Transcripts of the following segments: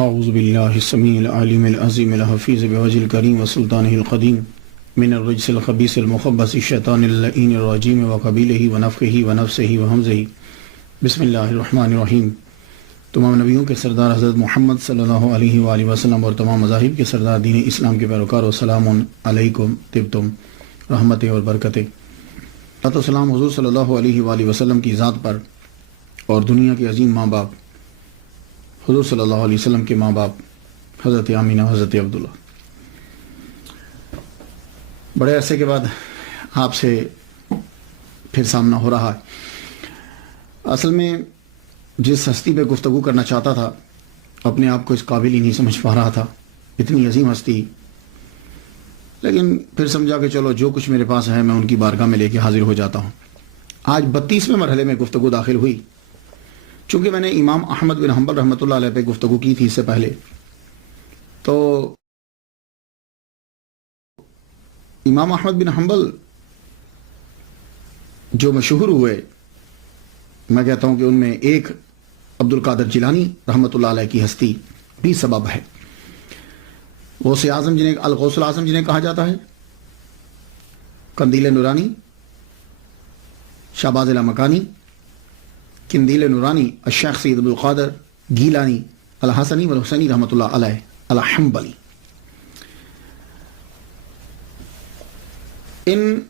اعوذ باللہ السمیع العلیم العظیم الحفیظ بوجہ الکریم وسلطانہ القدیم من الرجس الخبیث المخبث الشیطان اللعین الرجیم وقبیلہ ونفخہ ونفسہ وہمزہ بسم اللہ الرحمن الرحیم۔ تمام نبیوں کے سردار حضرت محمد صلی اللہ علیہ وآلہ وسلم اور تمام مذاہب کے سردار دین اسلام کے پیروکار و سلام علیکم طبتم رحمت اور برکتیں۔ سلام حضور صلی اللہ علیہ وآلہ وسلم کی ذات پر اور دنیا کے عظیم ماں باپ حضور صلی اللہ علیہ وسلم کے ماں باپ حضرت آمینہ حضرت عبداللہ۔ بڑے عرصے کے بعد آپ سے پھر سامنا ہو رہا ہے۔ اصل میں جس ہستی پہ گفتگو کرنا چاہتا تھا اپنے آپ کو اس قابل ہی نہیں سمجھ پا رہا تھا، اتنی عظیم ہستی، لیکن پھر سمجھا کہ چلو جو کچھ میرے پاس ہے میں ان کی بارگاہ میں لے کے حاضر ہو جاتا ہوں۔ آج 32ویں مرحلے میں گفتگو داخل ہوئی۔ چونکہ میں نے امام احمد بن حنبل رحمۃ اللہ علیہ پہ گفتگو کی تھی اس سے پہلے، تو امام احمد بن حنبل جو مشہور ہوئے، میں کہتا ہوں کہ ان میں ایک عبد القادر جیلانی رحمۃ اللہ علیہ کی ہستی بھی سبب ہے۔ غوث اعظم جنہیں الغوث الاعظم جنہیں کہا جاتا ہے، قندیل نورانی، شہباز لامکانی، قندیل نورانی، الشیخ سید عبد القادر گیلانی الحسنی والحسینی رحمۃ اللہ علیہ الحنبلی۔ ان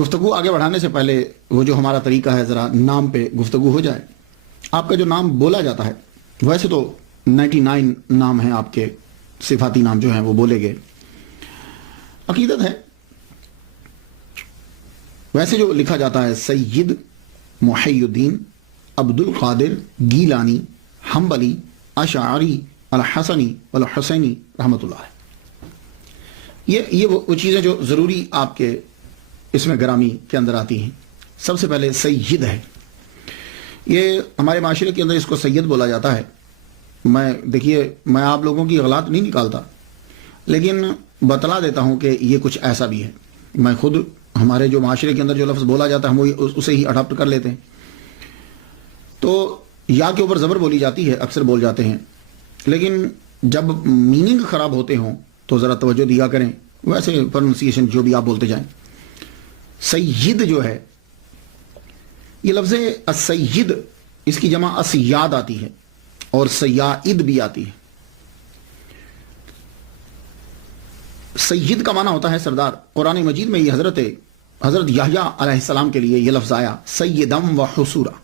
گفتگو آگے بڑھانے سے پہلے وہ جو ہمارا طریقہ ہے، ذرا نام پہ گفتگو ہو جائے۔ آپ کا جو نام بولا جاتا ہے، ویسے تو 99 نام ہیں آپ کے، صفاتی نام جو ہیں وہ بولے گئے، عقیدت ہے۔ ویسے جو لکھا جاتا ہے سید محی الدین عبد القادر گیلانی حنبلی اشعری الحسنی والحسینی رحمۃ اللہ علیہ۔ یہ وہ چیزیں جو ضروری آپ کے اس میں گرامی کے اندر آتی ہیں۔ سب سے پہلے سید ہے، یہ ہمارے معاشرے کے اندر اس کو سید بولا جاتا ہے۔ دیکھیے میں آپ لوگوں کی غلط نہیں نکالتا، لیکن بتلا دیتا ہوں کہ یہ کچھ ایسا بھی ہے۔ میں خود ہمارے جو معاشرے کے اندر جو لفظ بولا جاتا ہے ہم وہ اسے ہی اڈاپٹ کر لیتے ہیں۔ تو یا کے اوپر زبر بولی جاتی ہے، اکثر بول جاتے ہیں، لیکن جب میننگ خراب ہوتے ہوں تو ذرا توجہ دیا کریں، ویسے پروننسیشن جو بھی آپ بولتے جائیں۔ سید جو ہے، یہ لفظ السید، اس کی جمع اسیاد آتی ہے اور سیائد بھی آتی ہے۔ سید کا معنی ہوتا ہے سردار۔ قرآن مجید میں یہ حضرت یحییٰ علیہ السلام کے لیے یہ لفظ آیا، سیدم و حسورا،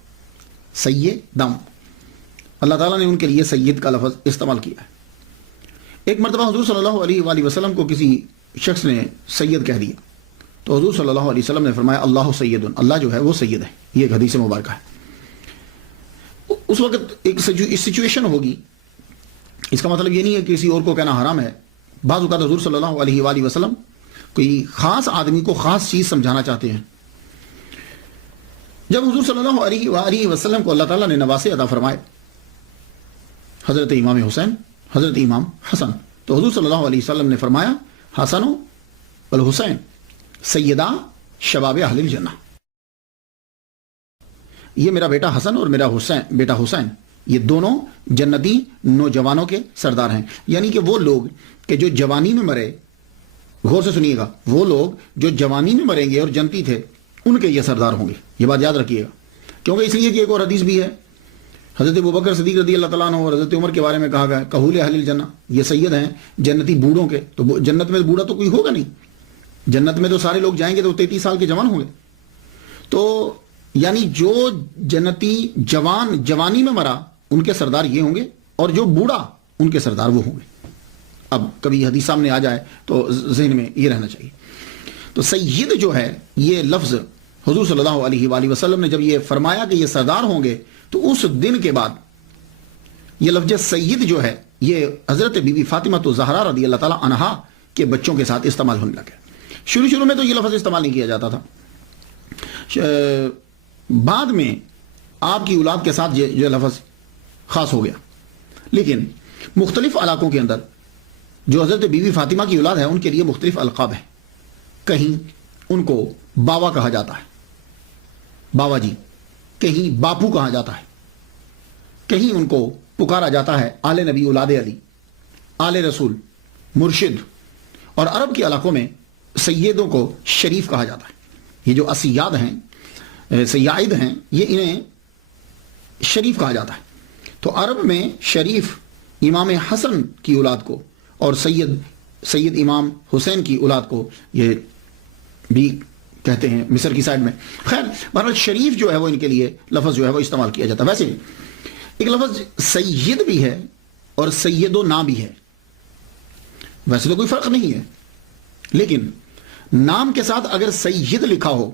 سیدم، اللہ تعالیٰ نے ان کے لیے سید کا لفظ استعمال کیا ہے۔ ایک مرتبہ حضور صلی اللہ علیہ وآلہ وسلم کو کسی شخص نے سید کہہ دیا، تو حضور صلی اللہ علیہ وسلم نے فرمایا اللہ سید، اللہ جو ہے وہ سید ہے۔ یہ ایک حدیث مبارکہ ہے۔ اس وقت ایک سچویشن ہوگی، اس کا مطلب یہ نہیں ہے کہ کسی اور کو کہنا حرام ہے۔ بعض اوقات حضور صلی اللہ علیہ وآلہ وسلم کوئی خاص آدمی کو خاص چیز سمجھانا چاہتے ہیں۔ جب حضور صلی اللہ علیہ وآلہ وسلم کو اللہ تعالیٰ نے نواسے عطا فرمائے، حضرت امام حسین، حضرت امام حسن، تو حضور صلی اللہ علیہ وسلم نے فرمایا حسن والحسین سیدہ شباب اہل الجنہ، یہ میرا بیٹا حسن اور میرا بیٹا حسین، یہ دونوں جنتی نوجوانوں کے سردار ہیں۔ یعنی کہ وہ لوگ کہ جو جوانی میں مرے، غور سے سنیے گا، وہ لوگ جو جوانی میں مریں گے اور جنتی تھے ان کے یہ سردار ہوں گے۔ یہ بات یاد رکھیے گا، کیونکہ اس لیے کہ ایک اور حدیث بھی ہے، حضرت ابوبکر صدیق رضی اللہ تعالیٰ عنہ اور حضرت عمر کے بارے میں کہا گیا کہول اہل الجنہ، یہ سید ہیں جنتی بوڑھوں کے۔ تو جنت میں بوڑھا تو کوئی ہوگا نہیں، جنت میں تو سارے لوگ جائیں گے تو 33 سال کے جوان ہوں گے۔ تو یعنی جو جنتی جوانی میں مرا ان کے سردار یہ ہوں گے، اور جو بوڑھا ان کے سردار وہ ہوں گے۔ اب کبھی حدیث سامنے آ جائے تو ذہن میں یہ رہنا چاہیے۔ تو سید جو ہے یہ لفظ حضور صلی اللہ علیہ وآلہ وسلم نے جب یہ فرمایا کہ یہ سردار ہوں گے، تو اس دن کے بعد یہ لفظ سید جو ہے یہ حضرت بی بی فاطمہ الزہرا رضی اللہ تعالیٰ عنہا کے بچوں کے ساتھ استعمال ہونے لگا۔ شروع میں تو یہ لفظ استعمال نہیں کیا جاتا تھا، بعد میں آپ کی اولاد کے ساتھ یہ لفظ خاص ہو گیا۔ لیکن مختلف علاقوں کے اندر جو حضرت بی بی فاطمہ کی اولاد ہے ان کے لیے مختلف القاب ہیں۔ کہیں ان کو باوا کہا جاتا ہے، باوا جی، کہیں باپو کہا جاتا ہے، کہیں ان کو پکارا جاتا ہے آل نبی، اولاد علی، آل رسول، مرشد، اور عرب کے علاقوں میں سیدوں کو شریف کہا جاتا ہے. یہ جو اسیاد ہیں، سیاد ہیں، یہ انہیں شریف کہا جاتا ہے. تو عرب میں شریف امام حسن کی اولاد کو اور سید امام حسین کی اولاد کو یہ بھی کہتے ہیں مصر کی سائڈ میں. خیر بہرحال شریف جو ہے وہ ان کے لیے لفظ جو ہے وہ استعمال کیا جاتا ہے. ویسے ایک لفظ سید بھی ہے اور سید و نا بھی ہے. ویسے تو کوئی فرق نہیں ہے، لیکن نام کے ساتھ اگر سید لکھا ہو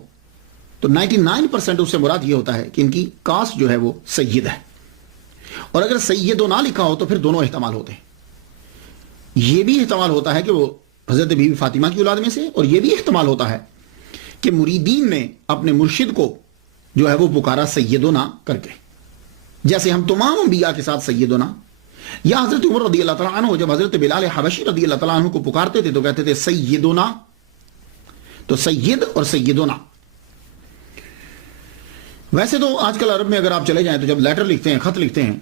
تو 99% اس سے مراد یہ ہوتا ہے کہ ان کی کاسٹ جو ہے وہ سید ہے، اور اگر سید و نا لکھا ہو تو پھر دونوں احتمال ہوتے ہیں. یہ بھی احتمال ہوتا ہے کہ وہ حضرت بی بی فاطمہ کی اولاد میں سے، اور یہ بھی احتمال ہوتا ہے کہ مریدین نے اپنے مرشد کو جو ہے وہ پکارا سیدنا کر کے، جیسے ہم تمام انبیاء کے ساتھ سیدنا. یا حضرت عمر رضی اللہ تعالیٰ عنہ جب حضرت بلال حبشی رضی اللہ تعالیٰ عنہ کو پکارتے تھے تو کہتے تھے سیدنا. تو سید اور سیدنا. ویسے تو آج کل عرب میں اگر آپ چلے جائیں تو جب لیٹر لکھتے ہیں، خط لکھتے ہیں،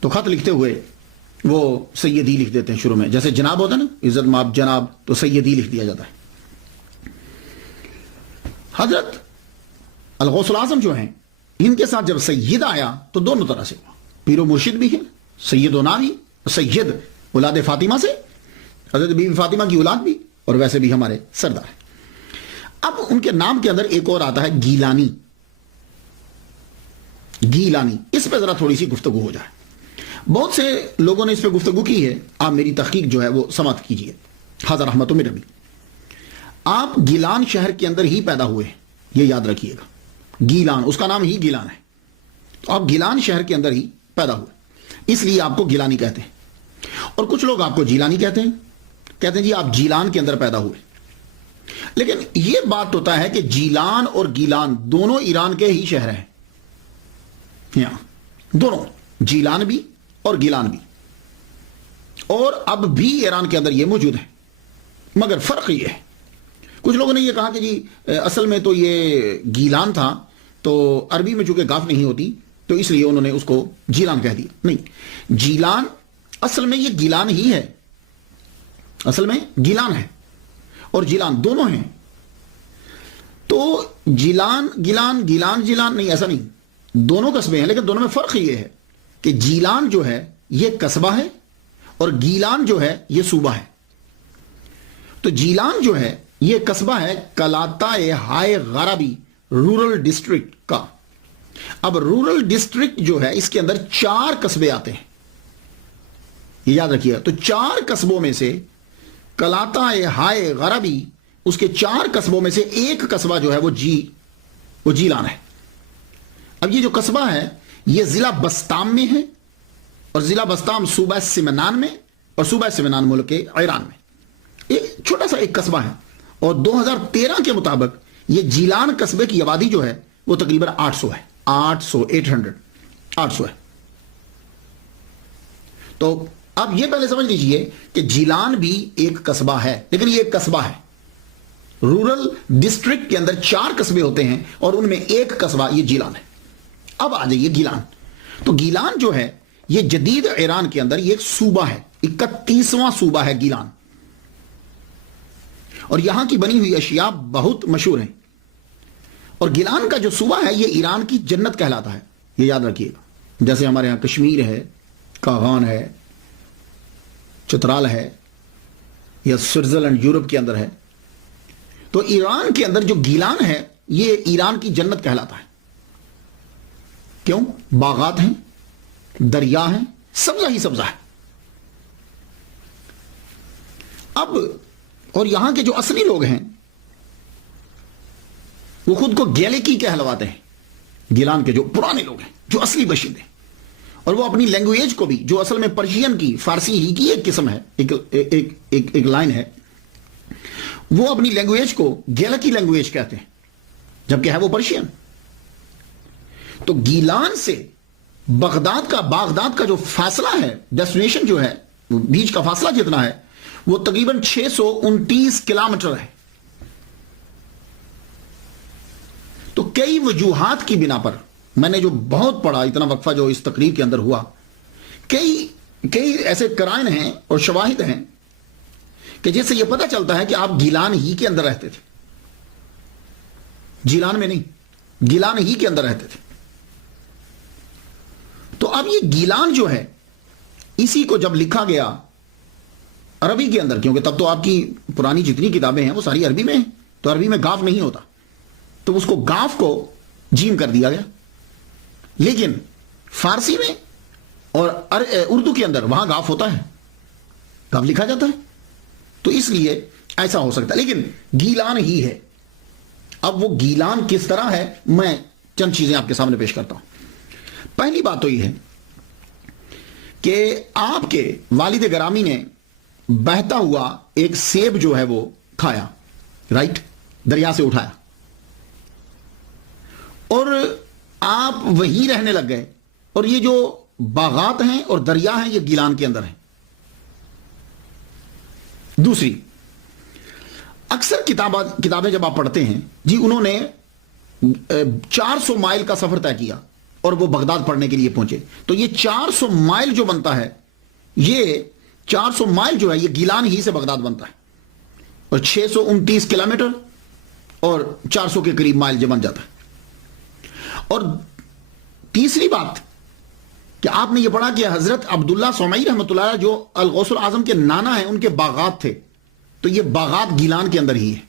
تو خط لکھتے ہوئے وہ سیدی لکھ دیتے ہیں شروع میں. جیسے جناب ہوتا ہے نا، عزت ماب جناب، تو سیدی لکھ دیا جاتا ہے. حضرت الغوث الاعظم جو ہیں، ان کے ساتھ جب سید آیا تو دونوں طرح سے ہوا. پیر و مرشد بھی ہے، سید و نا بھی، سید اولاد فاطمہ سے، حضرت بی بی فاطمہ کی اولاد بھی، اور ویسے بھی ہمارے سردار ہیں. اب ان کے نام کے اندر ایک اور آتا ہے گیلانی. گیلانی، اس پہ ذرا تھوڑی سی گفتگو ہو جائے. بہت سے لوگوں نے اس پہ گفتگو کی ہے، آپ میری تحقیق جو ہے وہ سماعت کیجئے. حاضر رحمت من ربی. آپ گیلان شہر کے اندر ہی پیدا ہوئے، یہ یاد رکھیے گا. گیلان، اس کا نام ہی گیلان ہے. تو آپ گیلان شہر کے اندر ہی پیدا ہوئے، اس لیے آپ کو گیلانی کہتے ہیں. اور کچھ لوگ آپ کو جیلانی کہتے ہیں جی آپ جیلان کے اندر پیدا ہوئے. لیکن یہ بات ہوتا ہے کہ جیلان اور گیلان دونوں ایران کے ہی شہر ہیں. یہاں دونوں، جیلان بھی اور گیلان بھی، اور اب بھی ایران کے اندر یہ موجود ہیں. مگر فرق یہ ہے، کچھ لوگوں نے یہ کہا کہ جی اصل میں تو یہ گیلان تھا، تو عربی میں چونکہ گاف نہیں ہوتی تو اس لیے انہوں نے اس کو جیلان کہہ دیا. نہیں، جیلان اصل میں یہ گیلان ہی ہے. اصل میں گیلان ہے اور جیلان دونوں ہیں. تو جیلان گیلان، گیلان جیلان نہیں، ایسا نہیں، دونوں قصبے ہیں. لیکن دونوں میں فرق یہ ہے کہ جیلان جو ہے یہ قصبہ ہے اور گیلان جو ہے یہ صوبہ ہے. تو جیلان جو ہے یہ قصبہ ہے کلاتائے ہائے غربی رورل ڈسٹرکٹ کا. اب رورل ڈسٹرکٹ جو ہے اس کے اندر 4 قصبے آتے ہیں، یہ یاد رکھیے. تو 4 قصبوں میں سے کلاتائے ہائے غربی، اس کے 4 قصبوں میں سے ایک قصبہ جو ہے وہ جیلان ہے. اب یہ جو قصبہ ہے یہ ضلع بستام میں ہے، اور ضلع بستام صوبہ سمنان میں، اور صوبہ سمنان ملک کے ایران میں ایک چھوٹا سا ایک قصبہ ہے. اور 2013 کے مطابق یہ جیلان قصبے کی آبادی جو ہے وہ تقریباً 800 ہے. 800 ہے. تو اب یہ پہلے سمجھ لیجئے کہ جیلان بھی ایک قصبہ ہے، لیکن یہ ایک قصبہ ہے. رورل ڈسٹرکٹ کے اندر 4 قصبے ہوتے ہیں اور ان میں ایک قصبہ یہ جیلان ہے. اب آ جائیے گیلان. تو گیلان جو ہے یہ جدید ایران کے اندر یہ ایک صوبہ ہے، 31واں صوبہ ہے گیلان. اور یہاں کی بنی ہوئی اشیاء بہت مشہور ہیں. اور گیلان کا جو صوبہ ہے یہ ایران کی جنت کہلاتا ہے، یہ یاد رکھیے گا. جیسے ہمارے ہاں کشمیر ہے، کاغان ہے، چترال ہے، یا سوئٹزرلینڈ یورپ کے اندر ہے. تو ایران کے اندر جو گیلان ہے یہ ایران کی جنت کہلاتا ہے. کیوں؟ باغات ہیں، دریا ہیں، سبزہ ہی سبزہ ہے. اب اور یہاں کے جو اصلی لوگ ہیں وہ خود کو گیلکی کہلواتے ہیں. گیلان کے جو پرانے لوگ ہیں، جو اصلی باشندے، اور وہ اپنی لینگویج کو بھی، جو اصل میں پرشین کی، فارسی ہی کی ایک قسم ہے، ایک لائن ہے، وہ اپنی لینگویج کو گیلکی لینگویج کہتے ہیں، جبکہ ہے وہ پرشین. تو گیلان سے بغداد کا جو فاصلہ ہے، ڈیسٹینیشن جو ہے، بیچ کا فاصلہ جتنا ہے وہ تقریباً 629 کلومیٹر ہے. تو کئی وجوہات کی بنا پر میں نے جو بہت پڑھا، اتنا وقفہ جو اس تقریر کے اندر ہوا، کئی ایسے قرائن ہیں اور شواہد ہیں کہ جس سے یہ پتہ چلتا ہے کہ آپ گیلان ہی کے اندر رہتے تھے، جیلان میں نہیں، گیلان ہی کے اندر رہتے تھے۔ تو اب یہ گیلان جو ہے، اسی کو جب لکھا گیا عربی کے اندر، کیونکہ تب تو آپ کی پرانی جتنی کتابیں ہیں وہ ساری عربی میں ہیں، تو عربی میں گاف نہیں ہوتا، تو اس کو گاف کو جیم کر دیا گیا۔ لیکن فارسی میں اور اردو کے اندر وہاں گاف ہوتا ہے، گاف لکھا جاتا ہے، تو اس لیے ایسا ہو سکتا ہے، لیکن گیلان ہی ہے۔ اب وہ گیلان کس طرح ہے، میں چند چیزیں آپ کے سامنے پیش کرتا ہوں۔ پہلی بات تو یہ ہے کہ آپ کے والد گرامی نے بہتا ہوا ایک سیب جو ہے وہ کھایا، رائٹ، دریا سے اٹھایا، اور آپ وہیں رہنے لگ گئے، اور یہ جو باغات ہیں اور دریا ہیں یہ گیلان کے اندر ہیں۔ دوسری، اکثر کتابیں جب آپ پڑھتے ہیں جی، انہوں نے 400 مائل کا سفر طے کیا اور وہ بغداد پڑھنے کے لیے پہنچے، تو یہ 400 مائل جو بنتا ہے، یہ 400 مائل جو ہے یہ گیلان ہی سے بغداد بنتا ہے، اور 629 کلومیٹر اور 400 کے قریب مائل جو بن جاتا ہے۔ اور تیسری بات کہ آپ نے یہ پڑھا کہ حضرت عبداللہ سومئی رحمۃ اللہ علیہ جو الغوث العظم کے نانا ہیں، ان کے باغات تھے، تو یہ باغات گیلان کے اندر ہی ہے۔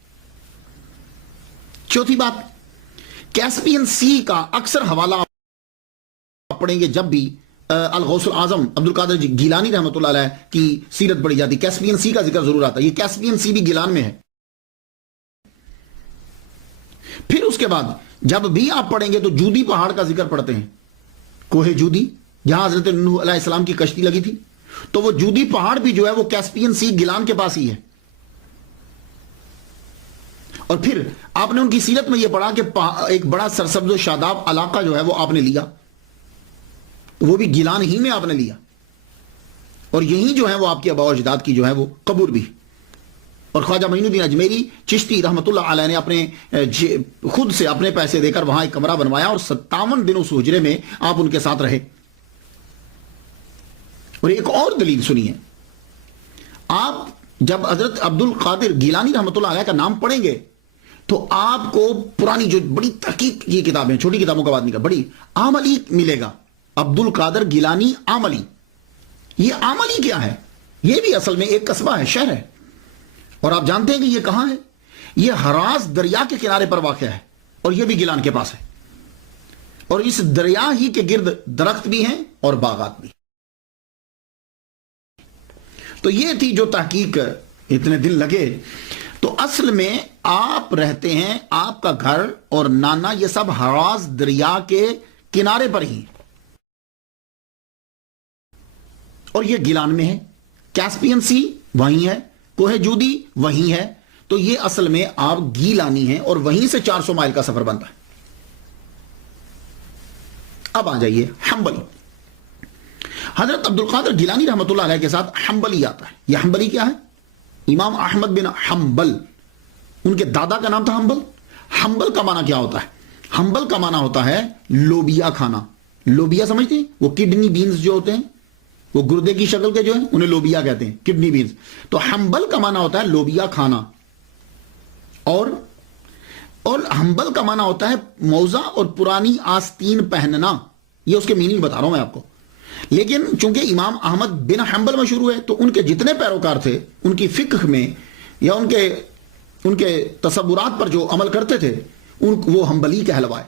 چوتھی بات، کیسپین سی کا اکثر حوالہ آپ پڑھیں گے جب بھی الغوث العظم عبد القادر گیلانی رحمۃ اللہ علیہ کی سیرت پڑھی جاتی، کیسپین سی کا ذکر ضرور آتا ہے۔ یہ کیسپین سی بھی گیلان میں ہے۔ پھر اس کے بعد جب بھی آپ پڑھیں گے تو جودی پہاڑ کا ذکر پڑھتے ہیں، کوہ جودی، جہاں حضرت نوح علیہ السلام کی کشتی لگی تھی، تو وہ جودی پہاڑ بھی جو ہے وہ کیسپین سی گیلان کے پاس ہی ہے۔ اور پھر آپ نے ان کی سیرت میں یہ پڑھا کہ ایک بڑا سرسبز و شاداب علاقہ جو ہے وہ آپ نے لیا، وہ بھی گیلان ہی میں آپ نے لیا، اور یہی جو ہے وہ آپ کے آباء و اجداد کی جو ہے وہ قبر بھی۔ اور خواجہ معین الدین اجمیری چشتی رحمۃ اللہ علیہ نے اپنے خود سے اپنے پیسے دے کر وہاں ایک کمرہ بنوایا، اور 57 دن اس حجرے میں آپ ان کے ساتھ رہے۔ اور ایک اور دلیل سنیے، آپ جب حضرت عبد القادر گیلانی رحمۃ اللہ علیہ کا نام پڑھیں گے تو آپ کو پرانی جو بڑی تحقیق کی کتابیں، چھوٹی کتابوں کا بات نہیں کر، بڑی عملی ملے گا۔ عبد القادر گیلانی عملی، یہ عملی کیا ہے؟ یہ بھی اصل میں ایک قصبہ ہے، شہر ہے، اور آپ جانتے ہیں کہ یہ کہاں ہے؟ یہ ہراز دریا کے کنارے پر واقع ہے، اور یہ بھی گیلان کے پاس ہے، اور اس دریا ہی کے گرد درخت بھی ہیں اور باغات بھی۔ تو یہ تھی جو تحقیق، اتنے دن لگے۔ تو اصل میں آپ رہتے ہیں، آپ کا گھر اور نانا یہ سب ہراز دریا کے کنارے پر ہی، اور یہ گیلان میں ہے۔ کیسپین سی وہیں ہے، کوہ جودی وہیں ہے، تو یہ اصل میں آپ گیلانی ہیں، اور وہیں سے 400 مائل کا سفر بنتا ہے۔ اب آ جائیے حنبلی۔ حضرت عبد القادر گیلانی رحمۃ اللہ علیہ کے ساتھ حنبلی آتا ہے۔ یہ حنبلی کیا ہے؟ امام احمد بن حنبل، ان کے دادا کا نام تھا حنبل۔ حنبل کا معنی کیا ہوتا ہے؟ حنبل کا معنی ہوتا ہے لوبیا کھانا۔ لوبیا سمجھتے ہیں؟ وہ کڈنی بینز جو ہوتے ہیں، وہ گردے کی شکل کے جو ہیں، انہیں لوبیا کہتے ہیں، کڈنی بینز۔ تو حنبل کا معنی ہوتا ہے لوبیا کھانا، اور حنبل کا معنی ہوتا ہے موزہ اور پرانی آستین پہننا۔ یہ اس کے میننگ بتا رہا ہوں میں آپ کو۔ لیکن چونکہ امام احمد بن حنبل مشہور ہوئے، تو ان کے جتنے پیروکار تھے ان کی فقہ میں یا ان کے تصورات پر جو عمل کرتے تھے وہ حنبلی کہلوائے۔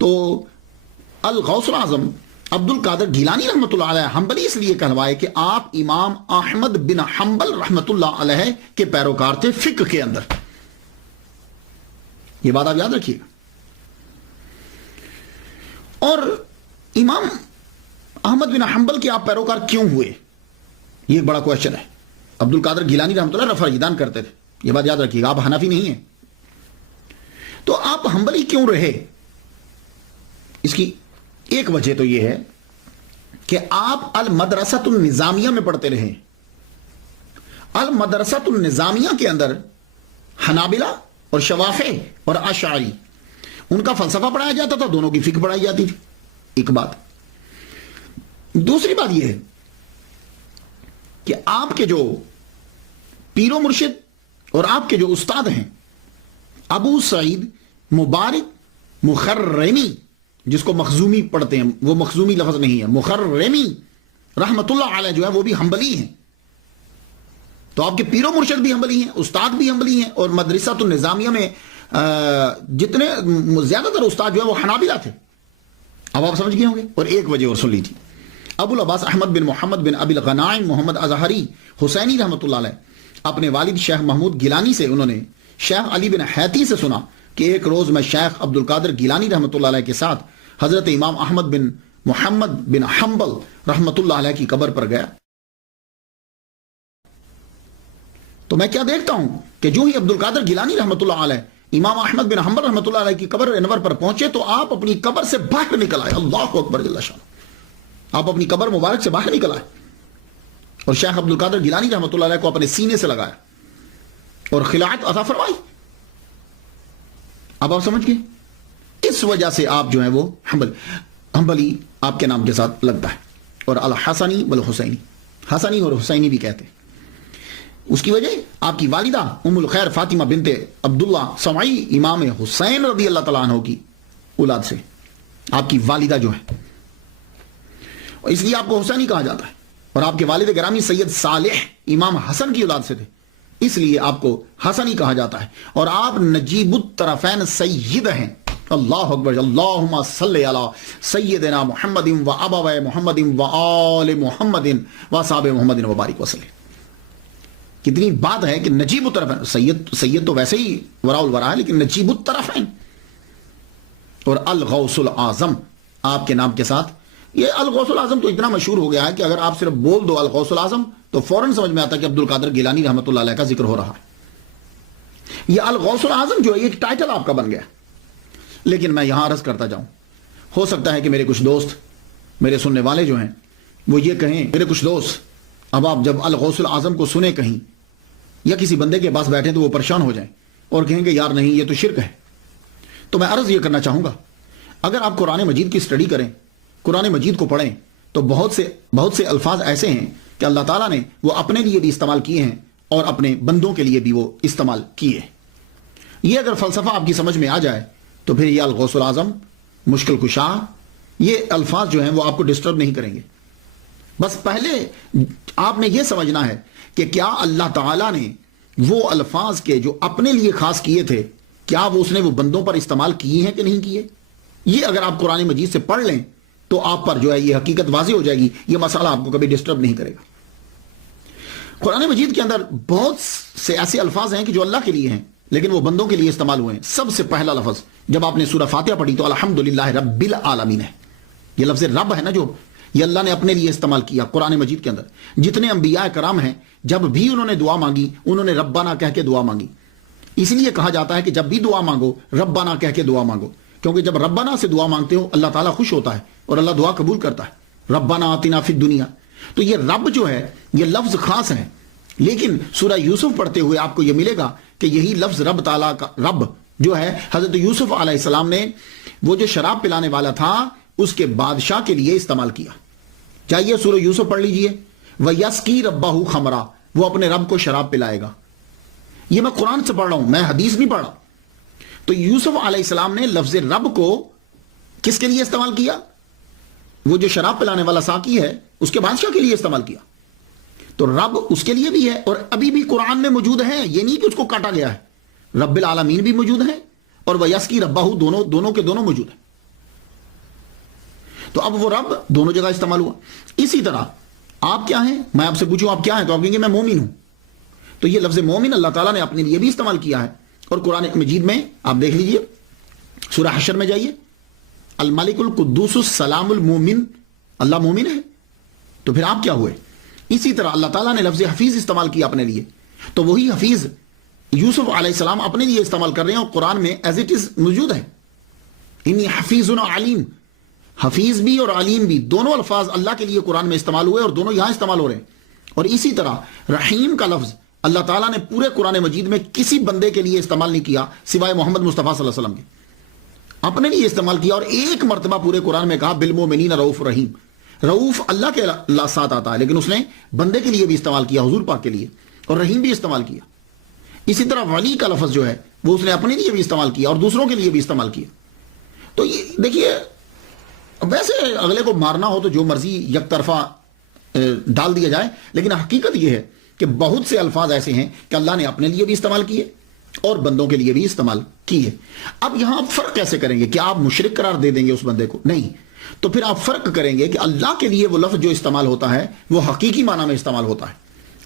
تو الغوث العظم عبد القادر گیلانی رحمۃ اللہ علیہ حنبلی اس لیے کہلوائے کہ آپ امام احمد بن حنبل رحمۃ اللہ علیہ کے پیروکار تھے فقہ کے اندر۔ یہ بات آپ یاد رکھیے گا۔ اور امام احمد بن حنبل کے آپ پیروکار کیوں ہوئے، یہ ایک بڑا کوشچن ہے۔ عبد القادر گیلانی رحمۃ اللہ رفع یدان کرتے تھے، یہ بات یاد رکھیے گا، آپ حنفی نہیں ہیں۔ تو آپ حنبلی کیوں رہے؟ اس کی ایک وجہ تو یہ ہے کہ آپ المدرسۃ النظامیہ میں پڑھتے رہے۔ المدرسۃ النظامیہ کے اندر حنابلہ اور شوافع اور اشعری، ان کا فلسفہ پڑھایا جاتا تھا، دونوں کی فقہ پڑھائی جاتی تھی، ایک بات۔ دوسری بات یہ ہے کہ آپ کے جو پیر و مرشد اور آپ کے جو استاد ہیں ابو سعید مبارک مخرمی، جس کو مخزومی پڑھتے ہیں، وہ مخزومی لفظ نہیں ہے، مخرمی رحمت اللہ علیہ جو ہے وہ بھی حنبلی ہیں. تو آپ کے پیر و مرشد بھی حنبلی ہیں، استاد بھی حنبلی ہیں، اور مدرسۃ النظامیہ میں جتنے زیادہ تر استاد جو ہے وہ حنابلہ تھے. اب آپ سمجھ گئے ہوں گے. اور ایک وجہ اور سن لیجیے، ابو العباس احمد بن محمد بن ابی الغنائم محمد اظہری حسینی رحمۃ اللہ علیہ اپنے والد شیخ محمود گیلانی سے، انہوں نے شیخ علی بن حیتی سے سنا کہ ایک روز میں شیخ عبد القادر گیلانی رحمۃ اللہ علیہ کے ساتھ حضرت امام احمد بن محمد بن حنبل رحمۃ اللہ علیہ کی قبر پر گیا. تو میں کیا دیکھتا ہوں کہ جو ہی عبد القادر گیلانی رحمۃ اللہ علیہ امام احمد بن حنبل رحمۃ اللہ علیہ کی قبر انور پر پہنچے تو آپ اپنی قبر سے باہر نکل آئے. اللہ اکبر جل شان. آپ اپنی قبر مبارک سے باہر نکل آئے اور شیخ عبد القادر گیلانی رحمۃ اللہ علیہ کو اپنے سینے سے لگایا اور خلعت عطا فرمائی. اب آپ سمجھ گئے. اس وجہ سے آپ جو ہیں وہ حنبلی آپ کے نام کے ساتھ لگتا ہے. اور الحسنی والحسینی، حسنی اور حسینی بھی کہتے ہیں. اس کی وجہ آپ کی والدہ ام الخیر فاطمہ بنت عبداللہ سمعی امام حسین رضی اللہ تعالیٰ عنہ کی اولاد سے آپ کی والدہ جو ہے، اور اس لیے آپ کو حسینی کہا جاتا ہے. اور آپ کے والد گرامی سید صالح امام حسن کی اولاد سے تھے، اس لیے آپ کو حسنی کہا جاتا ہے. اور آپ نجیب الطرفین سید ہیں. اللہ اکبر. اللہم صلی علی سیدنا محمد و ابوی محمد و آل محمد و اصحاب محمد وبارک وسلم. کتنی بات ہے کہ نجیب الطرفین، سید تو ویسے ہی وراء الورا ہے، لیکن نجیب الطرفین اور الغوث العظم آپ کے نام کے ساتھ. یہ الغوث العظم تو اتنا مشہور ہو گیا ہے کہ اگر آپ صرف بول دو الغوث العظم تو فوراً سمجھ میں آتا ہے کہ عبد القادر گیلانی رحمۃ اللہ علیہ کا ذکر ہو رہا ہے. یہ الغوث العظم جو ہے ایک ٹائٹل آپ کا بن گیا. لیکن میں یہاں عرض کرتا جاؤں، ہو سکتا ہے کہ میرے کچھ دوست، میرے سننے والے جو ہیں وہ یہ کہیں، میرے کچھ دوست اب آپ جب الغوث العظم کو سنیں کہیں یا کسی بندے کے پاس بیٹھیں تو وہ پریشان ہو جائیں اور کہیں کہ یار نہیں یہ تو شرک ہے. تو میں عرض یہ کرنا چاہوں گا، اگر آپ قرآن مجید کی اسٹڈی کریں، قرآن مجید کو پڑھیں، تو بہت سے الفاظ ایسے ہیں کہ اللہ تعالیٰ نے وہ اپنے لیے بھی استعمال کیے ہیں اور اپنے بندوں کے لیے بھی وہ استعمال کیے. یہ اگر فلسفہ آپ کی سمجھ میں آ جائے تو پھر یہ الغوث العظم، مشکل کشا، یہ الفاظ جو ہیں وہ آپ کو ڈسٹرب نہیں کریں گے. بس پہلے آپ نے یہ سمجھنا ہے کہ کیا اللہ تعالیٰ نے وہ الفاظ کے جو اپنے لیے خاص کیے تھے، کیا وہ اس نے وہ بندوں پر استعمال کیے ہیں کہ نہیں کیے. یہ اگر آپ قرآن مجید سے پڑھ لیں تو آپ پر جو ہے یہ حقیقت واضح ہو جائے گی. یہ مسئلہ آپ کو کبھی ڈسٹرب نہیں کرے گا. قرآن مجید کے اندر بہت سے ایسے الفاظ ہیں کہ جو اللہ کے لیے ہیں لیکن وہ بندوں کے لیے استعمال ہوئے ہیں. سب سے پہلا لفظ جب آپ نے سورہ فاتحہ پڑھی تو الحمدللہ رب العالمین ہے. یہ لفظ رب ہے نا، جو یہ اللہ نے اپنے لیے استعمال کیا قرآن مجید کے اندر. جتنے انبیاء کرام ہیں جب بھی انہوں نے دعا مانگی انہوں نے ربنا کہہ کے دعا مانگی. اس لیے کہا جاتا ہے کہ جب بھی دعا مانگو ربنا کہہ کے دعا مانگو، کیونکہ جب ربنا سے دعا مانگتے ہو اللہ تعالیٰ خوش ہوتا ہے اور اللہ دعا قبول کرتا ہے. ربنا آتنا فی الدنیا. تو یہ رب جو ہے یہ لفظ خاص ہے، لیکن سورہ یوسف پڑھتے ہوئے آپ کو یہ ملے گا کہ یہی لفظ رب تعالیٰ کا رب جو ہے حضرت یوسف علیہ السلام نے وہ جو شراب پلانے والا تھا اس کے بادشاہ کے لیے استعمال کیا. چاہیے سورہ یوسف پڑھ لیجئے. وَيَسْقِي رَبَّهُ خَمْرًا، وہ اپنے رب کو شراب پلائے گا. یہ میں قرآن سے پڑھ رہا ہوں، میں حدیث نہیں پڑھ رہا. تو یوسف علیہ السلام نے لفظ رب کو کس کے لیے استعمال کیا؟ وہ جو شراب پلانے والا ساقی ہے اس کے بادشاہ کے لیے استعمال کیا. تو رب اس کے لیے بھی ہے اور ابھی بھی قرآن میں موجود ہے. یہ نہیں کہ اس کو کاٹا گیا ہے. رب العالمین بھی موجود ہے اور وَيَسْقِي رَبَّهُ دونوں کے دونوں موجود ہیں. تو اب وہ رب دونوں جگہ استعمال ہوا. اسی طرح آپ کیا ہیں، میں آپ سے پوچھوں آپ کیا ہیں تو آپ کہیں گے میں مومن ہوں. تو یہ لفظ مومن اللہ تعالیٰ نے اپنے لیے بھی استعمال کیا ہے. اور قرآن مجید میں آپ دیکھ لیجئے، سورہ حشر میں جائیے، الملک القدوس السلام المومن، اللہ مومن ہے. تو پھر آپ کیا ہوئے؟ اسی طرح اللہ تعالیٰ نے لفظ حفیظ استعمال کیا اپنے لیے. تو وہی حفیظ یوسف علیہ السلام اپنے لیے استعمال کر رہے ہیں اور قرآن میں ایز اٹ از موجود ہے. انی حفیظ علیم، حفیظ بھی اور علیم بھی دونوں الفاظ اللہ کے لیے قرآن میں استعمال ہوئے اور دونوں یہاں استعمال ہو رہے ہیں. اور اسی طرح رحیم کا لفظ اللہ تعالیٰ نے پورے قرآن مجید میں کسی بندے کے لیے استعمال نہیں کیا سوائے محمد مصطفیٰ صلی اللہ علیہ وسلم کے. اپنے لیے استعمال کیا اور ایک مرتبہ پورے قرآن میں کہا بالمؤمنین رؤوف رحیم. رؤوف اللہ کے ساتھ آتا ہے، لیکن اس نے بندے کے لیے بھی استعمال کیا، حضور پاک کے لیے، اور رحیم بھی استعمال کیا۔ اسی طرح ولی کا لفظ جو ہے وہ اس نے اپنے لیے بھی استعمال کیا اور دوسروں کے لیے بھی استعمال کیا۔ تو یہ دیکھیے، ویسے اگلے کو مارنا ہو تو جو مرضی یک طرفہ ڈال دیا جائے، لیکن حقیقت یہ ہے کہ بہت سے الفاظ ایسے ہیں کہ اللہ نے اپنے لیے بھی استعمال کیے اور بندوں کے لیے بھی استعمال کیے۔ اب یہاں آپ فرق کیسے کریں گے؟ کہ آپ مشرک قرار دے دیں گے اس بندے کو؟ نہیں، تو پھر آپ فرق کریں گے کہ اللہ کے لیے وہ لفظ جو استعمال ہوتا ہے وہ حقیقی معنی میں استعمال ہوتا ہے،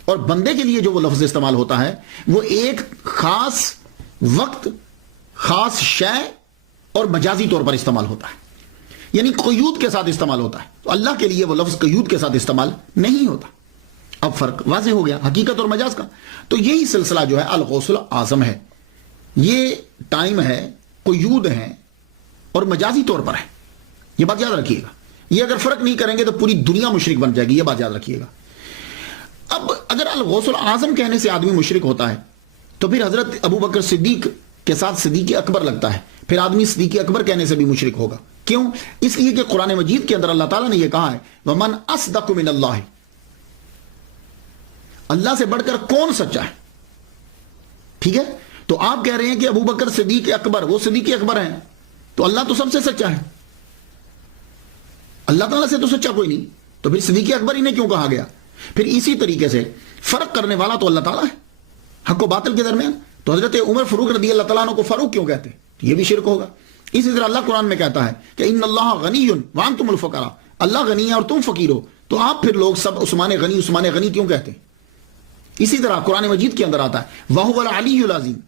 اور بندے کے لیے جو وہ لفظ استعمال ہوتا ہے وہ ایک خاص وقت، خاص شے اور مجازی طور پر استعمال ہوتا ہے، یعنی قیود کے ساتھ استعمال ہوتا ہے۔ تو اللہ کے لیے وہ لفظ قیود کے ساتھ استعمال نہیں ہوتا۔ اب فرق واضح ہو گیا حقیقت اور مجاز کا۔ تو یہی سلسلہ جو ہے الغوث الاعظم ہے، یہ ٹائم ہے، قیود ہے اور مجازی طور پر ہے، یہ بات یاد رکھیے گا۔ یہ اگر فرق نہیں کریں گے تو پوری دنیا مشرک بن جائے گی، یہ بات یاد رکھیے گا۔ اب اگر الغوث الاعظم کہنے سے آدمی مشرک ہوتا ہے تو پھر حضرت ابو بکر صدیق کے ساتھ صدیق اکبر لگتا ہے، پھر آدمی صدیق اکبر کہنے سے بھی مشرک ہوگا۔ کیوں؟ اس لیے کہ قرآن مجید کے اندر اللہ تعالیٰ نے یہ کہا ہے وَمَنْ أَصْدَقُ مِنَ اللَّهِ، اللہ سے بڑھ کر کون سچا ہے؟ ٹھیک ہے، تو آپ کہہ رہے ہیں کہ ابو بکر صدیق اکبر، وہ صدیق اکبر ہیں، تو اللہ تو سب سے سچا ہے، اللہ تعالیٰ سے تو سچا کوئی نہیں، تو پھر صدیق اکبر انہیں کیوں کہا گیا؟ پھر اسی طریقے سے فرق کرنے والا تو اللہ تعالیٰ ہے حق و باطل کے درمیان، تو حضرت عمر فاروق رضی اللہ تعالیٰ عنہ کو فاروق کیوں کہتے ہیں؟ یہ بھی شرک ہوگا۔ اسی طرح اللہ قرآن میں کہتا ہے کہ ان اللہ غنی وانتم الفقراء، اللہ غنی ہے اور تم فقیر ہو، تو آپ پھر لوگ سب عثمان غنی عثمان غنی کیوں کہتے ہیں؟ اسی طرح قرآن مجید کے اندر آتا ہے وَهُوَ الْعَلِيُّ الْعَظِيمُ،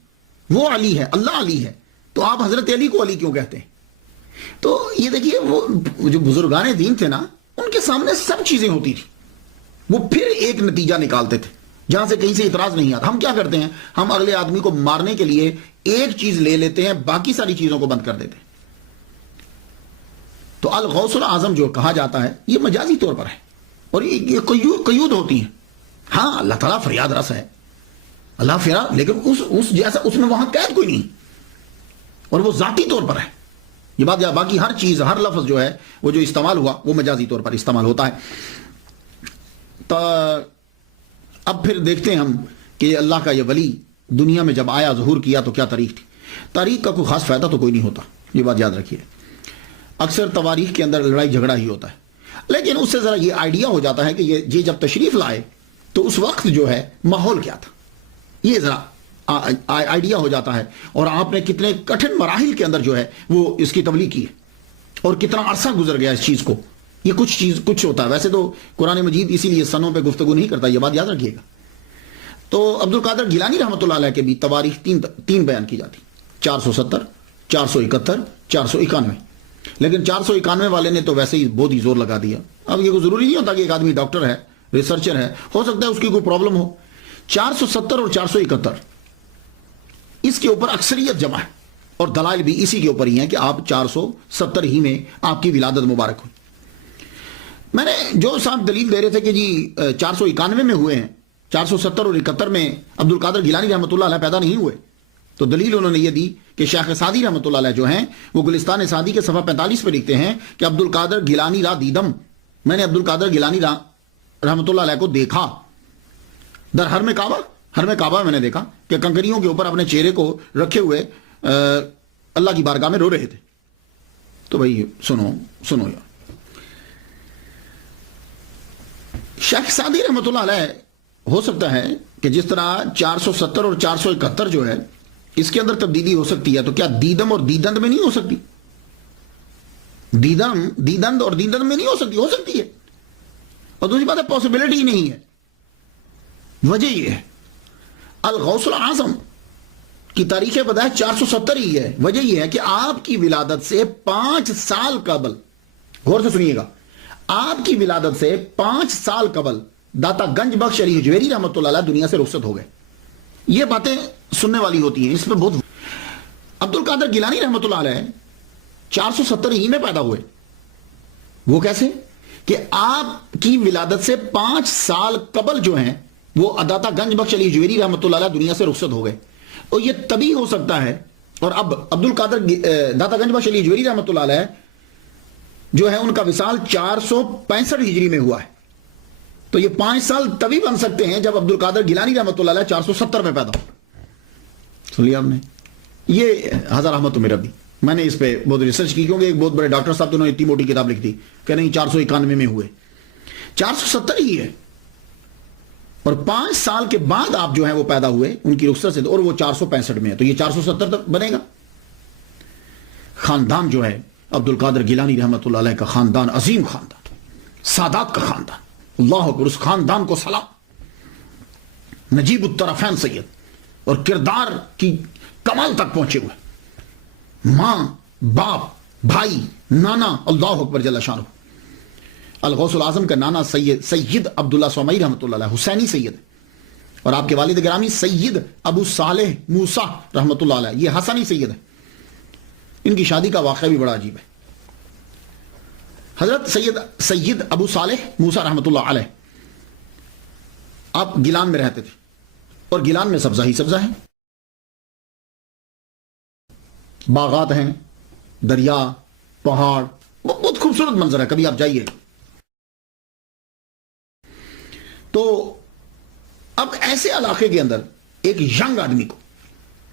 وہ علی ہے، اللہ علی ہے، تو آپ حضرت علی کو علی کیوں کہتے ہیں؟ تو یہ دیکھیے، وہ جو بزرگان دین تھے نا، ان کے سامنے سب چیزیں ہوتی تھی، وہ پھر ایک نتیجہ نکالتے تھے جہاں سے کہیں سے اعتراض نہیں آتا۔ ہم کیا کرتے ہیں؟ ہم اگلے آدمی کو مارنے کے لیے ایک چیز لے لیتے ہیں، باقی ساری چیزوں کو بند کر دیتے ہیں۔ تو الغوث الاعظم جو کہا جاتا ہے یہ مجازی طور پر ہے، اور یہ قیود ہوتی ہیں۔ ہاں، اللہ تعالیٰ فریاد رس ہے، اللہ فریاد، لیکن اس جیسا اس میں وہاں قید کوئی نہیں، اور وہ ذاتی طور پر ہے، یہ بات۔ باقی ہر چیز، ہر لفظ جو ہے وہ جو استعمال ہوا وہ مجازی طور پر استعمال ہوتا ہے۔ تو اب پھر دیکھتے ہیں ہم کہ اللہ کا یہ ولی دنیا میں جب آیا، ظہور کیا، تو کیا تاریخ تھی؟ تاریخ کا کوئی خاص فائدہ تو کوئی نہیں ہوتا، یہ بات یاد رکھیے۔ اکثر تواریخ کے اندر لڑائی جھگڑا ہی ہوتا ہے، لیکن اس سے ذرا یہ آئیڈیا ہو جاتا ہے کہ یہ جب تشریف لائے تو اس وقت جو ہے ماحول کیا تھا، یہ ذرا آئیڈیا ہو جاتا ہے، اور آپ نے کتنے کٹھن مراحل کے اندر جو ہے وہ اس کی تبلیغ کی ہے، اور کتنا عرصہ گزر گیا اس چیز کو۔ یہ کچھ ہوتا ہے، ویسے تو قرآن مجید اسی لیے سنوں پہ گفتگو نہیں کرتا، یہ بات یاد رکھیے گا۔ تو عبد القادر گیلانی رحمۃ اللہ علیہ کے بھی تواریخ تین بیان کی جاتی، 470، 471، 491، لیکن 491 والے نے تو ویسے ہی بہت ہی زور لگا دیا۔ اب یہ کوئی ضروری نہیں ہوتا کہ ایک آدمی ڈاکٹر ہے، ریسرچر ہے، ہو سکتا ہے اس کی کوئی پرابلم ہو۔ 470 اور 471 اس کے اوپر اکثریت جمع ہے، اور دلائل بھی اسی کے اوپر ہی ہیں کہ آپ 470 ہی میں آپ کی ولادت مبارک ہوئی۔ میں نے جو صاحب دلیل دے رہے تھے کہ جی 491 میں ہوئے ہیں، 470 اور 71 میں عبد القادر گیلانی رحمۃ اللہ علیہ پیدا نہیں ہوئے، تو دلیل انہوں نے یہ دی کہ شیخ سعدی رحمۃ اللہ علیہ جو ہیں وہ گلستان سعدی کے صفحہ 45 پہ لکھتے ہیں کہ عبد القادر گیلانی را دیدم، میں نے عبد القادر گیلانی رحمۃ اللہ علیہ کو دیکھا در حرم کعبہ میں نے دیکھا کہ کنکریوں کے اوپر اپنے چہرے کو رکھے ہوئے اللہ کی بارگاہ میں رو رہے تھے۔ تو بھائی سنو یار، شیخ سعدی رحمۃ اللہ علیہ ہو سکتا ہے کہ جس طرح 470 اور 471 جو ہے اس کے اندر تبدیلی ہو سکتی ہے، تو کیا دیدم اور دیدند میں نہیں ہو سکتی؟ دیدند اور دیدند میں نہیں ہو سکتی ہے۔ اور دوسری بات ہے پاسبلٹی ہی نہیں ہے۔ وجہ یہ ہے الغوث الاعظم کی تاریخ پیدائش 470 ہی ہے۔ وجہ یہ ہے کہ آپ کی ولادت سے 5 سال قبل، غور سے سنیے گا، آپ کی ولادت سے 5 سال قبل داتا گنج بخش علی حجویری رحمۃ اللہ علیہ دنیا سے رخصت ہو گئے۔ یہ باتیں سننے والی ہوتی ہیں، اس پہ بہت۔ عبد القادر گیلانی رحمۃ اللہ علیہ 470 ہی میں پیدا ہوئے۔ وہ کیسے؟ کہ آپ کی ولادت سے 5 سال قبل جو ہیں وہ داتا گنج بخش علی حجویری رحمۃ اللہ علیہ دنیا سے رخصت ہو گئے۔ اور یہ تبھی ہو سکتا ہے، اور اب عبد القادر داتا گنج بخش علی حجویری رحمۃ اللہ علیہ جو ہے ان کا وصال 465 ہجری میں ہوا ہے. تو یہ 5 سال تبھی بن سکتے ہیں جب عبد القادر گیلانی رحمۃ اللہ علیہ 470 میں پیدا ہو. سن لیا آپ نے. یہ ہزار احمد میرا بھی میں نے اس پہ بہت ریسرچ کی، کیونکہ ایک بہت بڑے ڈاکٹر صاحب تو انہوں نے اتنی موٹی کتاب لکھ دی کہ نہیں 491 میں ہوئے، 470 ہی ہے. اور 5 سال کے بعد آپ جو ہیں وہ پیدا ہوئے ان کی رخصت سے، اور وہ 465 میں ہے، تو یہ 470 تک بنے گا. خاندان جو ہے عبد القادر گیلانی رحمۃ اللہ علیہ کا خاندان عظیم خاندان، سادات کا خاندان. اللہ اکبر، اس خاندان کو سلام. نجیب الطرفین سید اور کردار کی کمال تک پہنچے ہوئے، ماں باپ بھائی نانا، اللہ اکبر جل شانہ. الغوث العظم کا نانا سید عبداللہ سومئی رحمۃ اللہ علیہ حسینی سید، اور آپ کے والد گرامی سید ابو صالح موسیٰ رحمۃ اللہ علیہ یہ حسنی سید ہے. ان کی شادی کا واقعہ بھی بڑا عجیب ہے. حضرت سید ابو صالح موسیٰ رحمۃ اللہ علیہ آپ گیلان میں رہتے تھے، اور گیلان میں سبزہ ہی سبزہ ہے، باغات ہیں، دریا، پہاڑ، بہت خوبصورت منظر ہے، کبھی آپ جائیے. تو اب ایسے علاقے کے اندر ایک ینگ آدمی کو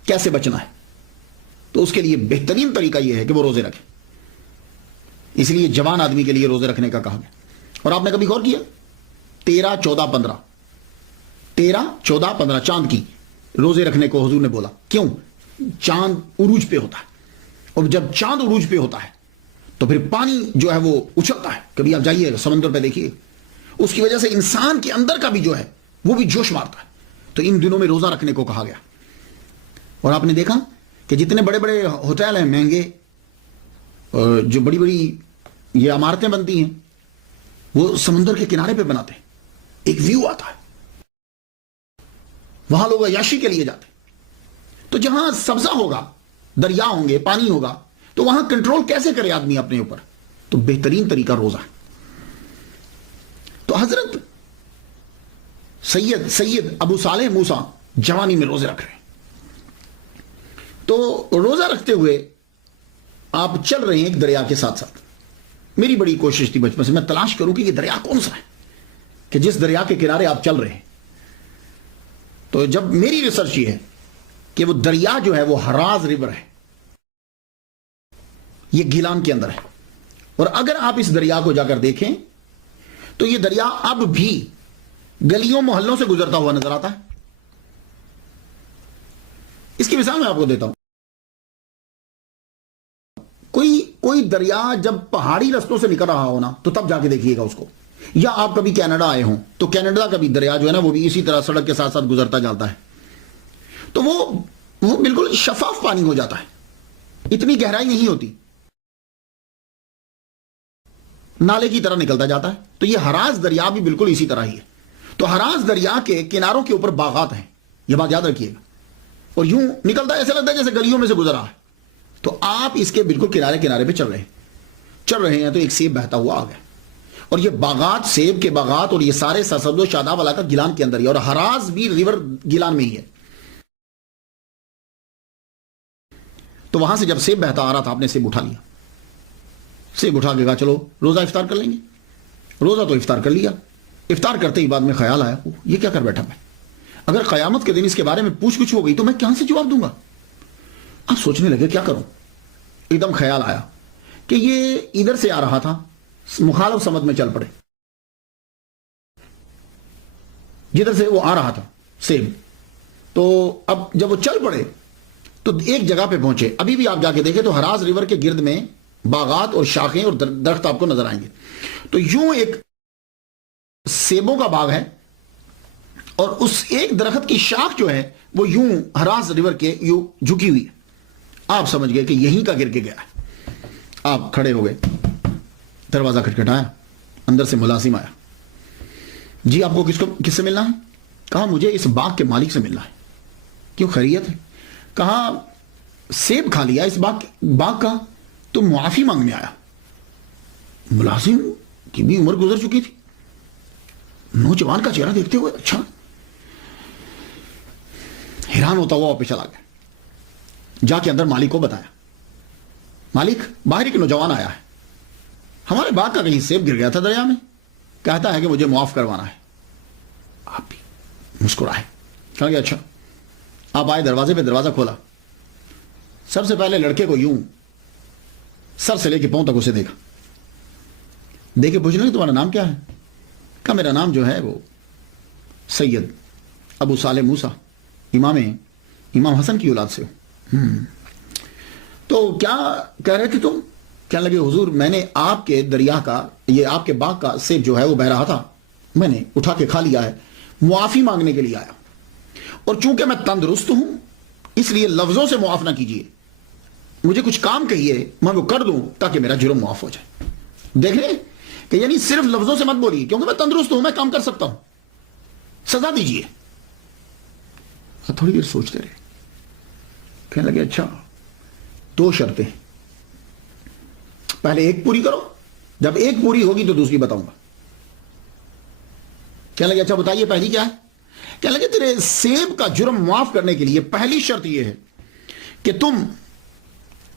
کیسے بچنا ہے؟ تو اس کے لیے بہترین طریقہ یہ ہے کہ وہ روزے رکھے. اس لیے جوان آدمی کے لیے روزے رکھنے کا کہا گیا. اور آپ نے کبھی غور کیا 13 14 15 13 14 15 چاند کی روزے رکھنے کو حضور نے بولا؟ کیوں؟ چاند عروج پہ ہوتا ہے، اور جب چاند عروج پہ ہوتا ہے تو پھر پانی جو ہے وہ اچھلتا ہے. کبھی آپ جائیے سمندر پہ دیکھیے، اس کی وجہ سے انسان کے اندر کا بھی جو ہے وہ بھی جوش مارتا ہے. تو ان دنوں میں روزہ رکھنے کو کہا گیا. اور آپ نے دیکھا کہ جتنے بڑے بڑے ہوٹل ہیں مہنگے، جو بڑی بڑی یہ عمارتیں بنتی ہیں وہ سمندر کے کنارے پہ بناتے ہیں. ایک ویو آتا ہے، وہاں لوگ عیاشی کے لیے جاتے ہیں. تو جہاں سبزہ ہوگا، دریا ہوں گے، پانی ہوگا، تو وہاں کنٹرول کیسے کرے آدمی اپنے اوپر؟ تو بہترین طریقہ روزہ ہے. تو حضرت سید ابو صالح موسیٰ جوانی میں روزے رکھ رہے ہیں. تو روزہ رکھتے ہوئے آپ چل رہے ہیں ایک دریا کے ساتھ ساتھ. میری بڑی کوشش تھی بچپن سے میں تلاش کروں کہ یہ دریا کون سا ہے کہ جس دریا کے کنارے آپ چل رہے ہیں. تو جب میری ریسرچ یہ ہے کہ وہ دریا جو ہے وہ ہراز ریور ہے، یہ گیلان کے اندر ہے. اور اگر آپ اس دریا کو جا کر دیکھیں تو یہ دریا اب بھی گلیوں محلوں سے گزرتا ہوا نظر آتا ہے. اس کی مثال میں آپ کو دیتا ہوں. کوئی دریا جب پہاڑی رستوں سے نکل رہا ہو نا تو تب جا کے دیکھیے گا اس کو. یا آپ کبھی کینیڈا آئے ہوں تو کینیڈا کا بھی دریا جو ہے نا وہ بھی اسی طرح سڑک کے ساتھ ساتھ گزرتا جاتا ہے. تو وہ بالکل شفاف پانی ہو جاتا ہے، اتنی گہرائی نہیں ہوتی، نالے کی طرح نکلتا جاتا ہے. تو یہ ہراز دریا بھی بالکل اسی طرح ہی ہے. تو ہراز دریا کے کناروں کے اوپر باغات ہیں، یہ بات یاد رکھیے گا. اور یوں نکلتا ہے، ایسا لگتا ہے جیسے گلیوں میں سے گزر رہا ہے. تو آپ اس کے بالکل کنارے پہ چل رہے ہیں تو ایک سیب بہتا ہوا آ گیا. اور یہ باغات، سیب کے باغات اور یہ سارے سرسبز و شاداب علاقہ گیلان کے اندر ہی، اور ہراز بھی ریور گیلان میں ہی ہے. تو وہاں سے جب سیب بہتا آ رہا تھا آپ نے سیب اٹھا لیا، سیب اٹھا کے کہا چلو روزہ افطار کر لیں گے. روزہ تو افطار کر لیا. افطار کرتے ہی بعد میں خیال آیا یہ کیا کر بیٹھا میں، اگر قیامت کے دن اس کے بارے میں پوچھ گچھ ہو گئی تو میں کہاں سے جواب دوں گا. آپ سوچنے لگے کیا کروں. ایک دم خیال آیا کہ یہ ادھر سے آ رہا تھا، مخالف سمت میں چل پڑے. جدھر سے وہ آ رہا تھا سیب، تو اب جب وہ چل پڑے تو ایک جگہ پہ پہنچے. ابھی بھی آپ جا کے دیکھیں تو ہراز ریور کے گرد میں باغات اور شاخیں اور درخت آپ کو نظر آئیں گے. تو یوں ایک سیبوں کا باغ ہے، اور اس ایک درخت کی شاخ جو ہے وہ یوں ہراز ریور کے یوں جھکی ہوئی ہے. آپ سمجھ گئے کہ یہیں کا گر کے گیا ہے. آپ کھڑے ہو گئے، دروازہ کھٹکھٹایا، اندر سے ملازم آیا. جی آپ کو کس سے ملنا ہے؟ کہا مجھے اس باغ کے مالک سے ملنا ہے. کیوں خیریت ہے؟ کہا سیب کھا لیا اس باغ کا تو معافی مانگنے آیا. ملازم کی بھی عمر گزر چکی تھی، نوجوان کا چہرہ دیکھتے ہوئے اچھا حیران ہوتا ہوا واپس چلا گیا. جا کے اندر مالک کو بتایا، مالک باہر ایک نوجوان آیا ہے، ہمارے باغ کا کہیں سیب گر گیا تھا دریا میں، کہتا ہے کہ مجھے معاف کروانا ہے۔ آپ بھی مسکرائے، کہا کہ اچھا۔ آپ آئے دروازے پہ، دروازہ کھولا، سب سے پہلے لڑکے کو یوں سر سے لے کے پاؤں تک اسے دیکھا، دیکھے پوچھنے کہ تمہارا نام کیا ہے؟ کہا میرا نام جو ہے وہ سید ابو صالح موسیٰ، امام حسن کی اولاد سے ہوں۔ تو کیا کہہ رہے تھے تم؟ کہنے لگے حضور میں نے آپ کے دریا کا، یہ آپ کے باغ کا سیب جو ہے وہ بہ رہا تھا، میں نے اٹھا کے کھا لیا ہے، معافی مانگنے کے لیے آیا، اور چونکہ میں تندرست ہوں اس لیے لفظوں سے معاف نہ کیجیے، مجھے کچھ کام کہیے میں وہ کر دوں تاکہ میرا جرم معاف ہو جائے۔ دیکھ رہے کہ یعنی صرف لفظوں سے مت بولیے، کیونکہ میں تندرست ہوں، میں کام کر سکتا ہوں، سزا دیجیے۔ تھوڑی دیر سوچتے رہے، کہنے لگے اچھا 2 شرطیں، پہلے ایک پوری کرو، جب ایک پوری ہوگی تو دوسری بتاؤں گا۔ کہنے لگے اچھا بتائیے پہلی کیا ہے؟ کہنے لگے تیرے سیب کا جرم معاف کرنے کے لیے پہلی شرط یہ ہے کہ تم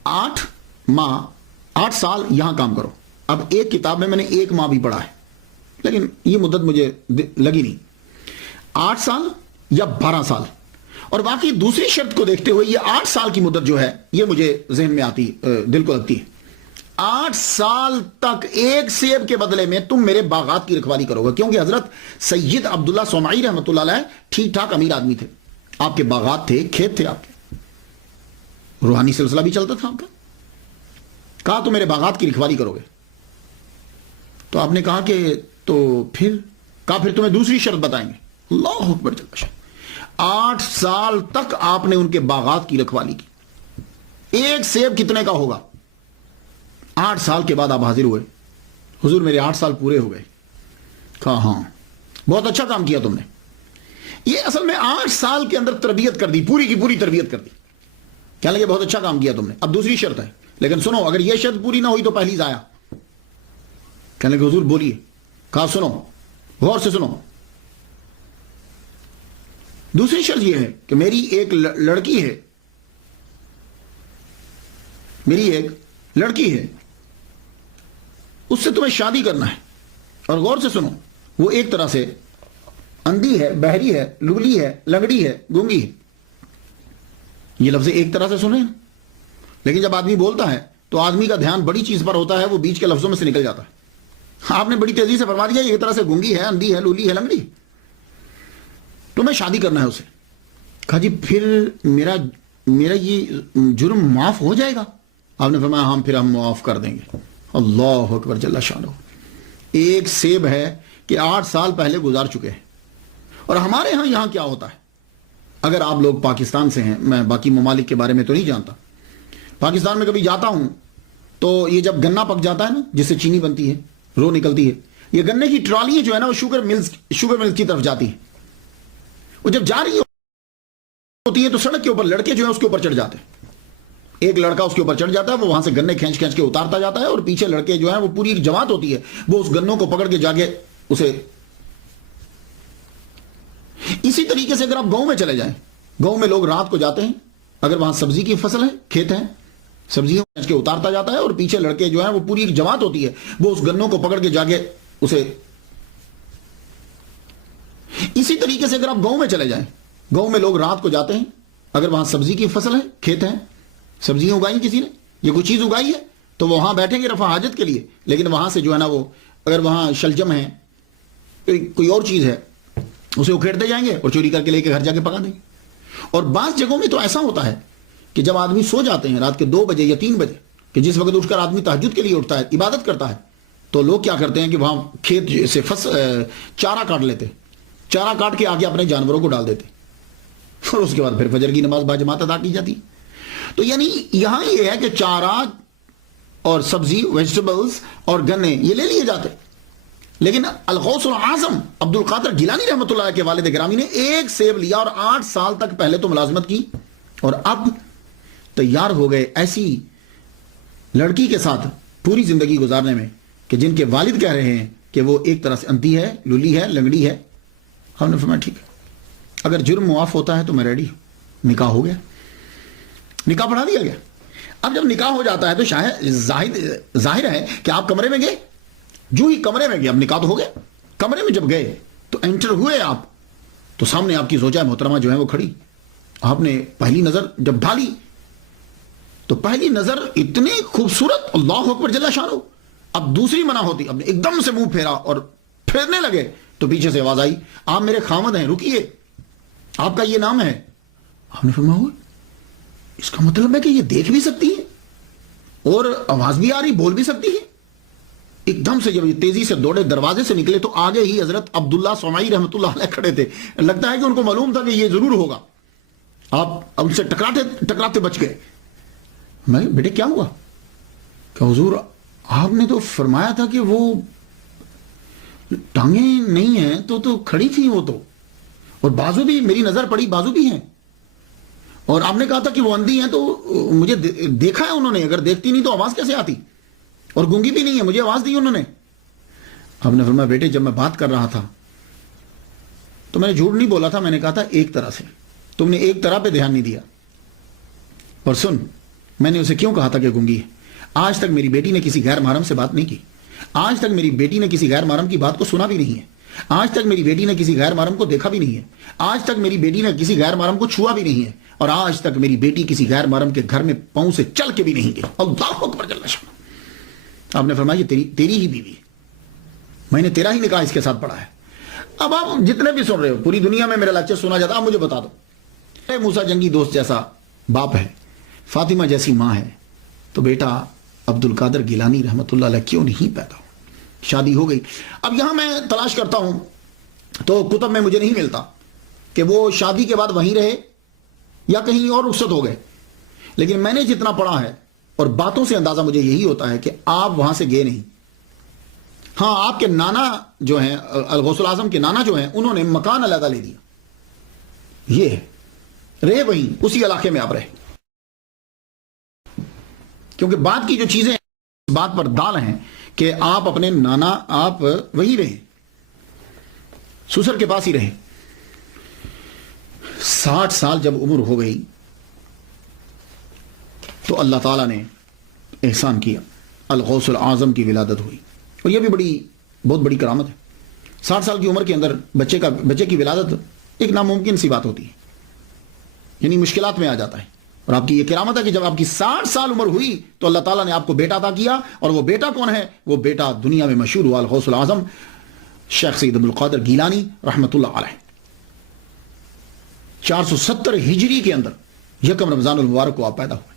8 سال یہاں کام کرو۔ اب ایک کتاب میں نے 1 ماہ بھی پڑھا ہے، لیکن یہ مدت مجھے لگی نہیں، 8 سال یا 12 سال، اور باقی دوسری شرط کو دیکھتے ہوئے یہ 8 سال کی مدت جو ہے یہ مجھے ذہن میں آتی، دل کو لگتی ہے۔ 8 سال تک ایک سیب کے بدلے میں تم میرے باغات کی رکھوالی کرو گے، کیونکہ حضرت سید عبداللہ صومعی رحمۃ اللہ علیہ ٹھیک ٹھاک امیر آدمی تھے، آپ کے باغات تھے، کھیت تھے، آپ کے روحانی سلسلہ بھی چلتا تھا آپ کا۔ کہا تو میرے باغات کی رکھوالی کرو گے، تو آپ نے کہا کہ تو پھر تمہیں دوسری شرط بتائیں گے۔ اللہ اکبر جل شان، 8 سال تک آپ نے ان کے باغات کی رکھوالی کی۔ ایک سیب کتنے کا ہوگا؟ 8 سال کے بعد آپ حاضر ہوئے، حضور میرے 8 سال پورے ہو گئے۔ کہا ہاں بہت اچھا کام کیا تم نے، یہ اصل میں 8 سال کے اندر تربیت کر دی، پوری کی پوری تربیت کر دی۔ کہنے لگے بہت اچھا کام کیا تم نے، اب دوسری شرط ہے، لیکن سنو اگر یہ شرط پوری نہ ہوئی تو پہلی ضائع۔ کہنے لگے حضور بولیے۔ کہا سنو، غور سے سنو، دوسری شرط یہ ہے کہ میری ایک لڑکی ہے، اس سے تمہیں شادی کرنا ہے، اور غور سے سنو وہ ایک طرح سے اندھی ہے، بہری ہے، لولی ہے، لنگڑی ہے، گونگی ہے۔ یہ لفظ ایک طرح سے سنے، لیکن جب آدمی بولتا ہے تو آدمی کا دھیان بڑی چیز پر ہوتا ہے، وہ بیچ کے لفظوں میں سے نکل جاتا ہے۔ آپ نے بڑی تیزی سے فرما دیا ایک طرح سے گونگی ہے، اندھی ہے، لولی ہے، لنگڑی، تمہیں شادی کرنا ہے اسے۔ کہا جی پھر میرا یہ جرم معاف ہو جائے گا؟ آپ نے فرمایا ہاں پھر ہم معاف کر دیں گے۔ اللہ اکبر جل شانہ۔ ایک سیب ہے کہ 8 سال پہلے گزار چکے ہیں، اور ہمارے ہاں یہاں کیا ہوتا ہے، اگر آپ لوگ پاکستان سے ہیں، میں باقی ممالک کے بارے میں تو نہیں جانتا، پاکستان میں کبھی جاتا ہوں تو یہ جب گنا پک جاتا ہے نا، جس سے چینی بنتی ہے، رو نکلتی ہے، یہ گنے کی ٹرالی جو ہے نا وہ شوگر ملز کی طرف جاتی ہے، وہ جب جا رہی ہوتی ہے تو سڑک کے اوپر لڑکے جو ہیں اس کے اوپر چڑھ جاتے ہیں، ایک لڑکا اس کے اوپر چڑھ جاتا ہے، وہ وہاں سے گنے کھینچ کے اتارتا جاتا ہے، اور پیچھے لڑکے جو ہیں وہ پوری ایک جماعت ہوتی ہے، وہ اس گنوں کو پکڑ کے جا کے اسے۔ اسی طریقے سے اگر آپ گاؤں میں چلے جائیں، گاؤں میں لوگ رات کو جاتے ہیں، اگر وہاں سبزی کی فصل ہے، کھیت ہیں، سبزیاں کھینچ کے اتارتا جاتا ہے، اور پیچھے لڑکے جو ہیں وہ پوری ایک جماعت ہوتی ہے، وہ اس گنوں کو پکڑ کے جا کے اسے۔ اسی طریقے سے اگر آپ گاؤں میں چلے جائیں، گاؤں میں لوگ رات کو جاتے ہیں، اگر وہاں سبزی کی فصل ہے، کھیت ہیں، سبزیاں اگائی کسی نے، یہ کوئی چیز اگائی ہے، تو وہ وہاں بیٹھیں گے رفع حاجت کے لیے، لیکن وہاں سے جو ہے نا وہ اگر وہاں شلجم ہے، کوئی اور چیز ہے، اسے اکھیڑتے جائیں گے اور چوری کر کے لے کے گھر جا کے پکا دیں گے۔ اور بعض جگہوں میں تو ایسا ہوتا ہے کہ جب آدمی سو جاتے ہیں رات کے 2 بجے یا 3 بجے، کہ جس وقت اٹھ کر آدمی تہجد کے لیے اٹھتا ہے، عبادت کرتا ہے، تو لوگ کیا کرتے ہیں کہ وہاں کھیت سے چارہ کاٹ لیتے، چارہ کاٹ کے آگے اپنے جانوروں کو ڈال دیتے، اور اس کے بعد پھر فجر کی نماز باجماعت ادا کی جاتی۔ تو یعنی یہاں یہ ہے کہ چارہ اور سبزی، ویجیٹیبلز اور گنے یہ لے لیے جاتے، لیکن الغوث العظم عبد القادر گیلانی رحمۃ اللہ کے والد گرامی نے ایک سیب لیا اور 8 سال تک پہلے تو ملازمت کی، اور اب تیار ہو گئے ایسی لڑکی کے ساتھ پوری زندگی گزارنے میں کہ جن کے والد کہہ رہے ہیں کہ وہ ایک طرح سے انتی ہے، لولی ہے، لنگڑی ہے۔ ہم نے فرمایا ٹھیک ہے، اگر جرم معاف ہوتا ہے تو میں ریڈی ہوں۔ نکاح ہو گیا، نکاح پڑھا دیا گیا۔ اب جب نکاح ہو جاتا ہے تو شاید ظاہر ہے کہ آپ کمرے میں گئے، جو ہی کمرے میں گئے، اب نکاح تو ہو گیا، کمرے میں جب گئے تو انٹر ہوئے آپ، تو سامنے آپ کی زوجہ محترمہ جو ہے وہ کھڑی، آپ نے پہلی نظر جب ڈالی تو پہلی نظر اتنی خوبصورت، اللہ اکبر جل شانہ، اب دوسری منع ہوتی، اب نے ایک دم سے منہ پھیرا اور پھیرنے لگے تو پیچھے سے آواز آئی، آپ میرے خامد ہیں، رکیے، آپ کا یہ نام ہے۔ آپ نے فرمایا اس کا مطلب ہے کہ یہ دیکھ بھی سکتی ہے اور آواز بھی آ رہی، بول بھی سکتی ہے۔ ایک دم سے جب یہ تیزی سے دوڑے دروازے سے نکلے تو آگے ہی حضرت عبداللہ سمعی رحمۃ اللہ علیہ کھڑے تھے، لگتا ہے کہ ان کو معلوم تھا کہ یہ ضرور ہوگا، آپ ان سے ٹکراتے بچ گئے۔ میں بیٹے کیا ہوا؟ کہ حضور آپ نے تو فرمایا تھا کہ وہ ٹانگیں نہیں ہیں، تو کھڑی تھی وہ تو، اور بازو بھی، میری نظر پڑی بازو بھی ہیں، اور آپ نے کہا تھا کہ وہ اندھی ہیں، تو مجھے دیکھا ہے انہوں نے، اگر دیکھتی نہیں تو آواز کیسے آتی، اور گونگی بھی نہیں ہے، مجھے آواز دی انہوں نے۔ آپ نے فرمایا بیٹے جب میں بات کر رہا تھا تو میں نے جھوٹ نہیں بولا تھا، میں نے کہا تھا ایک طرح سے، تم نے ایک طرح پہ دھیان نہیں دیا۔ اور سن، میں نے اسے کیوں کہا تھا کہ گونگی ہے؟ آج تک میری بیٹی نے کسی غیر محرم سے بات نہیں کی، آج تک میری بیٹی نے کسی غیر محرم کی بات کو سنا بھی نہیں ہے، آج تک میری بیٹی نے کسی غیر محرم کو دیکھا بھی نہیں ہے، آج تک میری بیٹی نے کسی غیر محرم کو چھوا بھی نہیں ہے، اور آج تک میری بیٹی کسی غیر محرم کے گھر میں پاؤں سے چل کے بھی نہیں گئی۔ اللہ اکبر جل شانہ۔ آپ نے فرمایا یہ تیری ہی بیوی ہے، میں نے تیرا ہی نکاح اس کے ساتھ پڑھا ہے۔ اب آپ جتنے بھی سن رہے ہو، پوری دنیا میں میرا لیکچر سنا جاتا، آپ مجھے بتا دو، موسیٰ جنگی دوست جیسا باپ ہے، فاطمہ جیسی ماں ہے، تو بیٹا عبد القادر گیلانی رحمۃ اللہ علیہ کیوں نہیں پیدا ہو؟ شادی ہو گئی۔ اب یہاں میں تلاش کرتا ہوں تو کتب میں مجھے نہیں ملتا کہ وہ شادی کے بعد وہیں رہے یا کہیں اور رخصت ہو گئے، لیکن میں نے جتنا پڑھا ہے اور باتوں سے اندازہ مجھے یہی ہوتا ہے کہ آپ وہاں سے گئے نہیں۔ ہاں، آپ کے نانا جو ہیں، الغوث الاعظم کے نانا جو ہیں، انہوں نے مکان علیحدہ لے دیا، یہ رہے وہیں، اسی علاقے میں آپ رہے، کیونکہ بات کی جو چیزیں اس بات پر دال ہیں کہ آپ اپنے نانا، آپ وہی رہے، سسر کے پاس ہی رہے۔ 60 سال جب عمر ہو گئی تو اللہ تعالیٰ نے احسان کیا، الغوث الاعظم کی ولادت ہوئی، اور یہ بھی بہت بڑی کرامت ہے۔ 60 سال کی عمر کے اندر بچے کی ولادت ایک ناممکن سی بات ہوتی ہے، یعنی مشکلات میں آ جاتا ہے، اور آپ کی یہ کرامت ہے کہ جب آپ کی 60 سال عمر ہوئی تو اللہ تعالیٰ نے آپ کو بیٹا عطا کیا، اور وہ بیٹا کون ہے؟ وہ بیٹا دنیا میں مشہور ہوا، الغوث الاعظم شیخ سید عبد القادر گیلانی رحمۃ اللہ علیہ۔ 470 ہجری کے اندر 1 رمضان المبارک کو آپ پیدا ہوئے۔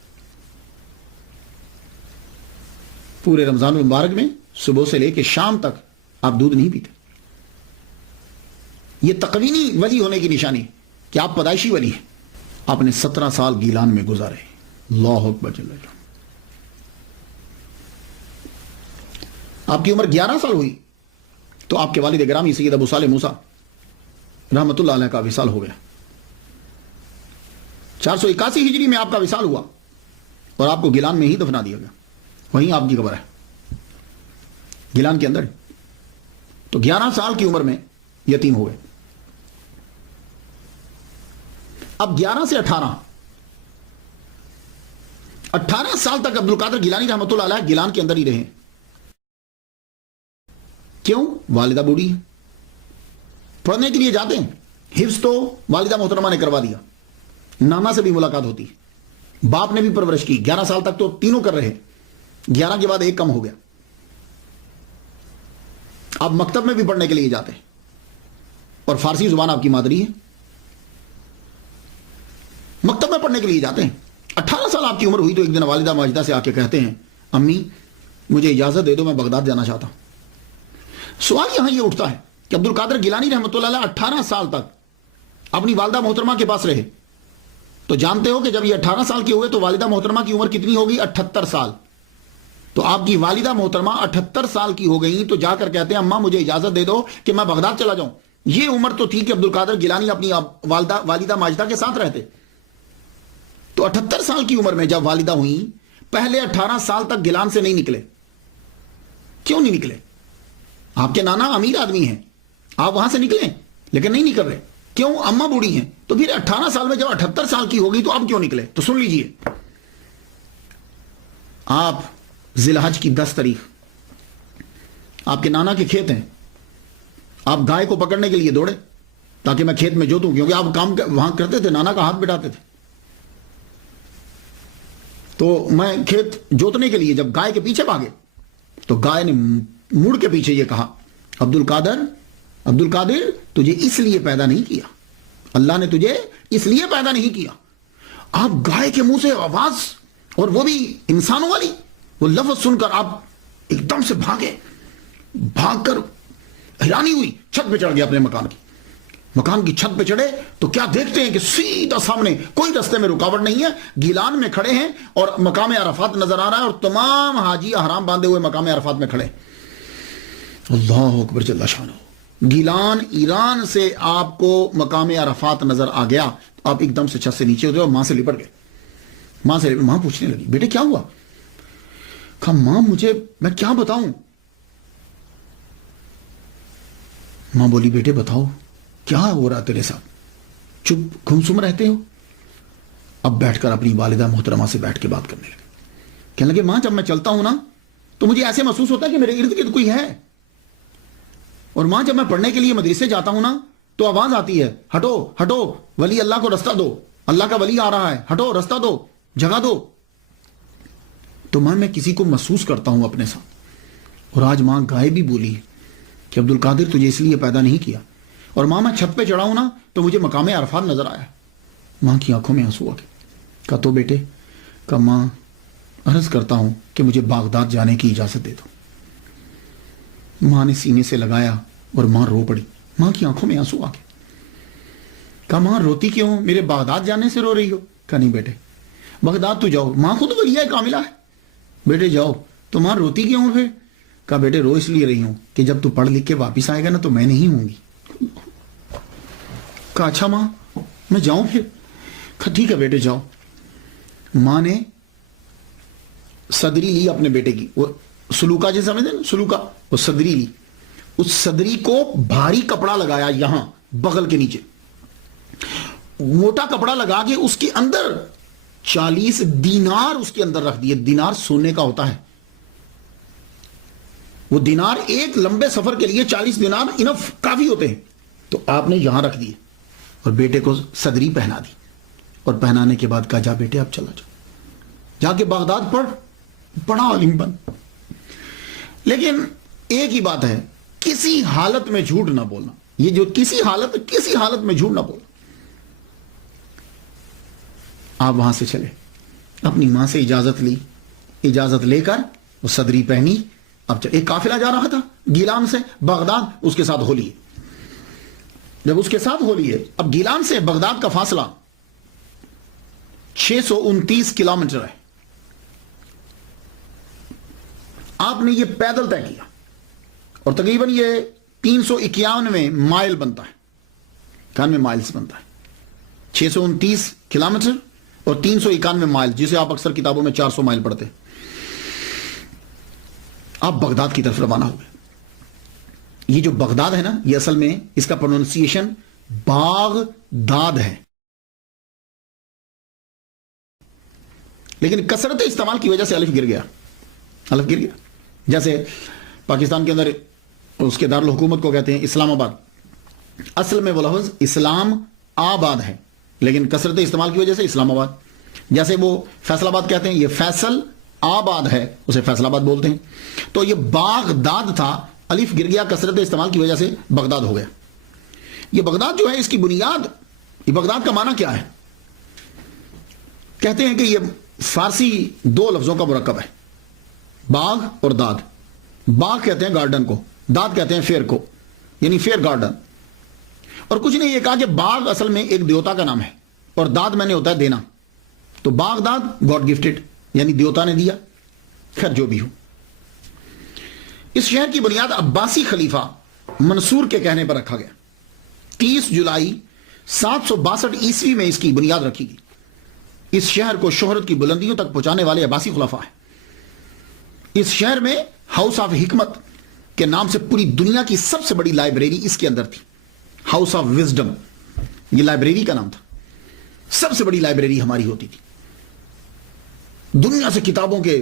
پورے رمضان المبارک میں صبح سے لے کے شام تک آپ دودھ نہیں پیتے۔ یہ تقوینی ولی ہونے کی نشانی کہ آپ پیدائشی ولی ہیں۔ آپ نے 17 سال گیلان میں گزارے، اللہ اکبر جل جلالہ۔ آپ کی عمر 11 سال ہوئی تو آپ کے والد گرامی سید ابو صالح موسیٰ رحمۃ اللہ علیہ کا وصال ہو گیا۔ 481 ہجری میں آپ کا وصال ہوا اور آپ کو گیلان میں ہی دفنا دیا گیا، وہیں آپ کی قبر ہے، گیلان کے اندر۔ تو 11 سال کی عمر میں یتیم ہوئے۔ اب 11 سے 18 سال تک عبد القادر گیلانی رحمۃ اللہ علیہ گیلان کے اندر ہی رہے۔ کیوں؟ والدہ بوڑھی ہے، پڑھنے کے لیے جاتے ہیں، حفظ تو والدہ محترمہ نے کروا دیا، نانا سے بھی ملاقات ہوتی ہے، باپ نے بھی پرورش کی، 11 سال تک تو تینوں کر رہے، 11 کے بعد ایک کم ہو گیا۔ آپ مکتب میں بھی پڑھنے کے لیے جاتے ہیں، اور فارسی زبان آپ کی مادری ہے، مکتب میں پڑھنے کے لیے جاتے ہیں۔ 18 سال آپ کی عمر ہوئی تو ایک دن والدہ ماجدہ سے آ کے کہتے ہیں، امی مجھے اجازت دے دو، میں بغداد جانا چاہتا ہوں۔ سوال یہاں یہ اٹھتا ہے کہ عبد القادر گیلانی رحمۃ اللہ علیہ 18 سال تک اپنی والدہ محترمہ کے پاس رہے، تو جانتے ہو کہ جب یہ 18 سال کے ہوئے تو والدہ محترمہ کی عمر کتنی ہوگی؟ 78 سال۔ تو آپ کی والدہ محترمہ 78 سال کی ہو گئی تو جا کر کہتے ہیں، اماں مجھے اجازت دے دو کہ میں بغداد چلا جاؤں۔ یہ عمر تو تھی کہ عبد القادر گیلانی اپنی والدہ ماجدہ کے ساتھ رہتے۔ تو 78 سال کی عمر میں جب والدہ ہوئی، پہلے 18 سال تک گیلان سے نہیں نکلے۔ کیوں نہیں نکلے؟ آپ کے نانا امیر آدمی ہیں، آپ وہاں سے نکلیں، لیکن نہیں نکل رہے۔ کیوں؟ اماں بوڑھی ہیں۔ تو پھر 18 سال میں جب 78 سال کی ہوگی تو اب کیوں نکلے؟ تو سن لیجئے، آپ ذی الحج کی 10 تاریخ آپ کے نانا کے کھیت ہیں، آپ گائے کو پکڑنے کے لیے دوڑے تاکہ میں کھیت میں جوتوں، کیونکہ آپ کام وہاں کرتے تھے، نانا کا ہاتھ بٹاتے تھے. تو میں کھیت جوتنے کے لیے جب گائے کے پیچھے بھاگے تو گائے نے مڑ کے پیچھے یہ کہا، عبد القادر تجھے اس لیے پیدا نہیں کیا، اللہ نے تجھے اس لیے پیدا نہیں کیا. آپ گائے کے منہ سے آواز، اور وہ بھی انسانوں والی، وہ لفظ سن کر آپ ایک دم سے بھاگ کر حیرانی ہوئی، چھت پہ چڑھ گیا اپنے مکان کی چھت پہ چڑھے تو کیا دیکھتے ہیں کہ سیدھا سامنے، کوئی رستے میں رکاوٹ نہیں ہے، گیلان میں کھڑے ہیں اور مقام عرفات نظر آ رہا ہے، اور تمام حاجی احرام باندھے ہوئے مقام عرفات میں کھڑے. اللہ اکبر جل شانہ. گیلان ایران سے آپ کو مقام عرفات نظر آ گیا، آپ ایک دم سے چھت سے نیچے اترے اور ماں سے لپٹ گئے. ماں پوچھنے لگی، بیٹے کیا ہوا؟ کہا ماں میں کیا بتاؤں. ماں بولی بیٹے بتاؤ کیا ہو رہا تیرے ساتھ، چپ گمسم رہتے ہو. اب بیٹھ کر اپنی والدہ محترمہ سے بیٹھ کے بات کرنے لگے. کہنے لگے ماں جب میں چلتا ہوں نا تو مجھے ایسے محسوس ہوتا ہے کہ میرے ارد گرد کوئی ہے، اور ماں جب میں پڑھنے کے لیے مدرسے جاتا ہوں نا تو آواز آتی ہے، ہٹو ہٹو ولی اللہ کو رستہ دو، اللہ کا ولی آ رہا ہے، ہٹو رستہ دو، جگہ دو. تو ماں میں کسی کو محسوس کرتا ہوں اپنے ساتھ. اور آج ماں گائے بھی بولی کہ عبد القادر تجھے اس لیے پیدا نہیں کیا. اور ماں میں چھت پہ چڑھا ہوں نا تو مجھے مقام عرفات نظر آیا. ماں کی آنکھوں میں آنسو آ گئے. کہا تو بیٹے، کہا ماں عرض کرتا ہوں کہ مجھے بغداد جانے کی اجازت دے دو. ماں نے سینے سے لگایا اور ماں رو پڑی. ماں کی آنکھوں میں آنسو آ گئے. کہا ماں روتی کیوں ہو، میرے بغداد جانے سے رو رہی ہو؟ کہا نہیں بیٹے بغداد تو جاؤ، ماں خود ولیہ کاملہ ہے، بیٹے جاؤ. تو ماں روتی کیوں ہو پھر؟ کہا بیٹے رو اس لیے رہی ہوں کہ جب تو پڑھ لکھ کے واپس آئے گا نا تو میں نہیں ہوں گی. کہا اچھا ماں میں جاؤں پھر؟ کہا ٹھیک ہے بیٹے جاؤ. ماں نے صدری لی اپنے بیٹے کی، وہ سلوکا جیسے سمجھتے ہیں سلوکا، وہ صدری لی. اس صدری کو بھاری کپڑا لگایا، یہاں بغل کے نیچے موٹا کپڑا لگا کے اس کے اندر 40 دینار اس کے اندر رکھ دیے. دینار سونے کا ہوتا ہے، وہ دینار ایک لمبے سفر کے لیے 40 دینار انف کافی ہوتے ہیں. تو آپ نے یہاں رکھ دیے اور بیٹے کو صدری پہنا دی، اور پہنانے کے بعد کہا جا بیٹے اب چلا جاؤ، جا کے بغداد پڑھ، بڑا عالم بن. لیکن ایک ہی بات ہے، کسی حالت میں جھوٹ نہ بولنا. یہ جو کسی حالت میں جھوٹ نہ بولنا. آپ وہاں سے چلے، اپنی ماں سے اجازت لی، اجازت لے کر وہ صدری پہنی. اب ایک قافلہ جا رہا تھا گیلان سے بغداد، اس کے ساتھ ہو لیے. جب اس کے ساتھ ہو لیے، اب گیلان سے بغداد کا فاصلہ 629 کلومیٹر ہے. آپ نے یہ پیدل طے کیا، اور تقریباً یہ 391 مائل بنتا ہے، 91 مائلز بنتا ہے. 629 کلومیٹر اور 391 مائل، جسے آپ اکثر کتابوں میں 400 مائل پڑھتے ہیں. آپ بغداد کی طرف روانہ ہوئے. یہ جو بغداد ہے نا، یہ اصل میں اس کا پروننسیشن باغداد ہے، لیکن کثرت استعمال کی وجہ سے الف گر گیا. جیسے پاکستان کے اندر اس کے دارالحکومت کو کہتے ہیں اسلام آباد، اصل میں وہ لفظ اسلام آباد ہے، لیکن کثرت استعمال کی وجہ سے اسلام آباد. جیسے وہ فیصل آباد کہتے ہیں، یہ فیصل آباد ہے، اسے فیصل آباد بولتے ہیں. تو یہ باغداد تھا، الف گر گیا، کثرت استعمال کی وجہ سے بغداد ہو گیا. یہ بغداد جو ہے، اس کی بنیاد، یہ بغداد کا معنی کیا ہے؟ کہتے ہیں کہ یہ فارسی 2 لفظوں کا مرکب ہے، باغ اور داد. باغ کہتے ہیں گارڈن کو، داد کہتے ہیں فیئر کو، یعنی فیئر گارڈن. اور کچھ نے یہ کہا کہ باغ اصل میں ایک دیوتا کا نام ہے، اور داد میں نے ہوتا ہے دینا. تو باغ داد گاڈ گفٹڈ، یعنی دیوتا نے دیا. خیر جو بھی ہو، اس شہر کی بنیاد عباسی خلیفہ منصور کے کہنے پر رکھا گیا. 30 جولائی 762 عیسوی میں اس کی بنیاد رکھی گئی. اس شہر کو شہرت کی بلندیوں تک پہنچانے والے عباسی خلفاء ہیں. اس شہر میں ہاؤس آف حکمت کے نام سے پوری دنیا کی سب سے بڑی لائبریری اس کے اندر تھی. ہاؤس آف وزڈم، یہ لائبریری کا نام تھا. سب سے بڑی لائبریری ہماری ہوتی تھی. دنیا سے کتابوں کے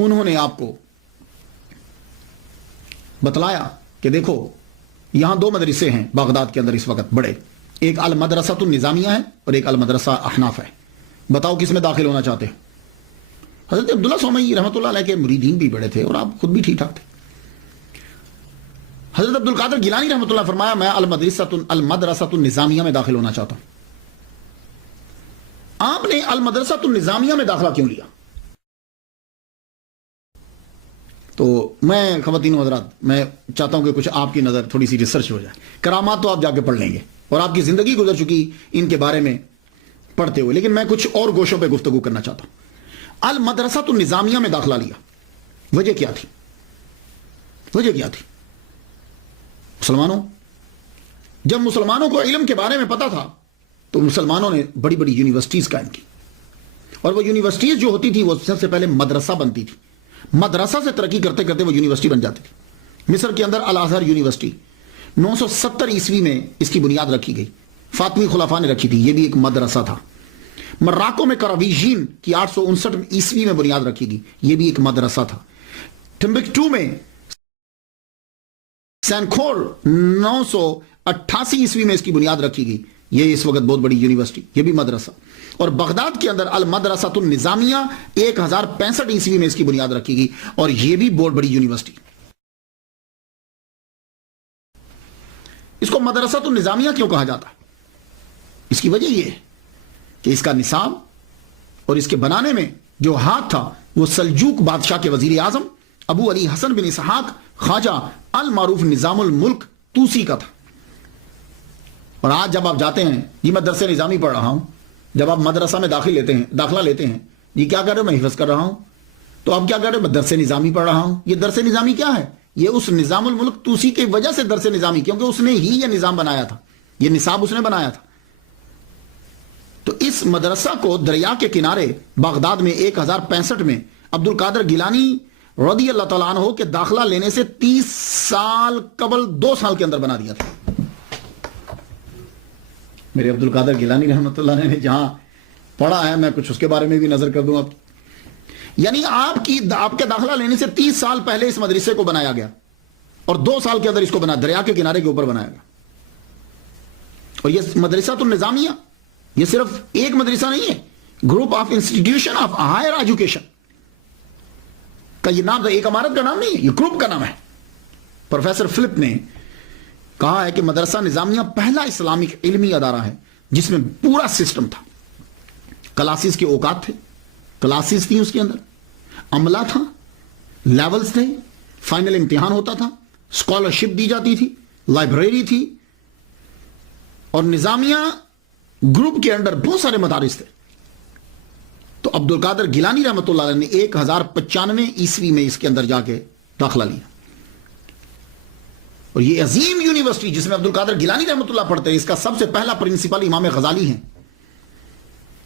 انہوں نے آپ کو بتلایا کہ دیکھو یہاں دو مدرسے ہیں بغداد کے اندر اس وقت بڑے، ایک المدرسہ النظامیہ ہے اور ایک المدرسہ احناف ہے، بتاؤ کس میں داخل ہونا چاہتے ہو؟ حضرت عبداللہ سومئی رحمۃ اللہ علیہ کے مریدین بھی بڑے تھے اور آپ خود بھی ٹھیک ٹھاک تھے۔ حضرت عبد القادر گیلانی رحمۃ اللہ فرمایا میں المدرسہ النظامیہ میں داخل ہونا چاہتا ہوں۔ آپ نے المدرسہ النظامیہ میں داخلہ کیوں لیا؟ تو میں خواتین و حضرات میں چاہتا ہوں کہ کچھ آپ کی نظر تھوڑی سی ریسرچ ہو جائے۔ کرامات تو آپ جا کے پڑھ لیں گے اور آپ کی زندگی گزر چکی ان کے بارے میں پڑھتے ہوئے، لیکن میں کچھ اور گوشوں پہ گفتگو کرنا چاہتا ہوں۔ المدرسہ النظامیہ میں داخلہ لیا، وجہ کیا تھی؟ وجہ کیا تھی؟ مسلمانوں، جب مسلمانوں کو علم کے بارے میں پتا تھا تو مسلمانوں نے بڑی بڑی یونیورسٹیز قائم کی، اور وہ یونیورسٹیز جو ہوتی تھی وہ سب سے پہلے مدرسہ بنتی تھی، مدرسہ سے ترقی کرتے کرتے وہ یونیورسٹی بن جاتی تھی۔ مصر کے اندر الازہر یونیورسٹی 970 عیسوی میں اس کی بنیاد رکھی گئی، فاطمی خلفاء نے رکھی تھی، یہ بھی ایک مدرسہ تھا۔ مراکو میں کراویجین کی 859 عیسوی میں بنیاد رکھی گئی، یہ بھی ایک مدرسہ تھا۔ ٹمبکٹو میں سینکھور 988 عیسوی میں اس کی بنیاد رکھی گئی، یہ اس وقت بہت بڑی یونیورسٹی، یہ بھی مدرسہ۔ اور بغداد کے اندر المدرسہ النظامیہ 1065 عیسوی میں اس کی بنیاد رکھی گئی، اور یہ بھی بہت بڑی یونیورسٹی۔ اس کو مدرسہ النظامیہ کیوں کہا جاتا ہے؟ اس کی وجہ یہ ہے کہ اس کا نصاب اور اس کے بنانے میں جو ہاتھ تھا وہ سلجوق بادشاہ کے وزیر اعظم ابو علی حسن بن اسحاق خواجہ المعروف نظام الملک توسی کا تھا۔ اور آج جب آپ جاتے ہیں، یہ میں درس نظامی پڑھ رہا ہوں، جب آپ مدرسہ میں داخلہ لیتے ہیں، یہ کیا کر رہے ہو؟ میں حفظ کر رہا ہوں۔ تو آپ کیا کر رہے ہو؟ میں درس نظامی پڑھ رہا ہوں۔ یہ درس نظامی کیا ہے؟ یہ اس نظام الملک توسی کی وجہ سے درس نظامی، کیونکہ اس نے ہی یہ نظام بنایا تھا، یہ نصاب اس نے بنایا تھا۔ تو اس مدرسہ کو دریا کے کنارے بغداد میں 1065 میں عبد القادر گیلانی رضی اللہ تعالیٰ عنہ کے داخلہ لینے سے 30 سال قبل 2 سال کے اندر بنا دیا تھا۔ میرے عبد القادر گیلانی رحمۃ اللہ نے جہاں پڑھا ہے میں کچھ اس کے بارے میں بھی نظر کر دوں آپ، یعنی آپ کے داخلہ لینے سے 30 سال پہلے اس مدرسے کو بنایا گیا، اور 2 سال کے اندر اس کو دریا کے کنارے کے اوپر بنایا گیا۔ اور یہ مدرسہ النظامیہ یہ صرف ایک مدرسہ نہیں ہے، group of institution of higher education کا یہ نام تھا، ایک عمارت کا نام نہیں ہے، یہ گروپ کا نام ہے۔ پروفیسر فلپ نے کہا ہے کہ مدرسہ نظامیہ پہلا اسلامک علمی ادارہ ہے جس میں پورا سسٹم تھا، کلاسز کے اوقات تھے، کلاسز تھیں اس کے اندر، عملہ تھا، لیولز تھے، فائنل امتحان ہوتا تھا، اسکالرشپ دی جاتی تھی، لائبریری تھی، اور نظامیہ گروپ کے اندر بہت سارے مدارس تھے۔ تو عبد القادر گیلانی رحمۃ اللہ علیہ نے 1095 عیسوی میں اس کے اندر جا کے داخلہ لیا، اور یہ عظیم یونیورسٹی جس میں عبد القادر گیلانی رحمۃ اللہ پڑھتے ہیں، اس کا سب سے پہلا پرنسپل امام غزالی ہیں،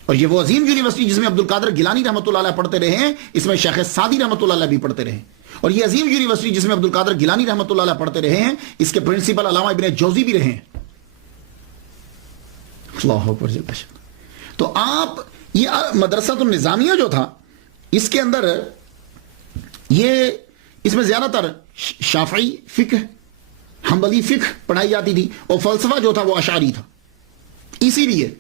اور یہ وہ عظیم یونیورسٹی جس میں عبد القادر گیلانی رحمۃ اللہ علیہ پڑھتے رہے ہیں، اس میں شیخ سعدی رحمۃ اللہ علیہ بھی پڑھتے رہے، اور یہ عظیم یونیورسٹی جس میں عبد القادر گیلانی رحمۃ اللہ علیہ پڑھتے رہے ہیں، اس کے پرنسپل علامہ ابن جوزی بھی رہے ہیں۔ اللہ اکبر جل شان۔ تو آپ یہ مدرسہ النظامیہ جو تھا، اس کے اندر یہ اس میں زیادہ تر شافعی فقہ، حنبلی فقہ پڑھائی جاتی تھی، اور فلسفہ جو تھا وہ اشعری تھا۔ اسی لیے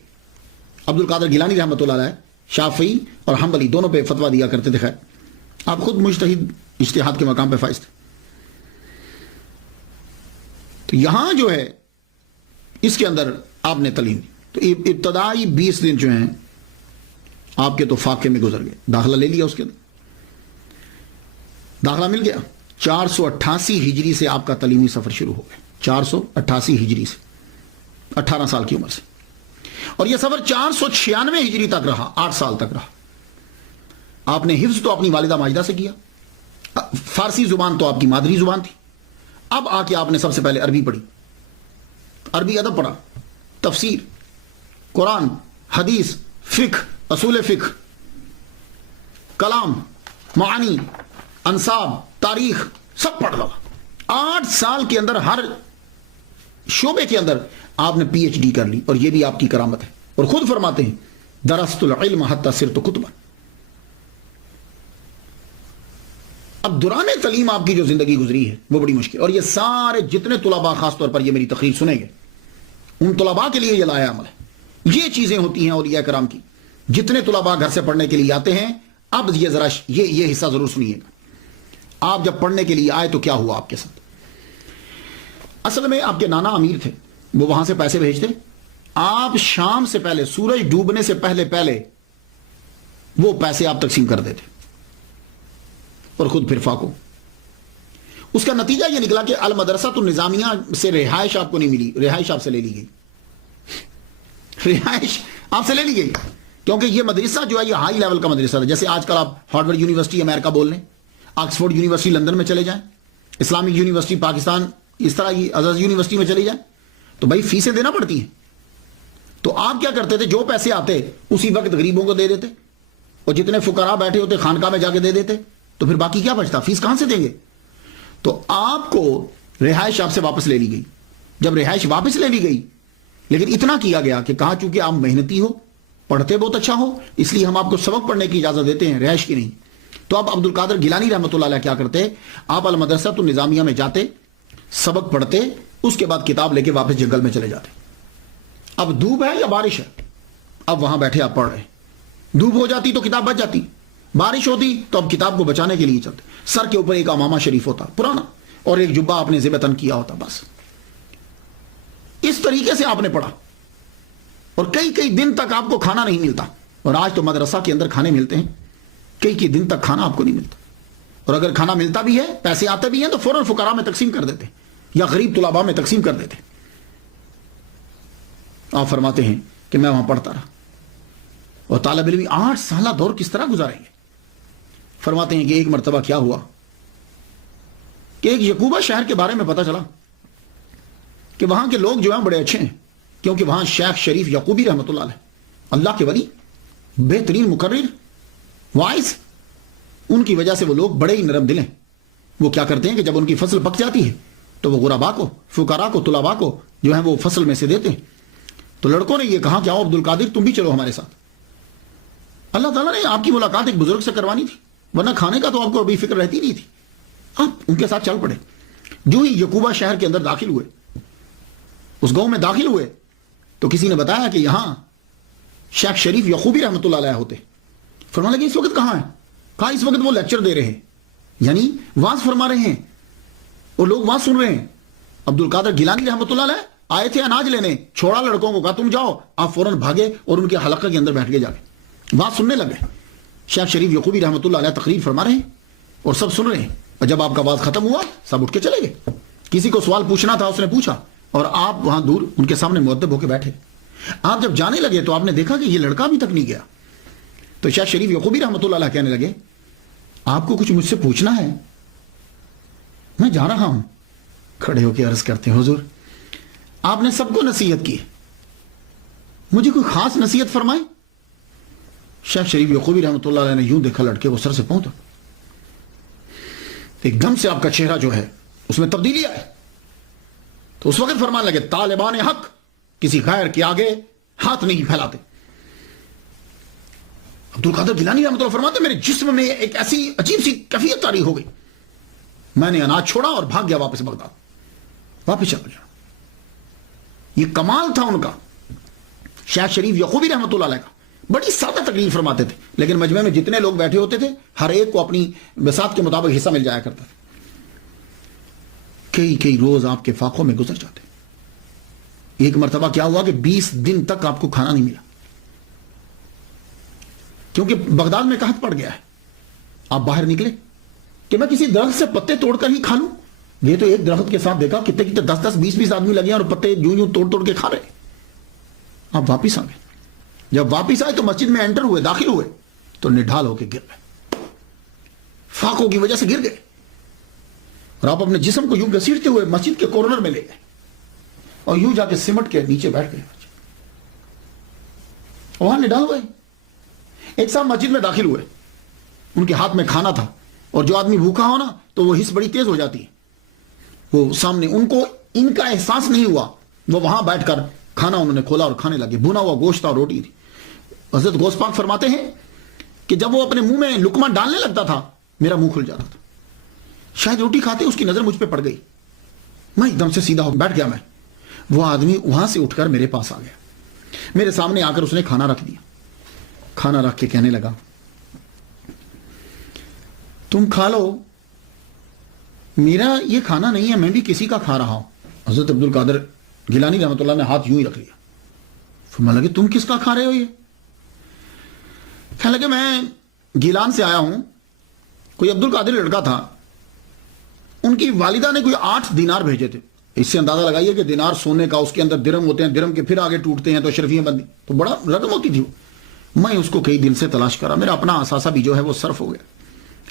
عبد القادر گیلانی رحمۃ اللہ علیہ شافعی اور حنبلی دونوں پہ فتویٰ دیا کرتے تھے۔ خیر آپ خود مجتہد اجتہاد کے مقام پہ فائز تھے۔ تو یہاں جو ہے اس کے اندر آپ نے تعلیم دی، تو ابتدائی 20 دن جو ہیں آپ کے تو فاقے میں گزر گئے، داخلہ لے لیا، اس کے اندر داخلہ مل گیا۔ 488 ہجری سے آپ کا تعلیمی سفر شروع ہو گیا، 488 ہجری سے 18 سال کی عمر سے، اور یہ سفر 496 ہجری تک رہا، 8 سال تک رہا۔ آپ نے حفظ تو اپنی والدہ ماجدہ سے کیا، فارسی زبان تو آپ کی مادری زبان تھی، اب آ کے آپ نے سب سے پہلے عربی پڑھی، عربی ادب پڑھا، تفسیر، قرآن، حدیث، فقہ، اصول فقہ، کلام، معانی، انصاب، تاریخ، سب پڑھ لو۔ 8 سال کے اندر ہر شعبے کے اندر آپ نے پی ایچ ڈی کر لی، اور یہ بھی آپ کی کرامت ہے۔ اور خود فرماتے ہیں درست العلم حتی صرت کتبا، اب دوران تعلیم آپ کی جو زندگی گزری ہے وہ بڑی مشکل، اور یہ سارے جتنے طلباء خاص طور پر یہ میری تقریر سنیں گے ان طلباء کے لیے یہ لایا عمل ہے۔ یہ چیزیں ہوتی ہیں اولیاء کرام کی، جتنے طلباء گھر سے پڑھنے کے لیے آتے ہیں، اب یہ ذرا یہ حصہ ضرور سنیے گا۔ آپ جب پڑھنے کے لیے آئے تو کیا ہوا آپ کے ساتھ؟ اصل میں آپ کے نانا امیر تھے، وہ وہاں سے پیسے بھیجتے، آپ شام سے پہلے، سورج ڈوبنے سے پہلے وہ پیسے آپ تقسیم کر دیتے اور خود پھر فاقو۔ اس کا نتیجہ یہ نکلا کہ المدرسہ تو نظامیہ سے رہائش آپ کو نہیں ملی، رہائش آپ سے لے لی گئی، رہائش آپ سے لے لی گئی، کیونکہ یہ مدرسہ جو ہے یہ ہائی لیول کا مدرسہ تھا۔ جیسے آج کل آپ ہارورڈ یونیورسٹی امریکہ بول لیں، آکسفورڈ یونیورسٹی لندن میں چلے جائیں، اسلامک یونیورسٹی پاکستان، اس طرح یہ ازہر یونیورسٹی میں چلے جائیں، تو بھائی فیسیں دینا پڑتی ہیں۔ تو آپ کیا کرتے تھے، جو پیسے آتے اسی وقت غریبوں کو دے دیتے، اور جتنے فقراء بیٹھے ہوتے خانقاہ میں جا کے دے دیتے، تو پھر باقی کیا بچتا، فیس کہاں سے دیں گے؟ تو آپ کو رہائش آپ سے واپس لے لی گئی۔ جب رہائش واپس لے لی گئی، لیکن اتنا کیا گیا کہ کہا چونکہ آپ محنتی ہو، پڑھتے بہت اچھا ہو، اس لیے ہم آپ کو سبق پڑھنے کی اجازت دیتے ہیں، رہائش کی نہیں۔ تو اب عبد القادر گیلانی رحمۃ اللہ علیہ کیا کرتے، آپ المدرسہ تو نظامیہ میں جاتے، سبق پڑھتے، اس کے بعد کتاب لے کے واپس جنگل میں چلے جاتے۔ اب دھوپ ہے یا بارش ہے، اب وہاں بیٹھے آپ پڑھ رہے ہیں، دھوپ ہو جاتی تو کتاب بچ جاتی، بارش ہوتی تو اب کتاب کو بچانے کے لیے چلتے، سر کے اوپر ایک امامہ شریف ہوتا پرانا، اور ایک جبہ آپ نے زیب تن کیا ہوتا، بس اس طریقے سے آپ نے پڑھا، اور کئی دن تک آپ کو کھانا نہیں ملتا۔ اور آج تو مدرسہ کے اندر کھانے ملتے ہیں، کئی دن تک کھانا آپ کو نہیں ملتا، اور اگر کھانا ملتا بھی ہے، پیسے آتے بھی ہیں، تو فوراً فقراء میں تقسیم کر دیتے یا غریب طلباء میں تقسیم کر دیتے۔ آپ فرماتے ہیں کہ میں وہاں پڑھتا رہا، اور طالب علم 8 سالہ دور کس طرح گزاریں گے؟ فرماتے ہیں کہ ایک مرتبہ کیا ہوا کہ ایک یعقوبہ شہر کے بارے میں پتہ چلا کہ وہاں کے لوگ جو ہیں بڑے اچھے ہیں، کیونکہ وہاں شیخ شریف یعقوبی رحمۃ اللہ علیہ، اللہ کے ولی، بہترین مقرر، وائز، ان کی وجہ سے وہ لوگ بڑے ہی نرم دل ہیں۔ وہ کیا کرتے ہیں کہ جب ان کی فصل پک جاتی ہے تو وہ غرباء کو، فقراء کو، طلباء کو جو ہیں وہ فصل میں سے دیتے ہیں۔ تو لڑکوں نے یہ کہا کہ آؤ عبد القادر تم بھی چلو ہمارے ساتھ۔ اللہ تعالیٰ نے آپ کی ملاقات ایک بزرگ سے کروانی تھی، ورنہ کھانے کا تو آپ کو ابھی فکر رہتی نہیں تھی۔ آپ ان کے ساتھ چل پڑے۔ جو ہی یعقوبہ شہر کے اندر داخل ہوئے، اس گاؤں میں داخل ہوئے، تو کسی نے بتایا کہ یہاں شیخ شریف یعقوبی رحمۃ اللہ علیہ ہوتے۔ فرمانے لگے اس وقت کہاں ہیں؟ کہا اس وقت وہ لیکچر دے رہے ہیں، یعنی واز فرما رہے ہیں، اور لوگ واز سن رہے ہیں۔ عبد القادر گیلانی رحمۃ اللہ علیہ آئے تھے اناج لینے، چھوڑا لڑکوں کو، کہا تم جاؤ، آپ فوراً بھاگے اور ان کے حلقہ کے اندر بیٹھ کے جا کے بات سننے لگے۔ شیخ شریف یعقوبی رحمۃ اللہ علیہ تقریر فرما رہے ہیں اور سب سن رہے ہیں، اور جب آپ کا بات ختم ہوا سب اٹھ کے چلے گئے۔ کسی کو سوال پوچھنا تھا اس نے پوچھا، اور آپ وہاں دور ان کے سامنے مؤدب ہو کے بیٹھے۔ آپ جب جانے لگے تو آپ نے دیکھا کہ یہ لڑکا بھی تک نہیں گیا۔ تو شیخ شریف یعقوبی رحمۃ اللہ علیہ کہنے لگے آپ کو کچھ مجھ سے پوچھنا ہے؟ میں جا رہا ہوں۔ کھڑے ہو کے عرض کرتے ہیں حضور آپ نے سب کو نصیحت کی، مجھے کوئی خاص نصیحت فرمائے؟ شیخ شریف یعقوبی رحمۃ اللہ علیہ نے یوں دیکھا لڑکے کو سر سے پاؤں تک، ایک دم سے آپ کا چہرہ جو ہے اس میں تبدیلی آئی۔ تو اس وقت فرمان لگے طالبان حق کسی غیر کے آگے ہاتھ نہیں پھیلاتے۔ عبد القادر گیلانی رحمۃ اللہ فرماتے میرے جسم میں ایک ایسی عجیب سی کیفیت طاری ہو گئی، میں نے اناج چھوڑا اور بھاگ گیا واپس بغداد، واپس چلا گیا۔ یہ کمال تھا ان کا، شیخ شریف یعقوبی رحمۃ اللہ علیہ کا۔ بڑی سادہ تقریر فرماتے تھے، لیکن مجمع میں جتنے لوگ بیٹھے ہوتے تھے ہر ایک کو اپنی بساط کے مطابق حصہ مل جایا کرتا تھا۔ کئی روز آپ کے فاقوں میں گزر جاتے۔ ایک مرتبہ کیا ہوا کہ 20 دن تک آپ کو کھانا نہیں ملا، کیونکہ بغداد میں قحط پڑ گیا ہے۔ آپ باہر نکلے کہ میں کسی درخت سے پتے توڑ کر ہی کھا لوں، یہ تو ایک درخت کے ساتھ دیکھا کتنے 10 20 آدمی لگے اور پتے یوں توڑ کے کھا رہے۔ آپ واپس آ گئے۔ جب واپس آئے تو مسجد میں انٹر ہوئے، داخل ہوئے تو نڈھال ہو کے گر گئے، فاقوں کی وجہ سے گر گئے، اور آپ اپنے جسم کو یوں گھسیٹتے ہوئے مسجد کے کارنر میں لے گئے اور یوں جا کے سمٹ کے نیچے بیٹھ گئے، وہاں نڈھال ہوئے۔ ایک صاحب مسجد میں داخل ہوئے، ان کے ہاتھ میں کھانا تھا، اور جو آدمی بھوکا ہو نا تو وہ حس بڑی تیز ہو جاتی ہے، وہ سامنے ان کو ان کا احساس نہیں ہوا، وہ وہاں بیٹھ کر کھانا انہوں نے کھولا اور کھانے لگے، بھونا ہوا گوشت تھا اور روٹی تھی۔ حضرت غوث پاک فرماتے ہیں کہ جب وہ اپنے منہ میں لقمہ ڈالنے لگتا تھا میرا منہ کھل جاتا تھا، شاید روٹی کھاتے اس کی نظر مجھ پہ پڑ گئی، میں ایک دم سے سیدھا ہو بیٹھ گیا. میں وہ آدمی وہاں سے اٹھ کر میرے پاس آ گیا، میرے سامنے آ کر اس نے کھانا رکھ دیا. کھانا رکھ کے کہنے لگا تم کھا لو، میرا یہ کھانا نہیں ہے، میں بھی کسی کا کھا رہا ہوں. حضرت عبد القادر گیلانی رحمۃ اللہ نے ہاتھ یوں ہی رکھ لیا. فرمایا لگے تم کس کا کھا رہے ہو؟ یہ کہنے لگے میں گیلان سے آیا ہوں، کوئی عبد القادر لڑکا تھا، ان کی والدہ نے کوئی 8 دینار بھیجے تھے. اس سے اندازہ لگائیے کہ دینار سونے کا، اس کے اندر درم ہوتے ہیں، درم کے پھر آگے ٹوٹتے ہیں تو شرفیاں بندی، تو بڑا رقم ہوتی تھی. میں اس کو کئی دن سے تلاش کرا، میرا اپنا اثاثہ بھی جو ہے وہ صرف ہو گیا.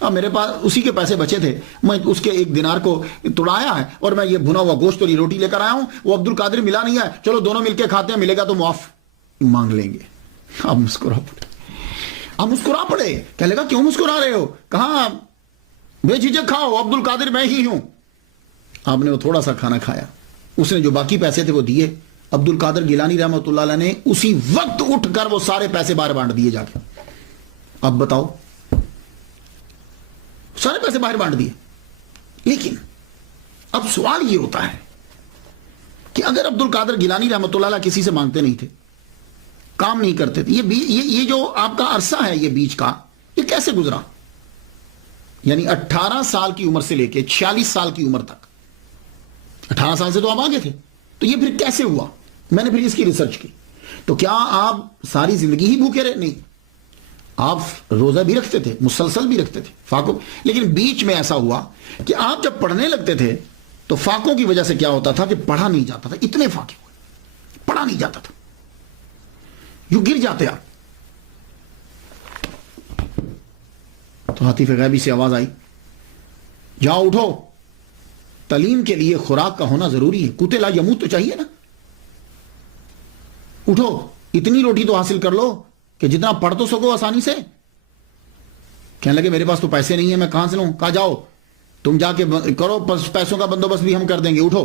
اب میرے پاس اسی کے پیسے بچے تھے، میں اس کے 1 دینار کو توڑایا ہے اور میں یہ بھنا ہوا گوشت اور یہ روٹی لے کر آیا ہوں. وہ عبد القادر ملا نہیں ہے، چلو دونوں مل کے کھاتے ہیں، ملے گا تو معاف مانگ لیں گے. اب مسکرا پڑے. کہنے لگا کیوں مسکرا رہے ہو؟ کہاں بے جھجک کھاؤ، عبد القادر میں ہی ہوں. آپ نے وہ تھوڑا سا کھانا کھایا، اس نے جو باقی پیسے تھے وہ دیے. عبد القادر گیلانی رحمۃ اللہ علیہ نے اسی وقت اٹھ کر وہ سارے پیسے باہر بانٹ دیے جا کے. اب بتاؤ، سارے پیسے باہر بانٹ دیے. لیکن اب سوال یہ ہوتا ہے کہ اگر عبد القادر گیلانی رحمۃ اللہ علیہ کسی سے مانگتے نہیں تھے، کام نہیں کرتے تھے، یہ جو آپ کا عرصہ ہے یہ بیچ کا، یہ کیسے گزرا؟ یعنی 18 سال کی عمر سے لے کے 46 سال کی عمر تک، 18 سال سے تو آپ آگے تھے، تو یہ پھر کیسے ہوا؟ میں نے پھر اس کی ریسرچ کی. تو کیا آپ ساری زندگی ہی بھوکے رہے؟ نہیں، آپ روزہ بھی رکھتے تھے، مسلسل بھی رکھتے تھے، فاقوں، لیکن بیچ میں ایسا ہوا کہ آپ جب پڑھنے لگتے تھے تو فاقوں کی وجہ سے کیا ہوتا تھا کہ پڑھا نہیں جاتا تھا. اتنے فاقے ہوئے، پڑھا نہیں جاتا تھا، یوں گر جاتے آپ. تو حتیف غیبی سے آواز آئی، جاؤ اٹھو، تعلیم کے لیے خوراک کا ہونا ضروری ہے، کوتے لا یموت تو چاہیے نا. اٹھو، اتنی روٹی تو حاصل کر لو کہ جتنا پڑھ تو سکو آسانی سے. کہنے لگے میرے پاس تو پیسے نہیں ہیں، میں کہاں سے لوں؟ کہا جاؤ تم جا کے کرو، پیسوں کا بندوبست بھی ہم کر دیں گے، اٹھو.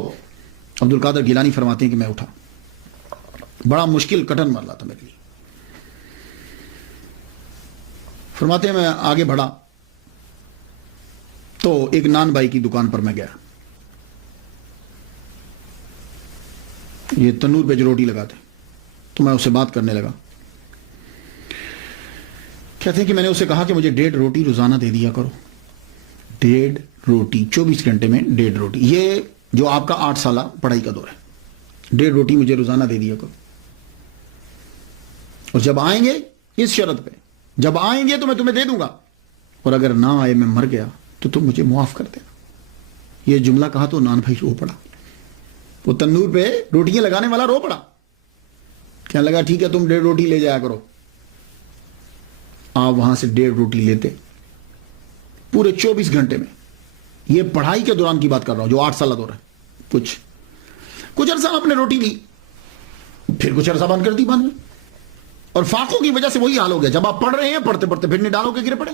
عبد القادر گیلانی فرماتے ہیں کہ میں اٹھا. بڑا مشکل کٹن مرلا تھا میرے لیے. فرماتے ہیں میں آگے بڑھا تو ایک نان بائی کی دکان پر میں گیا. یہ تنور پہ جو روٹی لگاتے، تو میں اسے بات کرنے لگا. کہتے ہیں کہ میں نے اسے کہا کہ مجھے 1.5 روٹی روزانہ دے دیا کرو. 1.5 روٹی 24 گھنٹے میں 1.5 روٹی، یہ جو آپ کا 8 سالہ پڑھائی کا دور ہے، 1.5 روٹی مجھے روزانہ دے دیا کرو. اور جب آئیں گے، اس شرط پہ، جب آئیں گے تو میں تمہیں دے دوں گا، اور اگر نہ آئے میں مر گیا تو تم مجھے معاف کر دینا. یہ جملہ کہا تو نان بھائی رو پڑا. وہ تندور پہ روٹیاں لگانے والا رو پڑا. کہنے لگا ٹھیک ہے تم 1.5 روٹی لے جایا کرو. آپ وہاں سے 1.5 روٹی لیتے پورے 24 گھنٹے میں. یہ پڑھائی کے دوران کی بات کر رہا ہوں جو 8 سالہ دور ہے. کچھ عرصہ آپ نے روٹی لی، پھر کچھ عرصہ بند کر دی بند میں. اور فاقوں کی وجہ سے وہی حال ہو گیا. جب آپ پڑھ رہے ہیں، پڑھتے پڑھتے پھر نڈالوں کے گرے پڑے.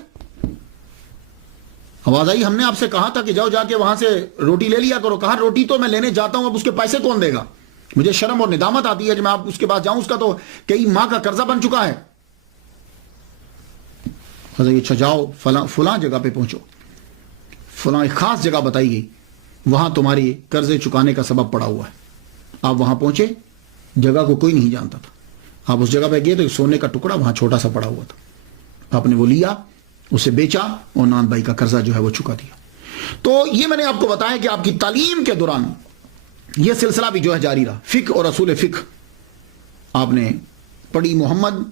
آواز آئی، ہم نے آپ سے کہا تھا کہ جاؤ جا کے وہاں سے روٹی لے لیا کرو. کہا روٹی تو میں لینے جاتا ہوں، اب اس کے پیسے کون دے گا؟ مجھے شرم اور ندامت آتی ہے جب میں آپ اس کے پاس جاؤں، اس کا تو کئی ماہ کا قرضہ بن چکا ہے. اچھا جاؤ فلاں جگہ پہ پہنچو، فلاں ایک خاص جگہ بتائی گئی، وہاں تمہاری قرضے چکانے کا سبب پڑا ہوا ہے. آپ وہاں پہنچے، جگہ کو کوئی نہیں جانتا تھا. آپ اس جگہ پہ گئے تو سونے کا ٹکڑا وہاں چھوٹا سا پڑا ہوا تھا. آپ نے وہ لیا، اسے بیچا اور نان بھائی کا قرضہ جو ہے وہ چکا دیا. تو یہ میں نے آپ کو بتایا کہ آپ کی تعلیم کے دوران یہ سلسلہ بھی جو ہے جاری رہا. فقہ اور اصول فقہ آپ نے پڑھی محمد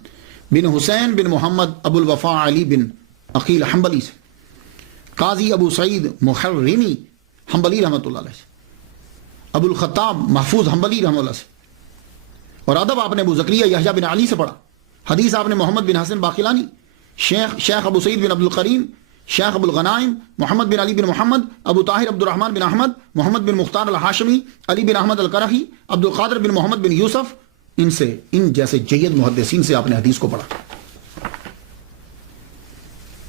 بن حسین بن محمد ابو الوفا علی بن عقیل حنبلی سے، قاضی ابو سعید محرمی حنبلی رحمۃ اللہ علیہ سے، ابو الخطاب محفوظ حنبلی رحمۃ اللہ سے. اور ادب آپ نے ابو زکریہ یحییٰ بن علی سے پڑھا. حدیث آپ نے محمد بن حسن باقلانی، شیخ ابو سعید بن عبد القریم، شیخ ابو الغنائم محمد بن علی بن محمد، ابو طاہر عبد الرحمن بن احمد، محمد بن مختار الحاشمی، علی بن احمد القرخی، عبد القادر بن محمد بن یوسف. ان جیسے جید محدثین سے آپ نے حدیث کو پڑھا.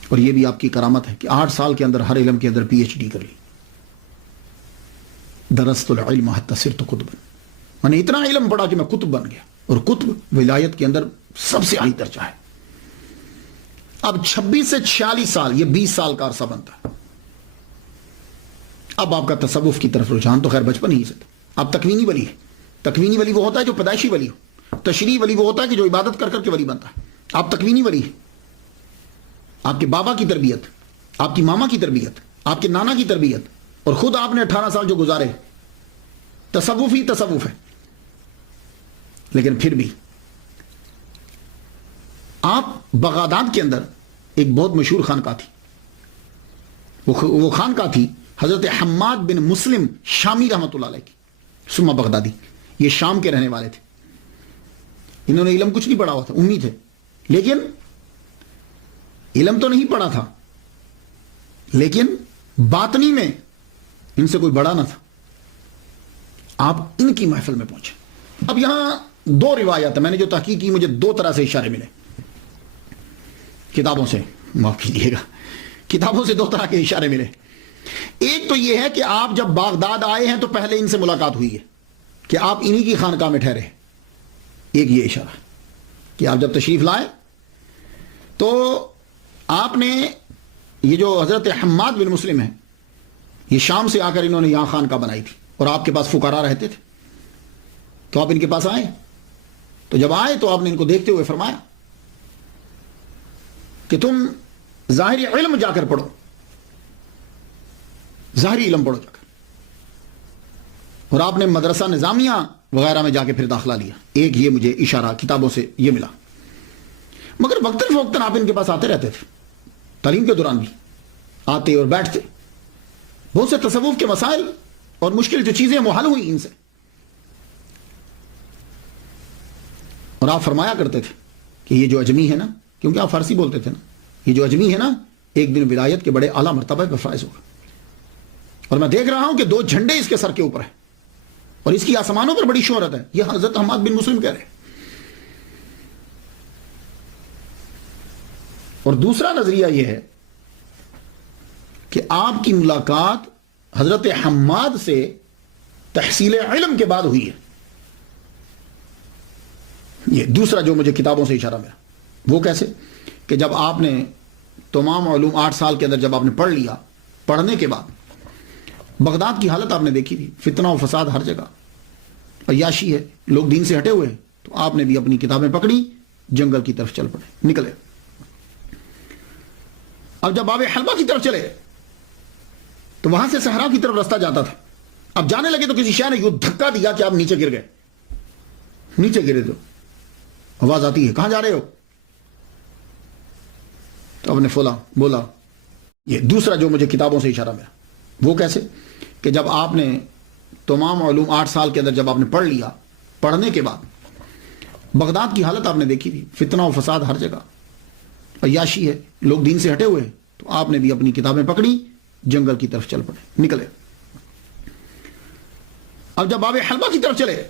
اور یہ بھی آپ کی کرامت ہے کہ 8 سال کے اندر ہر علم کے اندر PhD کر لی. درست العلم حتی صرت قطبا، میں نے اتنا علم پڑھا کہ میں قطب بن گیا. اور قطب ولایت کے اندر سب سے اعلی درجہ ہے. اب 26 سے 46 سال، یہ 20 سال کا عرصہ بنتا ہے. اب آپ کا تصوف کی طرف رجحان تو خیر بچپن ہی سے تھا. آپ تکوینی ولی ہے. تکوینی ولی وہ ہوتا ہے جو پیدائشی ولی ہو. تشریعی ولی وہ ہوتا ہے کہ جو عبادت کر کر کے ولی بنتا ہے. آپ تکوینی ولی ہے. آپ کے بابا کی تربیت، آپ کی ماما کی تربیت، آپ کے نانا کی تربیت، اور خود آپ نے 18 سال جو گزارے، تصوف ہی تصوف ہے. لیکن پھر بھی آپ بغداد کے اندر ایک بہت مشہور خانقاہ تھی. وہ خانقاہ تھی حضرت حماد بن مسلم شامی رحمۃ اللہ علیہ کی، ثم بغدادی. یہ شام کے رہنے والے تھے. انہوں نے علم کچھ نہیں پڑھا ہوا تھا، امی تھے، لیکن علم تو نہیں پڑھا تھا، لیکن باطنی میں ان سے کوئی بڑا نہ تھا. آپ ان کی محفل میں پہنچے. اب یہاں دو روایات ہیں، میں نے جو تحقیق کی مجھے دو طرح سے اشارے ملے کتابوں سے، معاف کیجیے گا، کتابوں سے دو طرح کے اشارے ملے. ایک تو یہ ہے کہ آپ جب بغداد آئے ہیں تو پہلے ان سے ملاقات ہوئی ہے کہ آپ انہی کی خانقاہ میں ٹھہرے. ایک یہ اشارہ کہ آپ جب تشریف لائے تو آپ نے یہ جو حضرت حماد بن مسلم ہیں، یہ شام سے آ کر انہوں نے یہاں خانقاہ بنائی تھی اور آپ کے پاس فقراء رہتے تھے، تو آپ ان کے پاس آئے. تو جب آئے تو آپ نے ان کو دیکھتے ہوئے فرمایا کہ تم ظاہری علم جا کر پڑھو، ظاہری علم پڑھو جا کر. اور آپ نے مدرسہ نظامیہ وغیرہ میں جا کے پھر داخلہ لیا. ایک یہ مجھے اشارہ کتابوں سے یہ ملا. مگر وقتاً فوقتاً آپ ان کے پاس آتے رہتے تھے، تعلیم کے دوران بھی آتے اور بیٹھتے. بہت سے تصوف کے مسائل اور مشکل جو چیزیں وہ حل ہوئی ان سے. اور آپ فرمایا کرتے تھے کہ یہ جو اجمی ہے نا، کیونکہ آپ فارسی بولتے تھے نا، یہ جو اجمی ہے نا ایک دن ولایت کے بڑے اعلیٰ مرتبہ پر فائز ہوگا. اور میں دیکھ رہا ہوں کہ 2 جھنڈے اس کے سر کے اوپر ہیں اور اس کی آسمانوں پر بڑی شہرت ہے. یہ حضرت حماد بن مسلم کہہ رہے ہیں. اور دوسرا نظریہ یہ ہے کہ آپ کی ملاقات حضرت حماد سے تحصیل علم کے بعد ہوئی ہے. یہ دوسرا جو مجھے کتابوں سے اشارہ ملا. وہ کیسے کہ جب آپ نے تمام علوم 8 سال کے اندر جب آپ نے پڑھ لیا، پڑھنے کے بعد بغداد کی حالت آپ نے دیکھی تھی، فتنہ و فساد ہر جگہ، عیاشی ہے، لوگ دین سے ہٹے ہوئے ہیں. تو آپ نے بھی اپنی کتابیں پکڑی، جنگل کی طرف چل پڑے، نکلے. اب جب باب حلبہ کی طرف چلے تو وہاں سے صحرا کی طرف رستہ جاتا تھا. اب جانے لگے تو کسی شے نے یوں دھکا دیا کہ آپ نیچے گر گئے. نیچے گرے تو آواز آتی ہے، کہاں جا رہے ہو؟ تو آپ نے بولا. یہ دوسرا جو مجھے کتابوں سے اشارہ ملا. وہ کیسے کہ جب آپ نے تمام علوم 8 سال کے اندر جب آپ نے پڑھ لیا، پڑھنے کے بعد بغداد کی حالت آپ نے دیکھی تھی، فتنہ و فساد ہر جگہ، عیاشی ہے، لوگ دین سے ہٹے ہوئے ہیں. تو آپ نے بھی اپنی کتابیں پکڑی، جنگل کی طرف چل پڑے، نکلے. اب جب باب حلبہ کی طرف چلے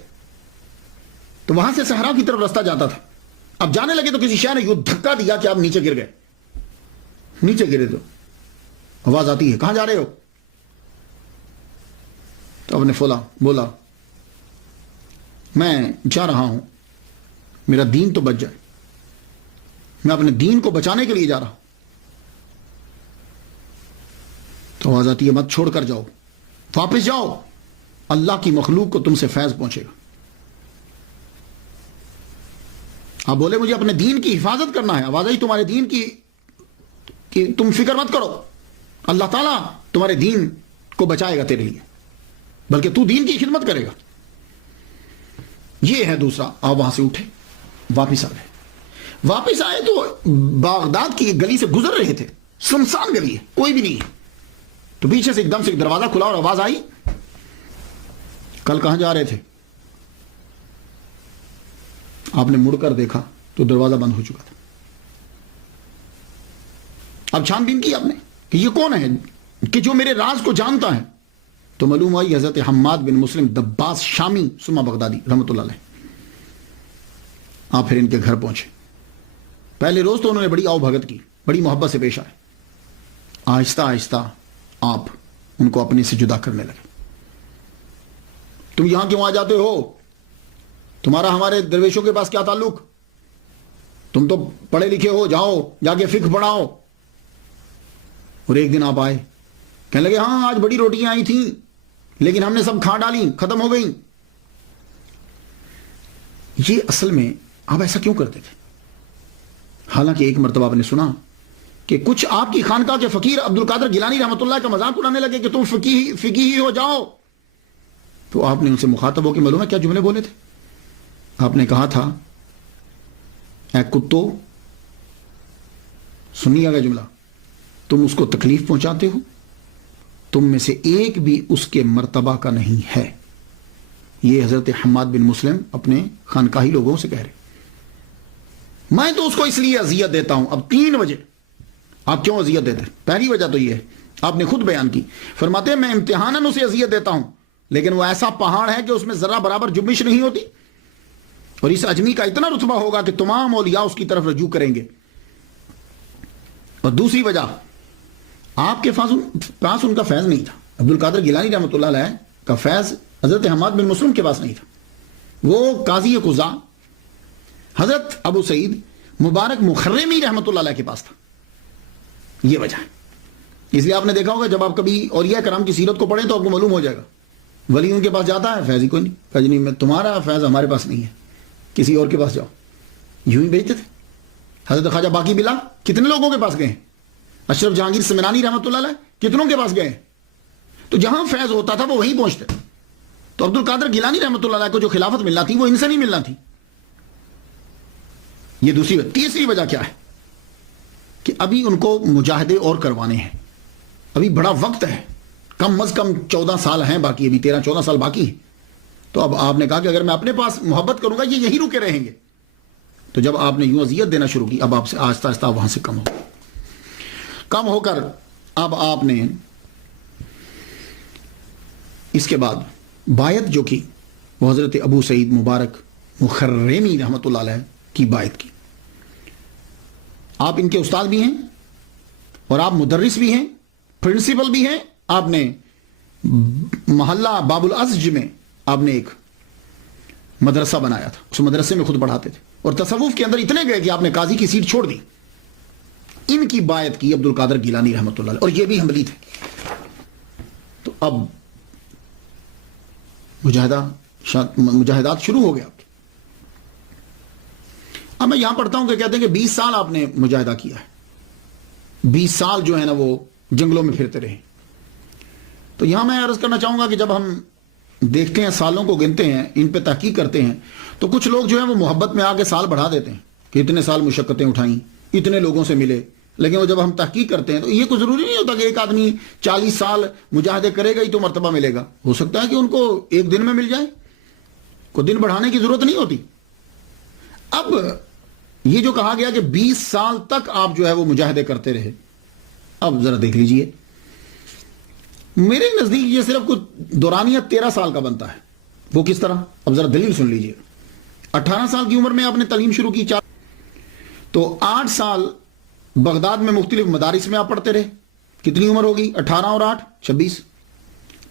تو وہاں سے صحرا کی طرف رستہ جاتا تھا. اب جانے لگے تو کسی شے نے یوں دھکا دیا کہ آپ نیچے گر گئے. نیچے گرے تو آواز آتی ہے، کہاں جا رہے ہو؟ تو آپ نے بولا میں جا رہا ہوں، میرا دین تو بچ جائے، میں اپنے دین کو بچانے کے لیے جا رہا ہوں. تو آواز آتی ہے، مت چھوڑ کر جاؤ، واپس جاؤ، اللہ کی مخلوق کو تم سے فیض پہنچے گا. آپ بولے مجھے اپنے دین کی حفاظت کرنا ہے. آواز آئی تمہارے دین کی کہ تم فکر مت کرو، اللہ تعالیٰ تمہارے دین کو بچائے گا تیرے لیے، بلکہ تو دین کی خدمت کرے گا. یہ ہے دوسرا. آپ وہاں سے اٹھے، واپس آ گئے. واپس آئے تو بغداد کی ایک گلی سے گزر رہے تھے، سنسان گلی ہے، کوئی بھی نہیں ہے. تو پیچھے سے ایک دم سے ایک دروازہ کھلا اور آواز آئی، کل کہاں جا رہے تھے؟ آپ نے مڑ کر دیکھا تو دروازہ بند ہو چکا تھا. اب چھان بین کی آپ نے کہ یہ کون ہے کہ جو میرے راز کو جانتا ہے. تو معلوم آئی حضرت حماد بن مسلم دباس شامی ثم بغدادی رحمۃ اللہ علیہ. آپ پھر ان کے گھر پہنچے. پہلے روز تو انہوں نے بڑی آؤ بھگت کی، بڑی محبت سے پیش آئے. آہستہ آہستہ آپ ان کو اپنے سے جدا کرنے لگے. تم یہاں کیوں آ جاتے ہو؟ تمہارا ہمارے درویشوں کے پاس کیا تعلق؟ تم تو پڑھے لکھے ہو، جاؤ جا کے فقہ پڑھاؤ. اور ایک دن آپ آئے کہنے لگے ہاں آج بڑی روٹیاں آئی تھیں لیکن ہم نے سب کھا ڈالی، ختم ہو گئی. یہ اصل میں آپ ایسا کیوں کرتے تھے؟ حالانکہ ایک مرتبہ آپ نے سنا کہ کچھ آپ کی خانقاہ کے فقیر عبد القادر گیلانی رحمۃ اللہ کا مذاق اڑانے لگے کہ تم فقیہی ہو جاؤ. تو آپ نے ان سے مخاطب ہو کے معلوم ہے کیا جملے بولے تھے؟ آپ نے کہا تھا اے کتو، سنیے گا جملہ، تم اس کو تکلیف پہنچاتے ہو، تم میں سے ایک بھی اس کے مرتبہ کا نہیں ہے. یہ حضرت حماد بن مسلم اپنے خانقاہی لوگوں سے کہہ رہے. میں تو اس کو اس لیے اذیت دیتا ہوں. اب 3 وجہ. آپ کیوں اذیت دیتے؟ پہلی وجہ تو یہ ہے، آپ نے خود بیان کی، فرماتے ہیں میں امتحاناً اسے اذیت دیتا ہوں لیکن وہ ایسا پہاڑ ہے کہ اس میں ذرہ برابر جنبش نہیں ہوتی، اور اس اجمی کا اتنا رتبہ ہوگا کہ تمام اولیاء اس کی طرف رجوع کریں گے. اور دوسری وجہ، آپ کے پاس ان کا فیض نہیں تھا. عبد القادر گیلانی رحمۃ اللہ علیہ کا فیض حضرت حماد بن مسلم کے پاس نہیں تھا. وہ قاضی قضا حضرت ابو سعید مبارک مخرمی رحمۃ اللہ علیہ کے پاس تھا. یہ وجہ ہے. اس لیے آپ نے دیکھا ہوگا جب آپ کبھی اولیاء کرام کی سیرت کو پڑھیں تو آپ کو معلوم ہو جائے گا ولی ان کے پاس جاتا ہے فیض ہی کوئی نہیں، کہا جی نہیں میں تمہارا فیض ہمارے پاس نہیں ہے، کسی اور کے پاس جاؤ. یوں ہی بھیجتے تھے. حضرت خواجہ باقی بلا کتنے لوگوں کے پاس گئے؟ اشرف جہانگیر سمنانی رحمۃ اللہ علیہ کتنوں کے پاس گئے؟ تو جہاں فیض ہوتا تھا وہ وہیں پہنچتے. تو عبد القادر گیلانی رحمۃ اللہ علیہ کو جو خلافت ملنا تھی وہ ان سے نہیں ملنا تھی. یہ دوسری وجہ. تیسری وجہ کیا ہے کہ ابھی ان کو مجاہدے اور کروانے ہیں، ابھی بڑا وقت ہے، کم از کم 14 سال ہیں باقی، ابھی 13-14 سال باقی ہے. تو اب آپ نے کہا کہ اگر میں اپنے پاس محبت کروں گا یہ یہی رکے رہیں گے. تو جب آپ نے یوں اذیت دینا شروع کی، اب آپ سے آہستہ آہستہ وہاں سے کم ہو کر اب آپ نے اس کے بعد بایعت جو کی وہ حضرت ابو سعید مبارک مخرمی رحمۃ اللہ علیہ کی بایعت کی. آپ ان کے استاد بھی ہیں اور آپ مدرس بھی ہیں، پرنسپل بھی ہیں. آپ نے محلہ باب الازج میں آپ نے ایک مدرسہ بنایا تھا، اس مدرسے میں خود پڑھاتے تھے، اور تصوف کے اندر اتنے گئے کہ آپ نے قاضی کی سیٹ چھوڑ دی. ان کی بایعت کی عبد القادر گیلانی رحمۃ اللہ علیہ، اور یہ بھی حنبلی تھے. تو اب مجاہدات شروع ہو گیا. اب میں یہاں پڑھتا ہوں کہ کہتے ہیں کہ 20 سال آپ نے مجاہدہ کیا ہے، 20 سال جو ہے نا وہ جنگلوں میں پھرتے رہے. تو یہاں میں عرض کرنا چاہوں گا کہ جب ہم دیکھتے ہیں، سالوں کو گنتے ہیں، ان پہ تحقیق کرتے ہیں، تو کچھ لوگ جو ہیں وہ محبت میں آ کے سال بڑھا دیتے ہیں کہ اتنے سال مشقتیں اٹھائیں، اتنے لوگوں سے ملے. لیکن وہ جب ہم تحقیق کرتے ہیں تو یہ کوئی ضروری نہیں ہوتا کہ ایک آدمی 40 سال مجاہدے کرے گا ہی تو مرتبہ ملے گا. ہو سکتا ہے کہ ان کو ایک دن میں مل جائے، کوئی دن بڑھانے کی ضرورت نہیں ہوتی. اب یہ جو کہا گیا کہ 20 سال تک آپ جو ہے وہ مجاہدے کرتے رہے، اب ذرا دیکھ لیجئے. میرے نزدیک یہ صرف کچھ دورانیہ 13 سال کا بنتا ہے. وہ کس طرح؟ اب ذرا دلیل سن لیجئے. 18 سال کی عمر میں آپ نے تعلیم شروع کی، تو 8 سال بغداد میں مختلف مدارس میں آپ پڑھتے رہے. کتنی عمر ہوگی؟ 18 اور 8 26.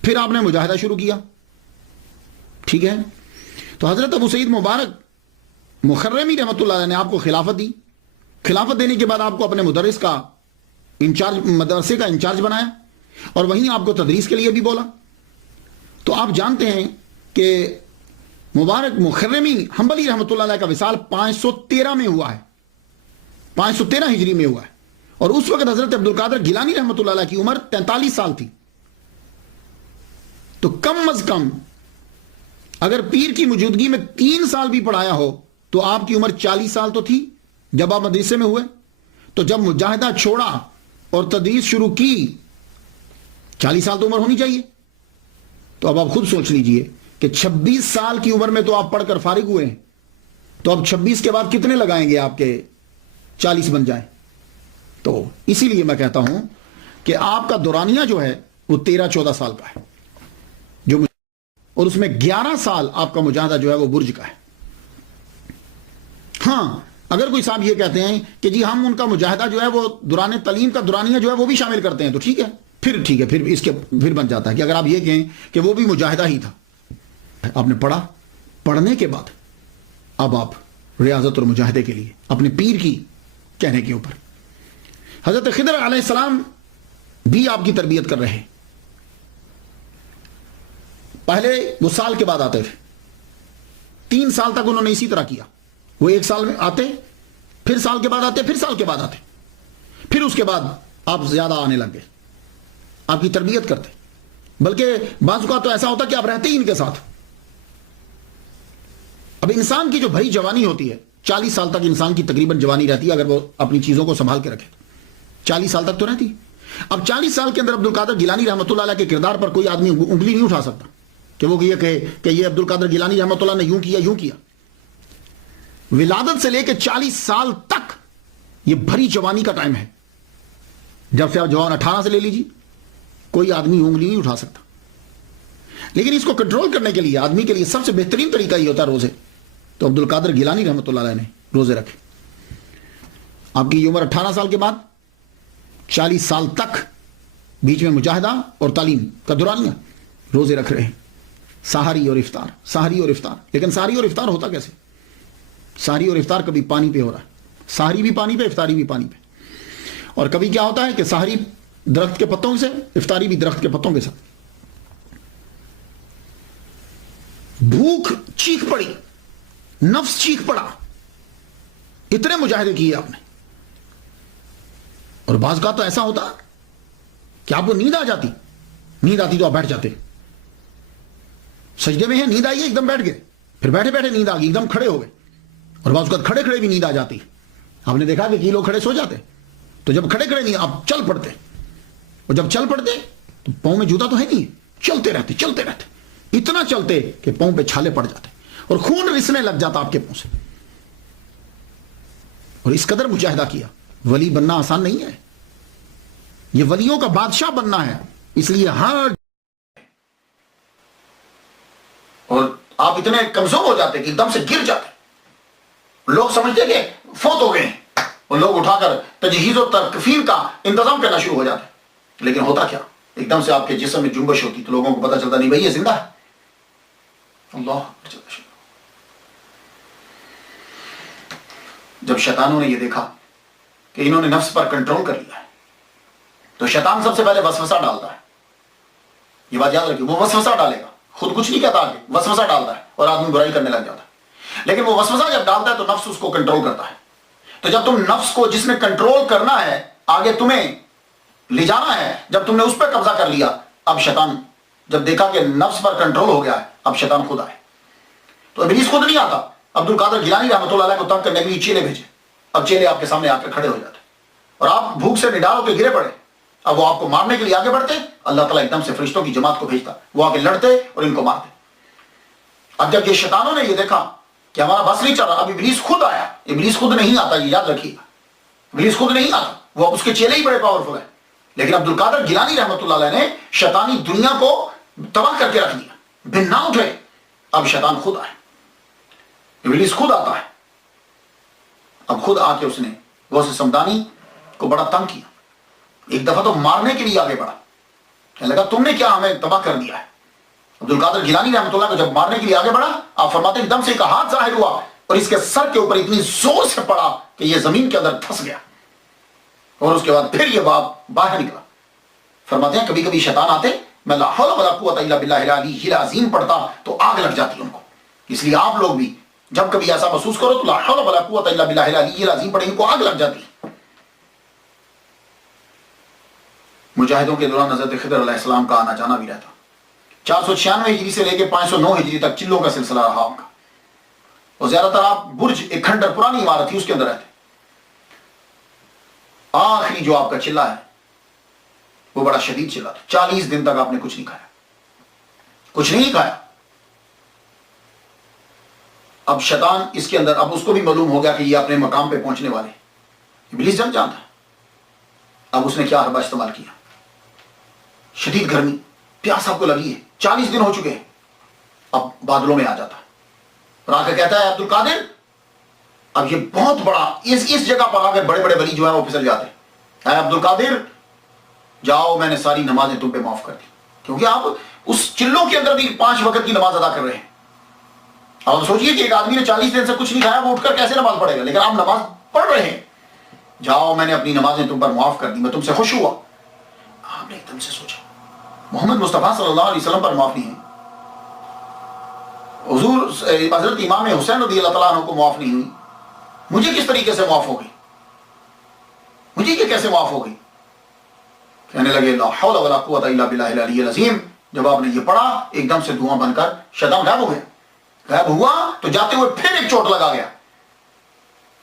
پھر آپ نے مجاہدہ شروع کیا. ٹھیک ہے. تو حضرت ابو سعید مبارک مخرمی رحمۃ اللہ علیہ نے آپ کو خلافت دی. خلافت دینے کے بعد آپ کو اپنے مدرس کا انچارج، مدرسے کا انچارج بنایا، اور وہیں آپ کو تدریس کے لیے بھی بولا. تو آپ جانتے ہیں کہ مبارک مخرمی حنبلی رحمۃ اللہ علیہ کا وصال 513 میں ہوا ہے، 513 ہجری میں ہوا ہے. اور اس وقت حضرت عبد القادر گیلانی رحمۃ اللہ علیہ کی عمر 43 سال تھی. تو کم از کم اگر پیر کی موجودگی میں 3 سال بھی پڑھایا ہو تو آپ کی عمر 40 سال تو تھی جب آپ مدرسے میں ہوئے. تو جب مجاہدہ چھوڑا اور تدریس شروع کی 40 سال تو عمر ہونی چاہیے. تو اب آپ خود سوچ لیجئے کہ 26 سال کی عمر میں تو آپ پڑھ کر فارغ ہوئے ہیں، تو اب 26 کے بعد کتنے لگائیں گے آپ کے 40 بن جائیں. تو اسی لیے میں کہتا ہوں کہ آپ کا دورانیہ جو ہے وہ 13-14 سال کا ہے، اور اس میں 11 سال آپ کا مجاہدہ جو ہے وہ برج کا ہے. ہاں اگر کوئی صاحب یہ کہتے ہیں کہ جی ہم ان کا مجاہدہ جو ہے وہ دوران تعلیم کا دورانیہ جو ہے وہ بھی شامل کرتے ہیں، تو ٹھیک ہے، پھر اس کے پھر بن جاتا ہے کہ اگر آپ یہ کہیں کہ وہ بھی مجاہدہ ہی تھا. آپ نے پڑھا، پڑھنے کے بعد اب آپ ریاضت اور مجاہدے کے لیے اپنے پیر کی کہنے کے اوپر حضرت خضر علیہ السلام بھی آپ کی تربیت کر رہے ہیں. پہلے وہ سال کے بعد آتے تھے، 3 سال تک انہوں نے اسی طرح کیا. وہ 1 سال میں آتے، پھر سال کے بعد آتے، پھر سال کے بعد آتے، پھر اس کے بعد آپ زیادہ آنے لگ گئے، آپ کی تربیت کرتے. بلکہ بعض اوقات تو ایسا ہوتا کہ آپ رہتے ہی ان کے ساتھ. اب انسان کی جو بھری جوانی ہوتی ہے، 40 سال تک انسان کی تقریباً جوانی رہتی ہے اگر وہ اپنی چیزوں کو سنبھال کے رکھے. 40 سال تک تو رہتی. اب 40 سال کے اندر عبد القادر گیلانی رحمۃ اللہ علیہ کے کردار پر کوئی آدمی انگلی نہیں اٹھا سکتا کہ وہ یہ کہے کہ یہ عبد القادر گیلانی رحمۃ اللہ نے یوں کیا یوں کیا. ولادت سے لے کے 40 سال تک یہ بھری جوانی کا ٹائم ہے. جب سے آپ جوان 18 سے لے لیجیے، کوئی آدمی انگلی نہیں اٹھا سکتا. لیکن اس کو کنٹرول کرنے کے لیے آدمی کے لیے سب سے بہترین طریقہ یہ ہوتا ہے روزے. تو عبد القادر گیلانی رحمۃ اللہ علیہ نے روزے رکھے. آپ کی عمر 18 سال کے بعد 40 سال تک بیچ میں مجاہدہ اور تعلیم کا دورانیہ روزے رکھ رہے ہیں. سحری اور افطار، سحری اور افطار. لیکن سحری اور افطار ہوتا کیسے؟ سحری اور افطار کبھی پانی پہ ہو رہا ہے، سحری بھی پانی پہ، افطاری بھی پانی پہ. اور کبھی کیا ہوتا ہے کہ سحری درخت کے پتوں سے، افطاری بھی درخت کے پتوں کے ساتھ. بھوک چیخ پڑی، نفس چیخ پڑا، اتنے مجاہدے کیے آپ نے. اور بعض کا تو ایسا ہوتا کہ آپ کو نیند آ جاتی، نیند آتی تو آپ بیٹھ جاتے. سجدے میں ہیں، نیند آئی ایک دم بیٹھ گئے، پھر بیٹھے بیٹھے نیند آ گئی ایک دم کھڑے ہو گئے. اور بعض کا کھڑے کھڑے بھی نیند آ جاتی. آپ نے دیکھا کہ کئی لوگ کھڑے سو جاتے، تو جب کھڑے کھڑے نہیں آپ چل پڑتے. اور جب چل پڑتے تو پاؤں میں جوتا تو ہے نہیں، چلتے رہتے اتنا چلتے کہ پاؤں پہ چھالے پڑ جاتے اور خون رسنے لگ جاتا آپ کے پاؤں سے. اور اس قدر مجاہدہ کیا. ولی بننا آسان نہیں ہے، یہ ولیوں کا بادشاہ بننا ہے. اس لیے ہر اور آپ اتنے کمزور ہو جاتے کہ ایک دم سے گر جاتے. لوگ سمجھتے کہ فوت ہو گئے ہیں اور لوگ اٹھا کر تجہیز و تکفین کا انتظام کرنا شروع ہو جاتے. لیکن ہوتا کیا، ایک دم سے آپ کے جسم میں جنبش ہوتی تو لوگوں کو پتا چلتا نہیں بھائی یہ زندہ ہے. اللہ. جب شیطانوں نے یہ دیکھا کہ انہوں نے نفس پر کنٹرول کر لیا ہے تو شیطان سب سے پہلے وسوسہ ڈالتا ہے. یہ بات یاد رکھیے، وہ وسوسہ ڈالے گا، خود کچھ نہیں کہتا آگے، وسوسہ ڈالتا ہے اور آدمی برائی کرنے لگ جاتا ہے. لیکن وہ وسوسہ جب ڈالتا ہے تو نفس اس کو کنٹرول کرتا ہے. تو جب تم نفس کو جس نے کنٹرول کرنا ہے، آگے تمہیں لے جانا ہے، جب تم نے اس پہ قبضہ کر لیا، اب شیطان جب دیکھا کہ نفس پر کنٹرول ہو گیا ہے، اب شیطان خود آئے. تو ابلیس خود نہیں آتا. عبد القادر گیلانی رحمۃ اللہ علیہ کو تنگ کرنے کے لیے چیلے بھیجے. اب چیلے آپ کے سامنے آ کر کھڑے ہو جاتے اور آپ بھوک سے نڈال ہو کے گرے پڑے. اب وہ آپ کو مارنے کے لیے آگے بڑھتے، اللہ تعالیٰ ایک دم سے فرشتوں کی جماعت کو بھیجتا، وہ آ کے لڑتے اور ان کو مارتے. اب جب یہ شیطانوں نے یہ دیکھا کہ ہمارا بس نہیں چل رہا، اب ابلیس خود آیا. ابلیس خود نہیں آتا، یہ یاد رکھیے گا، ابلیس خود نہیں آتا، وہ اب اس کے چیلے ہی بڑے پاورفل ہیں. لیکن عبد القادر گیلانی رحمۃ اللہ علیہ نے شیطانی دنیا کو تباہ کر کے رکھ دیا، بن نہ اٹھے. اب شیطان خود آئے، ابلیس خود آتا ہے. اب خود آ کے اس نے غوث سمدانی کو بڑا تنگ کیا. ایک دفعہ تو مارنے کے لیے آگے بڑھا، کہنے لگا تم نے کیا ہمیں تباہ کر دیا ہے. عبد القادر گیلانی رحمۃ اللہ کو جب مارنے کے لیے آگے بڑھا، آپ فرماتے ہیں ایک دم سے ایک ہاتھ ظاہر ہوا اور اس کے سر کے اوپر اتنی زور سے پڑا کہ یہ زمین کے اندر دھس گیا. اور اس کے بعد پھر یہ باہر نکلا. فرماتے ہیں کبھی کبھی شیطان آتے، میں لا حول ولا قوت الا باللہ العلی العظیم پڑھتا تو آگ لگ جاتی ان کو. اس لیے آپ لوگ بھی جب کبھی ایسا محسوس کرو تو لا حول ولا قوت الا باللہ العلی العظیم پڑھیں، ان کو آگ لگ جاتی. مجاہدوں کے دوران حضرت خضر علیہ السلام کا آنا جانا بھی رہتا. 496 ہجری سے لے کے 509 ہجری تک چلوں کا سلسلہ رہا ان کا. اور زیادہ تر آپ برج، ایک کھنڈر پرانی عمارت تھی، اس کے اندر رہتے. آخری جو آپ کا چلہ ہے وہ بڑا شدید چلہ تھا. 40 دن تک آپ نے کچھ نہیں کھایا، کچھ نہیں کھایا. اب شیطان اس کے اندر، اب اس کو بھی معلوم ہو گیا کہ یہ اپنے مقام پہ پہنچنے والے. ابلیس جب جانتا. اب اس نے کیا حربہ استعمال کیا. شدید گرمی، پیاس آپ کو لگی ہے، 40 دن ہو چکے ہیں. اب بادلوں میں آ جاتا اور آ کے کہتا ہے عبد القادر، اب یہ بہت بڑا اس جگہ پر آ کے بڑے بڑے ولی جو ہیں وہ پھسل جاتے ہیں. اے عبد القادر جاؤ، میں نے ساری نمازیں تم پہ معاف کر دی. کیونکہ آپ اس چلوں کے اندر بھی 5 وقت کی نماز ادا کر رہے ہیں. اب سوچئے کہ ایک آدمی نے 40 دن سے کچھ نہیں کھایا، وہ اٹھ کر کیسے نماز پڑھے گا؟ لیکن آپ نماز پڑھ رہے ہیں. جاؤ، میں نے اپنی نمازیں تم پر معاف کر دی، میں تم سے خوش ہوا. آپ نے ایک دم سے سوچا محمد مصطفیٰ صلی اللہ علیہ وسلم پر معاف نہیں ہے، حضور حضرت امام حسین رضی اللہ تعالیٰ عنہ کو معاف نہیں ہوئی، مجھے کس طریقے سے معاف ہو گئی، مجھے یہ کیسے معاف ہو گئی؟ کہنے لگے لا حول ولا قوت الا باللہ العلی العظیم. جب آپ نے یہ پڑھا ایک دم سے دھواں بن کر شیطان غائب ہو گیا. غائب ہوا تو جاتے ہوئے پھر ایک چوٹ لگا گیا.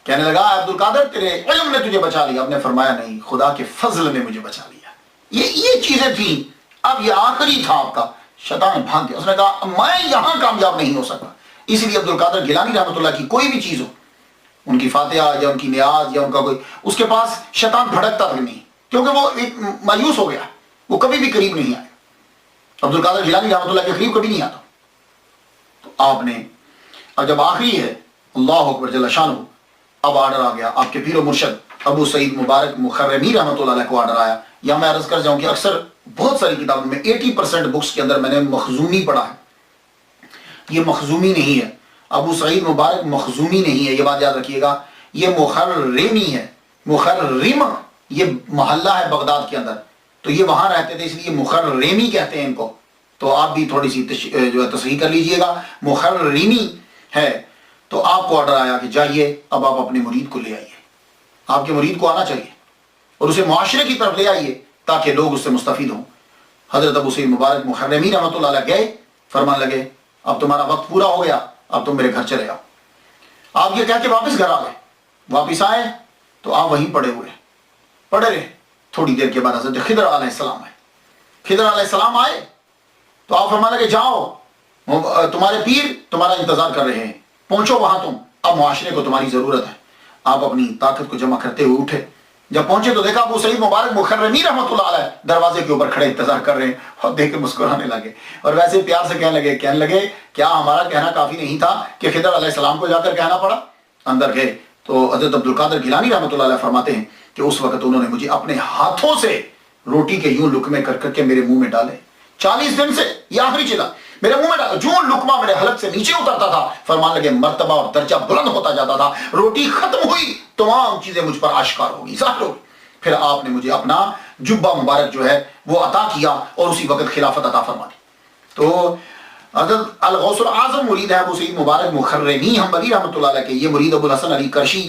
کہنے لگا عبد القادر تیرے علم نے تجھے بچا لیا. آپ نے فرمایا نہیں، خدا کے فضل نے مجھے بچا لیا. یہ چیزیں تھیں. اب یہ آخری تھا آپ کا. شیطان بھاگ گیا. اس نے کہا میں یہاں کامیاب نہیں ہو سکتا. اسی لیے عبد القادر گیلانی رحمۃ اللہ کی کوئی بھی چیز ہو، ان کی فاتحہ یا ان کی نیاز یا ان کا کوئی، اس کے پاس شیطان بھڑکتا تک نہیں، کیونکہ وہ ایک مایوس ہو گیا، وہ کبھی بھی قریب نہیں آئے. عبد القادر گیلانی رحمۃ اللہ کے قریب کبھی نہیں آتا. تو آپ نے اب جب آخری ہے، اللہ اکبر جل شانہ، اب آرڈر آ گیا. آپ کے پیر و مرشد ابو سعید مبارک مخرمی رحمۃ اللہ علیہ کو آرڈر آیا. یا میں عرض کر جاؤں کہ اکثر بہت ساری کتابوں میں 80% بکس کے اندر میں نے مخزومی پڑھا ہے. یہ مخزومی نہیں ہے، ابو سعید مبارک مخزومی نہیں ہے، یہ بات یاد رکھیے گا. یہ مخرمی ہے. مخرم یہ محلہ ہے بغداد کے اندر، تو یہ وہاں رہتے تھے، اس لیے مخرمی کہتے ہیں ان کو. تو آپ بھی تھوڑی سی جو ہے تصحیح کر لیجئے گا. مخرمی ہے. تو آپ کو آرڈر آیا کہ جائیے اب آپ اپنے مرید کو لے آئیے. آپ کے مرید کو آنا چاہیے اور اسے معاشرے کی طرف لے آئیے تاکہ لوگ اس سے مستفید ہوں. حضرت ابو سعید مبارک مخرمی رحمۃ اللہ علیہ گئے، فرمان لگے اب تمہارا وقت پورا ہو گیا، اب تم میرے گھر چلے آؤ. آپ یہ کہہ کے واپس گھر آ گئے. واپس آئے تو آپ وہیں پڑے ہوئے پڑے رہے. تھوڑی دیر کے بعد حضرت خضر علیہ السلام آئے. خضر علیہ السلام آئے تو آپ فرمان لگے جاؤ، تمہارے پیر تمہارا انتظار کر رہے ہیں، پہنچو وہاں تم، اب معاشرے کو تمہاری ضرورت ہے. آپ اپنی طاقت کو جمع کرتے ہوئے اٹھے. جب پہنچے تو دیکھا ابو سعید مبارک مخرمی رحمۃ اللہ علیہ دروازے کے اوپر کھڑے انتظار کر رہے ہیں، اور دیکھ کے مسکرانے لگے اور ویسے پیار سے کہنے لگے کیا ہمارا کہنا کافی نہیں تھا کہ خضر علیہ السلام کو جا کر کہنا پڑا؟ اندر گئے تو حضرت عبد القادر گیلانی رحمۃ اللہ علیہ فرماتے ہیں کہ اس وقت انہوں نے مجھے اپنے ہاتھوں سے روٹی کے یوں لقمے کر کر کے میرے منہ میں ڈالے. 40 دن سے یہ آخری چلا میرے منہ میں ڈالا. جو لقمہ میرے حلق سے نیچے اترتا تھا فرمان لگے مرتبہ اور درجہ بلند ہوتا جاتا تھا. روٹی ختم ہوئی، تمام چیزیں مجھ پر آشکار ہوگی، ظاہر ہوگی. پھر آپ نے مجھے اپنا جبہ مبارک جو ہے وہ عطا کیا اور اسی وقت خلافت عطا فرما دی. تو حضرت الغوث الاعظم مرید ہے ابو سعید مبارک مخرمی حنبلی رحمۃ اللہ علیہ کے. یہ مرید ابو الحسن علی کرشی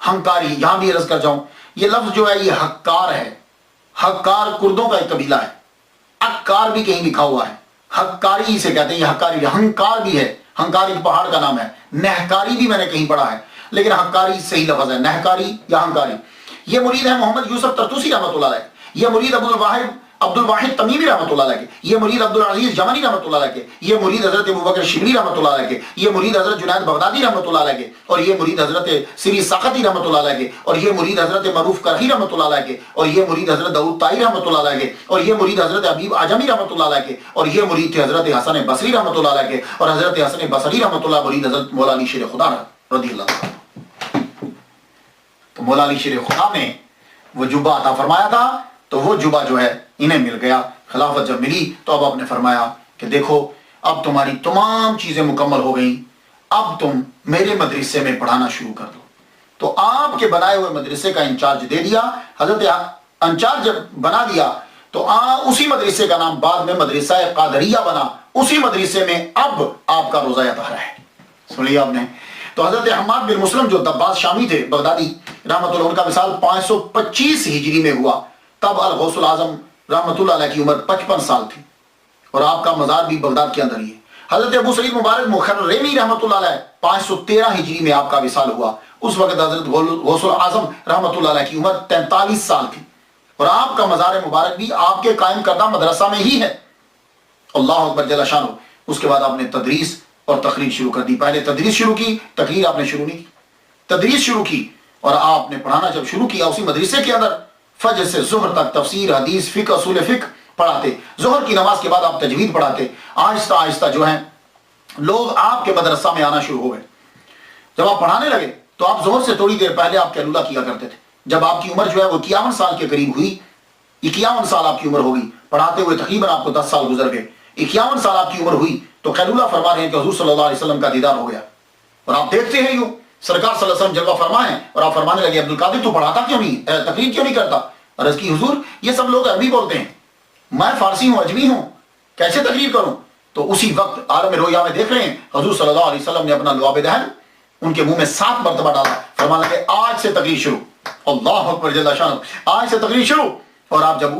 ہنکاری. یہاں بھی عرض کر جاؤں یہ لفظ جو ہے یہ حکار ہے. حکار کردوں کا ایک قبیلہ ہے. اکار بھی کہیں لکھا ہوا ہے، حکاری سے کہتے ہیں. یہ حکاری ہنکار بھی ہے، ہنکاری پہاڑ کا نام ہے. نہکاری بھی میں نے کہیں پڑھا ہے، لیکن حکاری صحیح لفظ ہے، نہکاری یا ہنکاری. یہ مرید ہے محمد یوسف ترتوسی رحمۃ اللہ علیہ. یہ مرید عبد الواحد تمیمی رحمۃ اللہ علیہ کے. یہ مرید عبد العزیز یمنی رحمۃ اللہ علیہ کے. یہ مرید حضرت ابوبکر شبلی رحمۃ اللہ علیہ کے. یہ مرید حضرت جنید بغدادی رحمۃ اللہ علیہ کے. اور یہ مرید حضرت سری ساختی رحمۃ اللہ علیہ کے. اور یہ مرید حضرت معروف کرخی رحمۃ اللہ علیہ کے. اور یہ مرید حضرت داؤد طائی رحمۃ اللہ علیہ کے. اور یہ مرید حضرت حبیب اعجمی رحمۃ اللہ علیہ کے. اور یہ مرید تھے حضرت حسن بصری رحمۃ اللہ علیہ کے. اور حضرت حسن بصری رحمۃ اللہ مرید حضرت مولا علی شیر خدا رضی اللہ عنہ. تو مولا علی شیر خدا نے وہ جبہ عطا فرمایا تھا، تو وہ جبہ جو ہے انہیں مل گیا. خلافت جب ملی تو اب آپ نے فرمایا کہ دیکھو اب تمہاری تمام چیزیں مکمل ہو گئیں، اب تم میرے مدرسے میں پڑھانا شروع کر دو. تو آپ کے بنائے ہوئے مدرسے کا انچارج دے دیا. حضرت انچارج جب بنا دیا تو اسی مدرسے کا نام بعد میں مدرسہ قادریہ بنا. اسی مدرسے میں اب آپ کا روزہ طہرہ ہے. سن لیا آپ نے. تو حضرت حماد بن مسلم جو دباس شامی تھے بغدادی رحمۃ اللہ، ان کا وصال 525 ہجری میں ہوا. تب الغوث الاعظم رحمۃ اللہ علیہ کی عمر 55 سال تھی اور آپ کا مزار بھی بغداد کے اندر ہی ہے. حضرت ابو سعید مبارک مخرمی رحمۃ اللہ علیہ 513 ہجری میں آپ کا وصال ہوا. اس وقت حضرت غوث الاعظم رحمۃ اللہ علیہ کی عمر 43 سال تھی اور آپ کا مزار مبارک بھی آپ کے قائم کردہ مدرسہ میں ہی ہے. اللہ اکبر جل شانہ. اس کے بعد آپ نے تدریس اور تقریر شروع کر دی. پہلے تدریس شروع کی، تقریر آپ نے شروع نہیں کی. تدریس شروع کی اور آپ نے پڑھانا جب شروع کیا اسی مدرسے کے اندر فجر سے ظہر تک تفسیر، حدیث، فقہ، اصول فقہ پڑھاتے. ظہر کی نماز کے بعد آپ تجوید پڑھاتے. آہستہ آہستہ جو ہیں لوگ آپ کے مدرسہ میں آنا شروع ہو گئے. جب آپ پڑھانے لگے تو آپ ظہر سے تھوڑی دیر پہلے آپ کیلولہ کیا کرتے تھے. جب آپ کی عمر جو ہے وہ 51 سال کے قریب ہوئی، 51 سال آپ کی عمر ہوگی، پڑھاتے ہوئے تقریباً آپ کو 10 سال گزر گئے، 51 سال آپ کی عمر ہوئی تو قیلولہ فرما رہے ہیں کہ حضور صلی اللہ علیہ وسلم کا دیدار ہو گیا. اور آپ دیکھتے ہیں یوں سرکار صلی اللہ علیہ وسلم جلوہ فرما ہے اور آپ فرمانے لگے عبد القادر تو پڑھاتا کیوں نہیں، تقریر کیوں نہیں کرتا؟ عرض کی حضور یہ سب لوگ عربی بولتے ہیں، میں فارسی ہوں، اجمی ہوں، کیسے تقریر کروں؟ تو اسی وقت عالم رویا میں دیکھ رہے ہیں حضور صلی اللہ علیہ وسلم نے اپنا لعاب دہن ان کے منہ میں 7 مرتبہ ڈالا، فرمایا کہ آج سے تقریر شروع، اللہ اکبر جل شانہ، آج سے تقریر شروع. اور آپ جب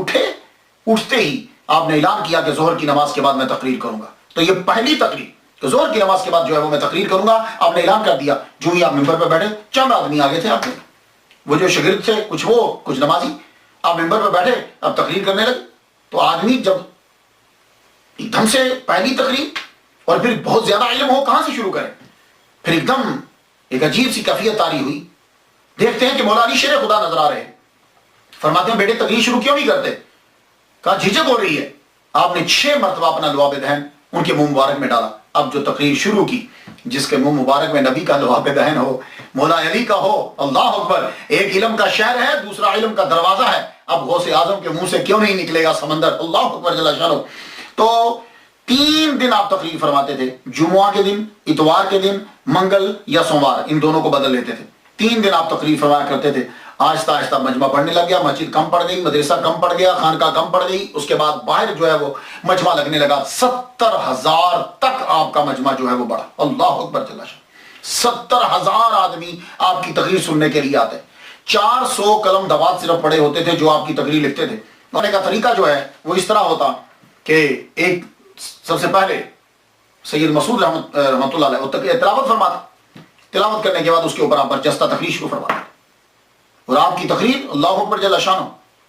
اٹھتے ہی آپ نے اعلان کیا کہ ظہر کی نماز کے بعد میں تقریر کروں گا. تو یہ پہلی تقریر کہ ظہر کی نماز کے بعد جو ہے وہ میں تقریر کروں گا، آپ نے اعلان کر دیا. جو ہی آپ ممبر پہ بیٹھے، چند آدمی آگے تھے آپ کے، وہ جو شاگرد تھے، کچھ نمازی، آپ ممبر پہ بیٹھے، اب تقریر کرنے لگے. تو آدمی جب ایک دم سے پہلی تقریر اور پھر بہت زیادہ علم ہو، کہاں سے شروع کریں؟ پھر ایک دم ایک عجیب سی کیفیت طاری ہوئی. دیکھتے ہیں کہ مولا علی شیر خدا نظر آ رہے ہیں. فرماتے ہیں بیٹے تقریر شروع کیوں نہیں کرتے؟ کہا جھجک ہو رہی ہے. آپ نے 6 مرتبہ اپنا لعاب دہن ان کے منہ مبارک میں ڈالا. اب جو تقریر شروع کی، جس کے منہ مبارک میں نبی کا لعاب دہن ہو، مولا علی کا ہو، اللہ اکبر. ایک علم کا شہر ہے، دوسرا علم کا دروازہ ہے. اب غوث اعظم کے منہ سے کیوں نہیں نکلے گا سمندر؟ اللہ اکبر جل شانہ. تو 3 دن آپ تقریر فرماتے تھے، جمعہ کے دن، اتوار کے دن، منگل یا سوموار، ان دونوں کو بدل لیتے تھے. 3 دن آپ تقریر فرمایا کرتے تھے. آہستہ آہستہ مجمع بڑھنے لگ گیا، مسجد کم پڑ گئی، مدرسہ کم پڑ گیا، خانقاہ کم پڑ گئی. اس کے بعد باہر جو ہے وہ مجمع لگنے لگا. 70,000 تک آپ کا مجمع جو ہے وہ بڑھا. اللہ اکبر جل شانہ. 70,000 آدمی آپ کی تقریر سننے کے لیے آتے. 400 قلم دوات صرف پڑے ہوتے تھے جو آپ کی تقریر لکھتے تھے. پڑھنے کا طریقہ جو ہے وہ اس طرح ہوتا کہ ایک سب سے پہلے سید مسعود رحمۃ اللہ علیہ وہ تلاوت فرماتا. تلاوت کرنے کے بعد اس کے اوپر آپ برجستہ تقریر شروع فرماتے. اور آپ کی تقریر اللہ اکبر جل شانہ،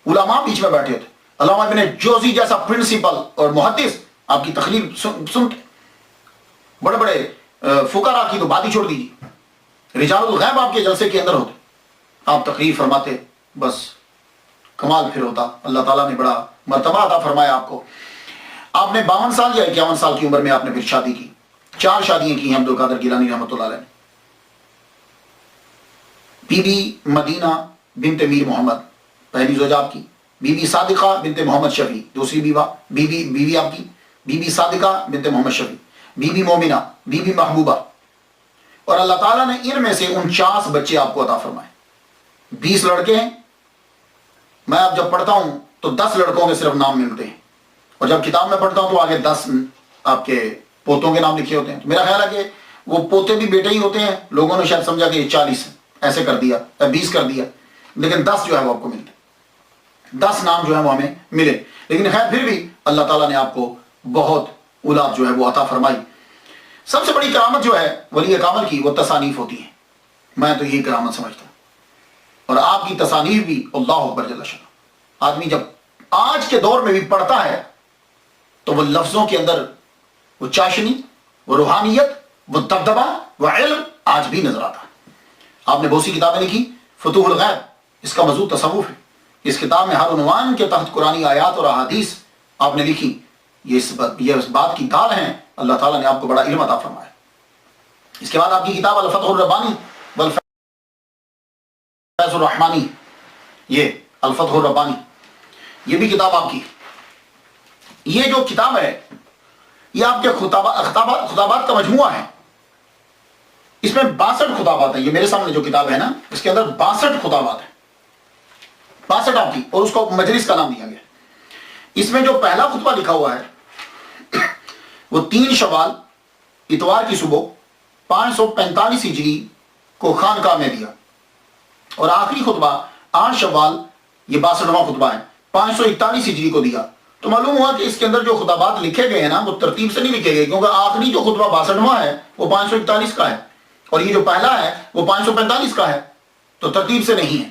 علماء بیچ میں بیٹھے ہوتے. علامہ ابن جوزی جیسا پرنسپل اور محدث آپ کی تقریر سنتے. بڑے بڑے فقراء کی تو بات ہی چھوڑ دیجیے، رجال الغیب آپ کے جلسے کے اندر ہوتے. آپ تقریر فرماتے، بس کمال پھر ہوتا. اللہ تعالیٰ نے بڑا مرتبہ عطا فرمایا آپ کو. آپ نے 52 سال یا 51 سال کی عمر میں آپ نے پھر شادی کی. 4 شادیاں کی ہیں عبد القادر گیلانی رحمۃ اللہ علیہ نے. بی بی مدینہ بنت میر محمد پہلی زوجہ آپ کی، بی بی صادقہ بنت محمد شفیع دوسری بیوی آپ کی، بی بی صادقہ بنت محمد شفیع، be be Momina, be be محبوبہ. اور اللہ تعالیٰ نے ان میں سے 49 بچے آپ کو عطا فرمائے. 20 لڑکے ہیں. میں اب جب پڑھتا ہوں تو 10 لڑکوں کے صرف نام ملتے ہیں، اور جب کتاب میں پڑھتا ہوں تو آگے 10 آپ کے پوتوں کے نام لکھے ہوتے ہیں. تو میرا خیال ہے کہ وہ پوتے بھی بیٹے ہی ہوتے ہیں. لوگوں نے شاید سمجھا کہ یہ 40 ایسے کر دیا یا 20 کر دیا، لیکن 10 جو ہے وہ آپ کو ملتے. 10 نام جو ہے وہ ہمیں ملے. لیکن خیر پھر بھی اللہ تعالیٰ نے آپ کو بہت اولاد جو ہے وہ عطا فرمائی. سب سے بڑی کرامت جو ہے ولی کامل کی وہ تصانیف ہوتی ہیں. میں تو یہی کرامت سمجھتا ہوں. اور آپ کی تصانیف بھی اللہ اکبر جل شانہ. آدمی جب آج کے دور میں بھی پڑھتا ہے تو وہ لفظوں کے اندر وہ چاشنی، وہ روحانیت، وہ دبدبہ، وہ علم آج بھی نظر آتا ہے. آپ نے بہت سی کتابیں لکھی. فتوح الغیب اس کا موضوع تصوف ہے. اس کتاب میں ہر عنوان کے تحت قرآنی آیات اور احادیث آپ نے لکھی. یہ اس بات کی دال ہیں. اللہ تعالیٰ نے آپ کو بڑا علم عطا فرمایا. اس کے بعد آپ کی کتاب الفتح الربانی والفیض الرحمانی، یہ الفتح الربانی یہ بھی کتاب آپ کی. یہ جو کتاب ہے یہ آپ کے خطابات کا مجموعہ ہے. اس میں 62 خطابات ہیں. یہ میرے سامنے جو کتاب ہے نا، اس کے اندر 62 خطابات ہیں. 62 آپ کی، اور اس کو مجلس کا نام دیا گیا. اس میں جو پہلا خطبہ لکھا ہوا ہے وہ 3 شوال اتوار کی صبح 545 ہجری کو خانقاہ میں دیا. اور آخری خطبہ 8 شوال، یہ 62واں خطبہ ہے، 541 ہجری کو دیا. تو معلوم ہوا کہ اس کے اندر جو خطابات لکھے گئے ہیں نا وہ ترتیب سے نہیں لکھے گئے، کیونکہ آخری جو خطبہ 62واں ہے وہ 541 کا ہے، اور یہ جو پہلا ہے وہ 545 کا ہے. تو ترتیب سے نہیں ہے.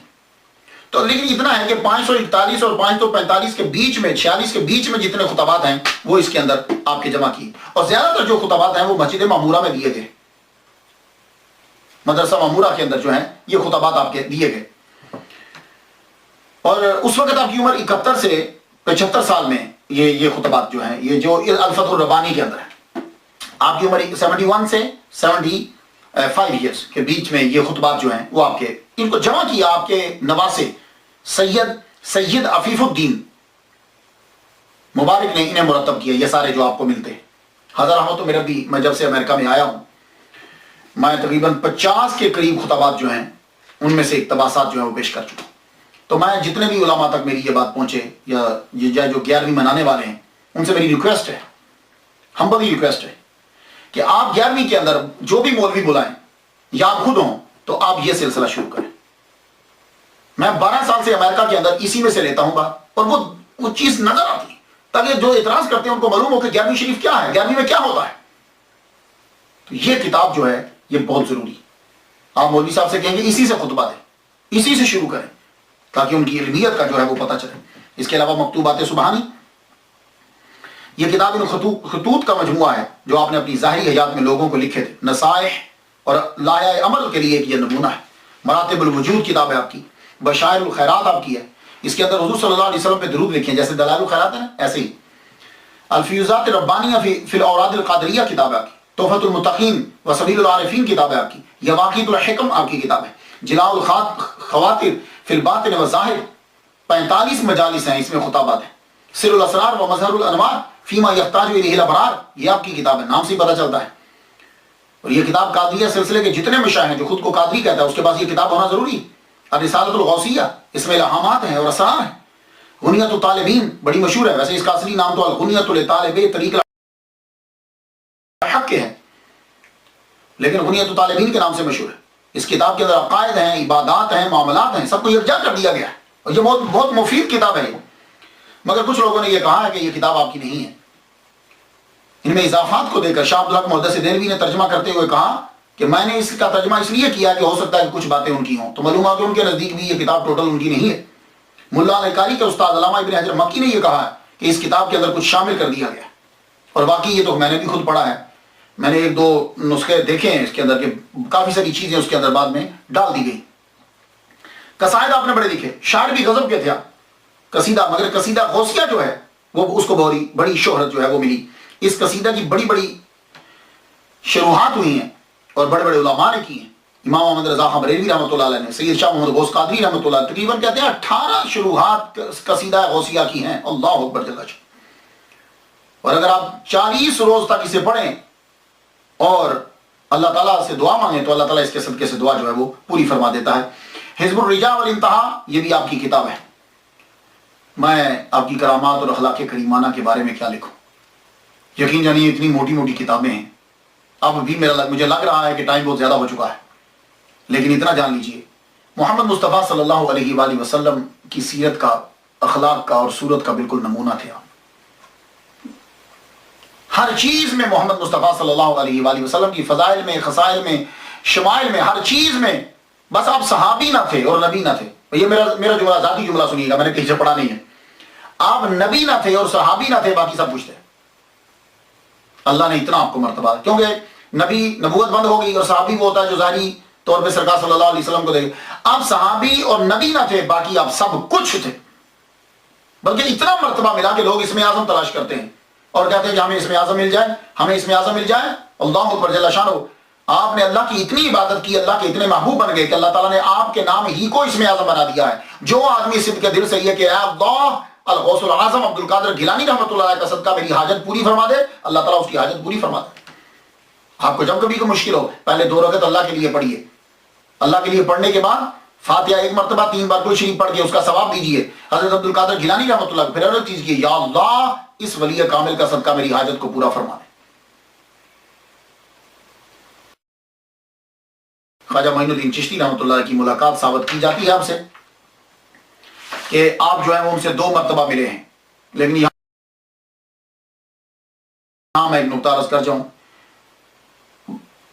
تو لیکن اتنا ہے کہ 541 اور 545 کے بیچ میں، 46 کے بیچ میں جتنے خطابات ہیں وہ اس کے اندر آپ کے جمع کیے. اور زیادہ تر جو خطابات ہیں وہ مسجد معمورہ میں دیے گئے. مدرسہ معمورہ کے اندر جو ہیں یہ خطابات آپ کے دیے گئے. اور اس وقت آپ کی عمر 71 سے 75 سال میں یہ خطبات جو ہیں، یہ جو الفتح الربانی کے اندر ہے، آپ کی عمر 71 سے 75 ایئرس کے بیچ میں یہ خطبات جو ہیں وہ آپ کے، ان کو جمع کیا آپ کے نواسے سید عفیف الدین مبارک نے انہیں مرتب کیا. یہ سارے جو آپ کو ملتے ہیں. حضرت رحمت میرا بھی، میں جب سے امریکہ میں آیا ہوں میں تقریباً 50 کے قریب خطبات جو ہیں ان میں سے اقتباسات جو ہیں وہ پیش کر چکا. تو میں جتنے بھی علماء تک میری یہ بات پہنچے، یا جو 11ویں منانے والے ہیں، ان سے میری ریکویسٹ ہے ہمبلی ریکویسٹ ہے کہ آپ 11ویں کے اندر جو بھی مولوی بلائیں یا آپ خود ہوں تو آپ یہ سلسلہ شروع کریں. میں 12 سال سے امریکہ کے اندر اسی میں سے لیتا ہوں بات، اور وہ چیز نظر آتی ہے تاکہ جو اعتراض کرتے ہیں ان کو معلوم ہو کہ 11ویں شریف کیا ہے، 11ویں میں کیا ہوتا ہے. تو یہ کتاب جو ہے یہ بہت ضروری. آپ مولوی صاحب سے کہیں گے اسی سے خطبہ دیں، اسی سے شروع کریں تاکہ ان کی علمیت کا جو ہے وہ پتہ چلے. اس کے علاوہ مکتوبات سبحانی، یہ کتاب ان خطوط کا مجموعہ ہے جو آپ نے اپنی ظاہری حیات میں لوگوں کو لکھے تھے، نصائح اور لایہ عمل کے لیے ایک یہ نمونہ ہے. مراتب الوجود کتاب ہے آپ کی، بشائر الخیرات آپ کی ہے، اس کے اندر حضور صلی اللہ علیہ وسلم پہ درود لکھے ہیں جیسے دلائل الخیرات ہے نا ایسے ہی. الفیوزات ربانیہ فی الاوراد القادریہ کتاب ہے آپ کی، تحفۃ المتقین و سبیل العارفین کتاب ہے آپ کی، یواقیت الحکم آپ کی کتاب ہے، جلاء الخواطر فی الباطن والظاہر 45 مجالس ہیں اس میں خطابات ہیں، سر الاسرار و مظہر الانوار فیما یحتاج الیہ الابرار یہ آپ کی کتاب ہے، نام سے ہی پتہ چلتا ہے. اور یہ کتاب قادریہ سلسلے کے جتنے مشائخ ہیں جو خود کو قادری کہتا ہے اس کے پاس یہ کتاب ہونا ضروری ہے. الرسالۃ الغوثیہ اس میں الہامات ہیں اور اسرار ہیں. غنیۃ الطالبین بڑی مشہور ہے، ویسے اس کا اصلی نام تو الغنیۃ لطالب طریق الحق کے ہے لیکن غنیۃ الطالبین کے نام سے مشہور ہے. اس کتاب کے اندر عقائد ہیں، عبادات ہیں، معاملات ہیں، سب کو یکجا کر دیا گیا ہے اور یہ بہت بہت مفید کتاب ہے. مگر کچھ لوگوں نے یہ کہا ہے کہ یہ کتاب آپ کی نہیں ہے. ان میں اضافات کو دے کر شاہ عبدالحق محدث دہلوی نے ترجمہ کرتے ہوئے کہا کہ میں نے اس کا ترجمہ اس لیے کیا کہ ہو سکتا ہے کہ کچھ باتیں ان کی ہوں، تو معلوم ہوا کہ ان کے نزدیک بھی یہ کتاب ٹوٹل ان کی نہیں ہے. ملا علی قاری کے استاد علامہ ابن حجر مکی نے یہ کہا ہے کہ اس کتاب کے اندر کچھ شامل کر دیا گیا، اور واقعی یہ تو میں نے بھی خود پڑھا ہے. میں نے 1-2 نسخے دیکھے ہیں اس کے اندر کہ کافی ساری چیزیں اس کے اندر بعد میں ڈال دی گئی. قصائد آپ نے بڑے لکھے، شاعر بھی غضب کے تھے آپ. قصیدہ، مگر قصیدہ غوثیہ جو ہے وہ اس کو بڑی شہرت جو ہے وہ ملی. اس قصیدہ کی بڑی بڑی شروحات ہوئی ہیں اور بڑے بڑے علماء نے کی ہیں. امام محمد رضا خان بریلوی رحمۃ اللہ علیہ نے، سید شاہ محمد غوث قادری رحمۃ اللہ علیہ، تقریباً کہتے ہیں 18 شروحات قصیدہ غوثیہ کی ہیں. اللہ اکبر جل جلالہ. اور اگر آپ 40 روز تک اسے پڑھیں اور اللہ تعالیٰ سے دعا مانگیں تو اللہ تعالیٰ اس کے صدقے سے دعا جو ہے وہ پوری فرما دیتا ہے. حزب الرجاء والانتہا یہ بھی آپ کی کتاب ہے. میں آپ کی کرامات اور اخلاق کریمانہ کے بارے میں کیا لکھوں، یقین جانیے اتنی موٹی موٹی کتابیں ہیں. اب بھی مجھے لگ رہا ہے کہ ٹائم بہت زیادہ ہو چکا ہے، لیکن اتنا جان لیجئے محمد مصطفیٰ صلی اللہ علیہ وآلہ وسلم کی سیرت کا، اخلاق کا اور صورت کا بالکل نمونہ تھے آپ. ہر چیز میں محمد مصطفیٰ صلی اللہ علیہ وآلہ وسلم کی فضائل میں، خصائل میں، شمائل میں، ہر چیز میں. بس آپ صحابی نہ تھے اور نبی نہ تھے. یہ میرا جملہ ذاتی جملہ سنیے گا، میں نے کہیں سے پڑھا نہیں ہے. آپ نبی نہ تھے اور صحابی نہ تھے، باقی سب کچھ تھے. اللہ نے اتنا آپ کو مرتبہ، کیونکہ نبی نبوت بند ہو گئی اور صحابی وہ ہوتا ہے جو ظاہری طور پہ سرکار صلی اللہ علیہ وسلم کو دے گا. آپ صحابی اور نبی نہ تھے، باقی آپ سب کچھ تھے. بلکہ اتنا مرتبہ ملا کہ لوگ اسم اعظم تلاش کرتے ہیں اور کہتے ہیں کہ ہمیں اسم اعظم مل جائے، ہمیں اسم اعظم مل جائے. اللہ اکبر جل شانہ. آپ نے اللہ کی اتنی عبادت کی، اللہ کے اتنے محبوب بن گئے کہ اللہ تعالیٰ نے آپ کے نام ہی کو اسم اعظم بنا دیا ہے. جو آدمی صدق کے دل سے یہ کہ اے اللہ الغوث العظم عبد القادر گیلانی رحمۃ اللہ علیہ کا صدقہ میری حاجت پوری فرما دے، اللہ تعالیٰ اس کی حاجت پوری فرما دے. آپ کو جب کبھی کوئی مشکل ہو پہلے 2 رکعت اللہ کے لیے پڑھیے. اللہ کے لیے پڑھنے کے بعد فاتحہ 1 مرتبہ 3 بار کوئی شریف پڑھ کے اس کا ثواب دیجیے حضرت عبد القادر گیلانی رحمۃ اللہ. پھر عرض کیجیے یا اللہ اس ولی کامل کا صدقہ میری حاجت کو پورا فرما دے. خواجہ معین الدین چشتی رحمۃ اللہ کی ملاقات ثابت کی جاتی ہے آپ سے کہ آپ جو ہیں وہ ان سے 2 مرتبہ ملے ہیں. لیکن یہاں میں ایک نقطہ عرض کر جاؤں.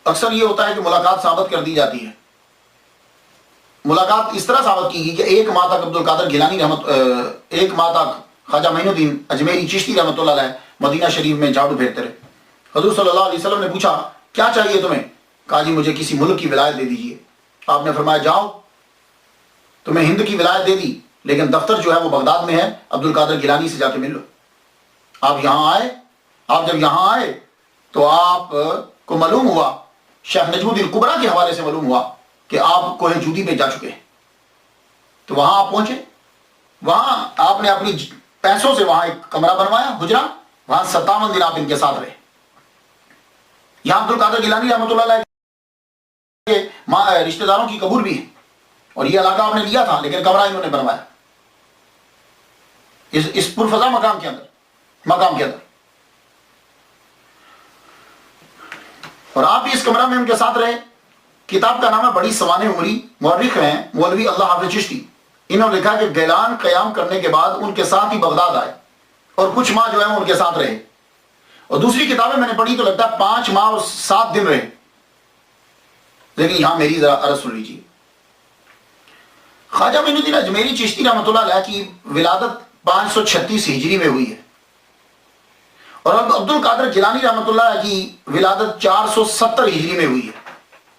اکثر یہ ہوتا ہے کہ ملاقات ثابت کر دی جاتی ہے. ملاقات اس طرح ثابت کی گئی کہ 1 ماہ تک عبد القادر گیلانی 1 ماہ تک خواجہ معین الدین اجمیری چشتی رحمۃ اللہ علیہ مدینہ شریف میں جھاڑو پھیرتے رہے. حضور صلی اللہ علیہ وسلم نے پوچھا کیا چاہیے تمہیں؟ کہا جی مجھے کسی ملک کی ولایت دے دیجیے. آپ نے فرمایا جاؤ تمہیں ہند کی ولایت دے دی، لیکن دفتر جو ہے وہ بغداد میں ہے، عبد القادر گیلانی سے جا کے مل لو. آپ یہاں آئے. آپ جب یہاں آئے تو آپ کو معلوم ہوا، شیخ نجم الدین کبریٰ کے حوالے سے معلوم ہوا کہ آپ کوہ جودی پہ جا چکے ہیں. تو وہاں آپ پہنچے، وہاں آپ نے اپنی پیسوں سے وہاں ایک کمرہ بنوایا، حجرہ، وہاں 57 دن آپ ان کے ساتھ رہے. یہاں عبد القادر گیلانی رحمۃ اللہ علیہ کے رشتہ داروں کی قبور بھی ہے اور یہ علاقہ آپ نے لیا تھا لیکن کمرہ انہوں نے بنوایا اس پرفضا مقام کے اندر. اور آپ بھی اس کمرہ میں ان کے ساتھ رہے. کتاب کا نام ہے بڑی سوانح عمری. مورخ ہیں مولوی اللہ حافظ چشتی. انہوں نے لکھا کہ گیلان قیام کرنے کے بعد ان کے ساتھ ہی بغداد آئے اور کچھ ماہ جو ہے وہ ان کے ساتھ رہے. اور دوسری کتابیں میں نے پڑھی تو لگتا ہے 5 ماہ اور 7 دن رہے. لیکن یہاں میری ذرا عرض سن لیجیے. خواجہ معین الدین اجمیری چشتی رحمۃ اللہ علیہ کی ولادت 536 ہجری میں ہوئی ہے اور عبد القادر جیلانی رحمۃ اللہ علیہ کی ولادت 470 ہجری میں ہوئی ہے.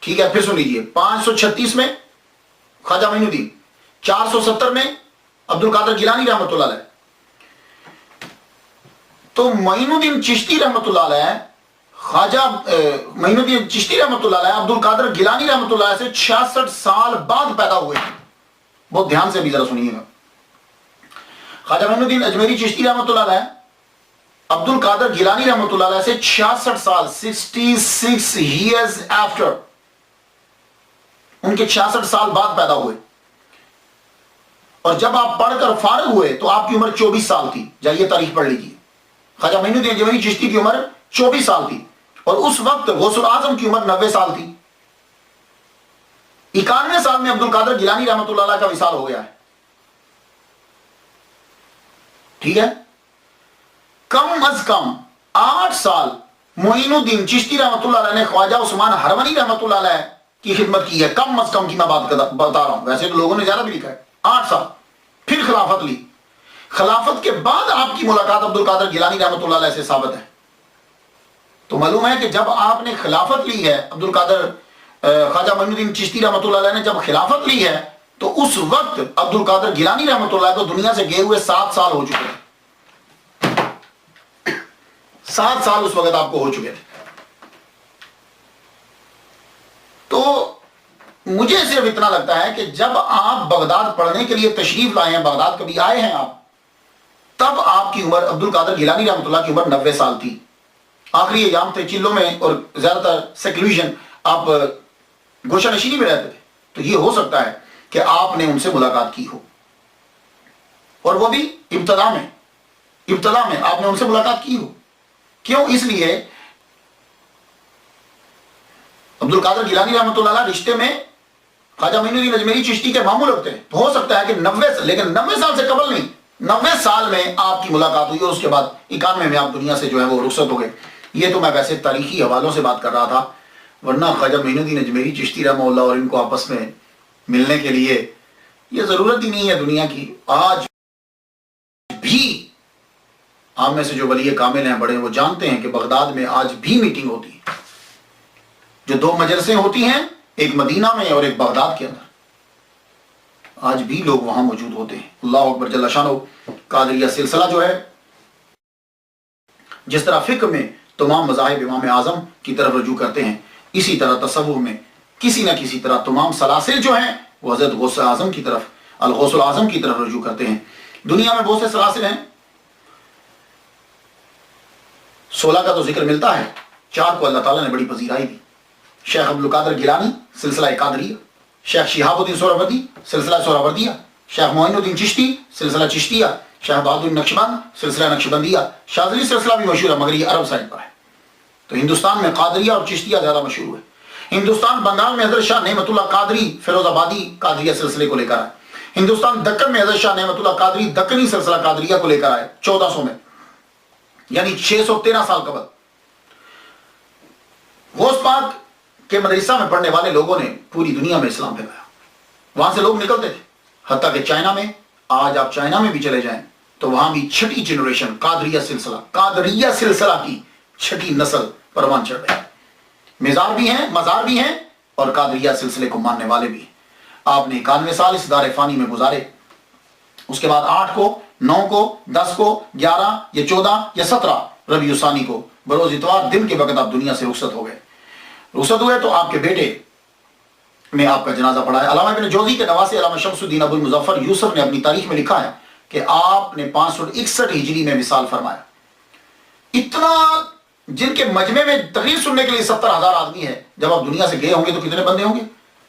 ٹھیک ہے, پھر سن لیجیے. 536 میں خواجہ معین الدین, 470 میں عبد القادر جیلانی رحمۃ اللہ علیہ. تو معین الدین چشتی رحمۃ اللہ علیہ, خواجہ معین الدین چشتی رحمۃ اللہ علیہ عبد القادر گیلانی رحمۃ اللہ علیہ سے 66 سال بعد پیدا ہوئے. بہت دھیان سے بھی ذرا سنیے گا. خواجہ معین الدین اجمیری چشتی رحمۃ اللہ علیہ عبد القادر گیلانی رحمۃ اللہ علیہ سے 66 سال 66 years after, ان کے 66 سال بعد پیدا ہوئے. اور جب آپ پڑھ کر فارغ ہوئے تو آپ کی عمر 24 سال تھی. جائیے تاریخ پڑھ لیجیے. خواجہ معین الدین اجمیری چشتی کی عمر 24 سال تھی اور اس وقت غوث الاعظم کی عمر 90 سال تھی. 91 سال میں عبد القادر گیلانی رحمۃ اللہ علیہ کا وصال ہو گیا ہے. ٹھیک ہے, کم از کم 8 سال معین الدین چشتی رحمۃ اللہ علیہ نے خواجہ عثمان ہرونی رحمۃ اللہ علیہ کی خدمت کی ہے. کم از کم کی میں بات بتا رہا ہوں, ویسے تو لوگوں نے زیادہ بھی لکھا ہے. 8 سال. پھر خلافت لی. خلافت کے بعد آپ کی ملاقات عبد القادر گیلانی رحمۃ اللہ علیہ سے ثابت ہے. تو معلوم ہے کہ جب آپ نے خلافت لی ہے, عبد القادر خواجہ معین الدین چشتی رحمۃ اللہ علیہ نے جب خلافت لی ہے تو اس وقت عبد القادر گیلانی رحمۃ اللہ کو دنیا سے گئے ہوئے 7 سال ہو چکے ہیں. 7 سال اس وقت آپ کو ہو چکے تھے. تو مجھے صرف اتنا لگتا ہے کہ جب آپ بغداد پڑھنے کے لیے تشریف لائے ہیں, بغداد کبھی آئے ہیں آپ, تب آپ کی عمر عبد القادر گیلانی رحمۃ اللہ کی عمر 90 سال تھی. آخری ایام تھے چلوں میں اور زیادہ تر سیکلوژن, آپ گوشہ نشینی میں رہتے تھے. تو یہ ہو سکتا ہے کہ آپ نے ان سے ملاقات کی ہو, اور وہ بھی ابتدا میں آپ نے ان سے ملاقات کی ہو. کیوں؟ اس لیے عبد القادر گیلانی رحمۃ اللہ علیہ رشتے میں خواجہ معین الدین اجمیری چشتی کے ماموں لگتے ہیں. تو ہو سکتا ہے کہ 90 سال سے قبل نہیں, 90 سال میں آپ کی ملاقات ہوئی اور اس کے بعد 91 میں آپ دنیا سے جو ہے وہ رخصت ہو گئے. یہ تو میں ویسے تاریخی حوالوں سے بات کر رہا تھا, ورنہ خواجہ معین الدین اجمیری چشتی رحمہ اللہ اور ان کو آپس میں ملنے کے لیے یہ ضرورت ہی نہیں ہے دنیا کی. آج بھی آپ میں سے جو ولی کامل ہیں بڑے, وہ جانتے ہیں کہ بغداد میں آج بھی میٹنگ ہوتی ہے. جو 2 مجلسیں ہوتی ہیں, ایک مدینہ میں اور ایک بغداد کے اندر, آج بھی لوگ وہاں موجود ہوتے ہیں. اللہ اکبر جل شانہ. قادریہ سلسلہ جو ہے, جس طرح فقہ میں تمام مذاہب امام اعظم کی طرف رجوع کرتے ہیں, اسی طرح تصوف میں کسی نہ کسی طرح تمام سلاسل جو ہیں وہ حضرت غوث اعظم کی طرف, الغوث الاعظم کی طرف رجوع کرتے ہیں. دنیا میں بہت سے سلاسل ہیں, 16 کا تو ذکر ملتا ہے, 4 کو اللہ تعالیٰ نے بڑی پذیرائی دی. شیخ عبد القادر گیلانی سلسلہ قادریہ, شیخ شہاب الدین سہروردی سلسلہ سہروردیہ, شیخ معین الدین چشتی سلسلہ چشتیہ, شیخ بہادر نقشبند سلسلہ نقشبندیہ. شاذلی سلسلہ بھی مشہور ہے مگر یہ عرب سائڈ پر ہے. تو ہندوستان میں قادریہ اور چشتیہ زیادہ مشہور ہے. ہندوستان بنگال میں حضرت شاہ نعمت اللہ قادری فیروز آبادی قادریہ سلسلے کو لے کر آئے. ہندوستان دکن میں حضرت شاہ نعمت اللہ قادری دکنی سلسلہ قادریہ کو لے کر آئے 1400 میں, یعنی 613 سال قبل. غوث پاک کے مدرسہ میں پڑھنے والے لوگوں نے پوری دنیا میں اسلام پھیلایا. وہاں سے لوگ نکلتے تھے, حتیٰ کہ چائنا میں, آج آپ چائنا میں بھی چلے جائیں تو وہاں بھی 6ٹھی جنریشن قادریہ سلسلہ کی 6ٹھی نسل پروان چڑھ رہے ہیں. مزار بھی ہیں اور قادریہ سلسلے کو ماننے والے بھی ہیں. آپ نے 91 سال اس دار فانی میں گزارے. اس کے بعد 8 کو 9 کو 10 کو 11 یا 14 یا 17 ربیع الثانی کو بروز اتوار دن کے وقت آپ دنیا سے رخصت ہو گئے. رخصت ہوئے تو آپ کے بیٹے نے آپ کا جنازہ پڑھایا. علامہ ابن جوزی کے نواسے علامہ شمس الدین ابو المظفر یوسف نے اپنی تاریخ میں لکھا ہے کہ آپ نے 561 ہجری میں وصال فرمایا. اتنا, جن کے مجمع میں تقریر سننے کے لیے 70,000 آدمی ہے, جب آپ دنیا سے گئے ہوں گے تو کتنے بندے ہوں گے؟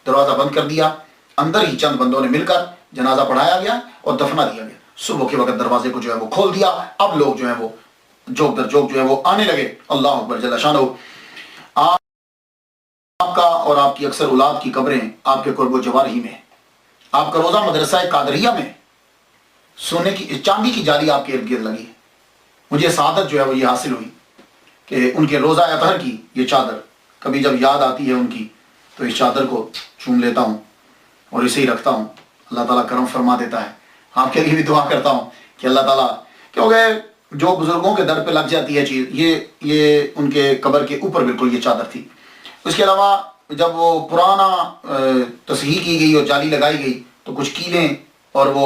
دروازہ بند کر دیا, اندر ہی چند بندوں نے مل کر جنازہ پڑھایا گیا اور دفنا دیا گیا. صبح کے وقت دروازے کو جو ہے وہ کھول دیا. اب لوگ جو ہے وہ جوک در جوک جو ہے وہ آنے لگے. اللہ اکبر جل شانہ. آپ کا اور آپ کی اکثر اولاد کی قبریں آپ کے قرب و جوار ہی میں، آپ کا روزہ مدرسہ قادریہ میں، سونے کی چاندی کی جالی آپ کے ارد گرد لگی ہے۔ مجھے سعادت جو ہے وہ یہ حاصل ہوئی کہ ان کے روزہ اطہر کی یہ چادر کبھی جب یاد آتی ہے ان کی تو اس چادر کو چوم لیتا ہوں اور اسے ہی رکھتا ہوں۔ اللہ تعالیٰ کرم فرما دیتا ہے۔ آپ کے لیے بھی دعا کرتا ہوں کہ اللہ تعالیٰ، کیونکہ جو بزرگوں کے در پہ لگ جاتی ہے چیز، یہ ان کے قبر کے اوپر بالکل یہ چادر تھی۔ اس کے علاوہ جب وہ پرانا تصحیح کی گئی اور جالی لگائی گئی تو کچھ کیلیں اور وہ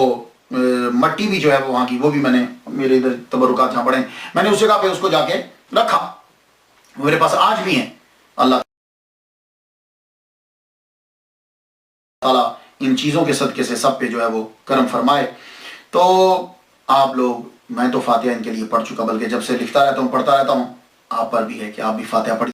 مٹی بھی جو ہے وہاں کی، وہ بھی میں نے، میرے ادھر تبرکات جہاں پڑے ہیں، میں نے اس جگہ پہ اس کو جا کے رکھا، وہ میرے پاس آج بھی ہیں۔ اللہ تعالیٰ ان چیزوں کے صدقے سے سب پہ جو ہے وہ کرم فرمائے۔ تو آپ لوگ، میں تو فاتحہ ان کے لیے پڑھ چکا، بلکہ جب سے لکھتا رہتا ہوں پڑھتا رہتا ہوں، آپ پر بھی ہے کہ آپ بھی فاتحہ پڑھ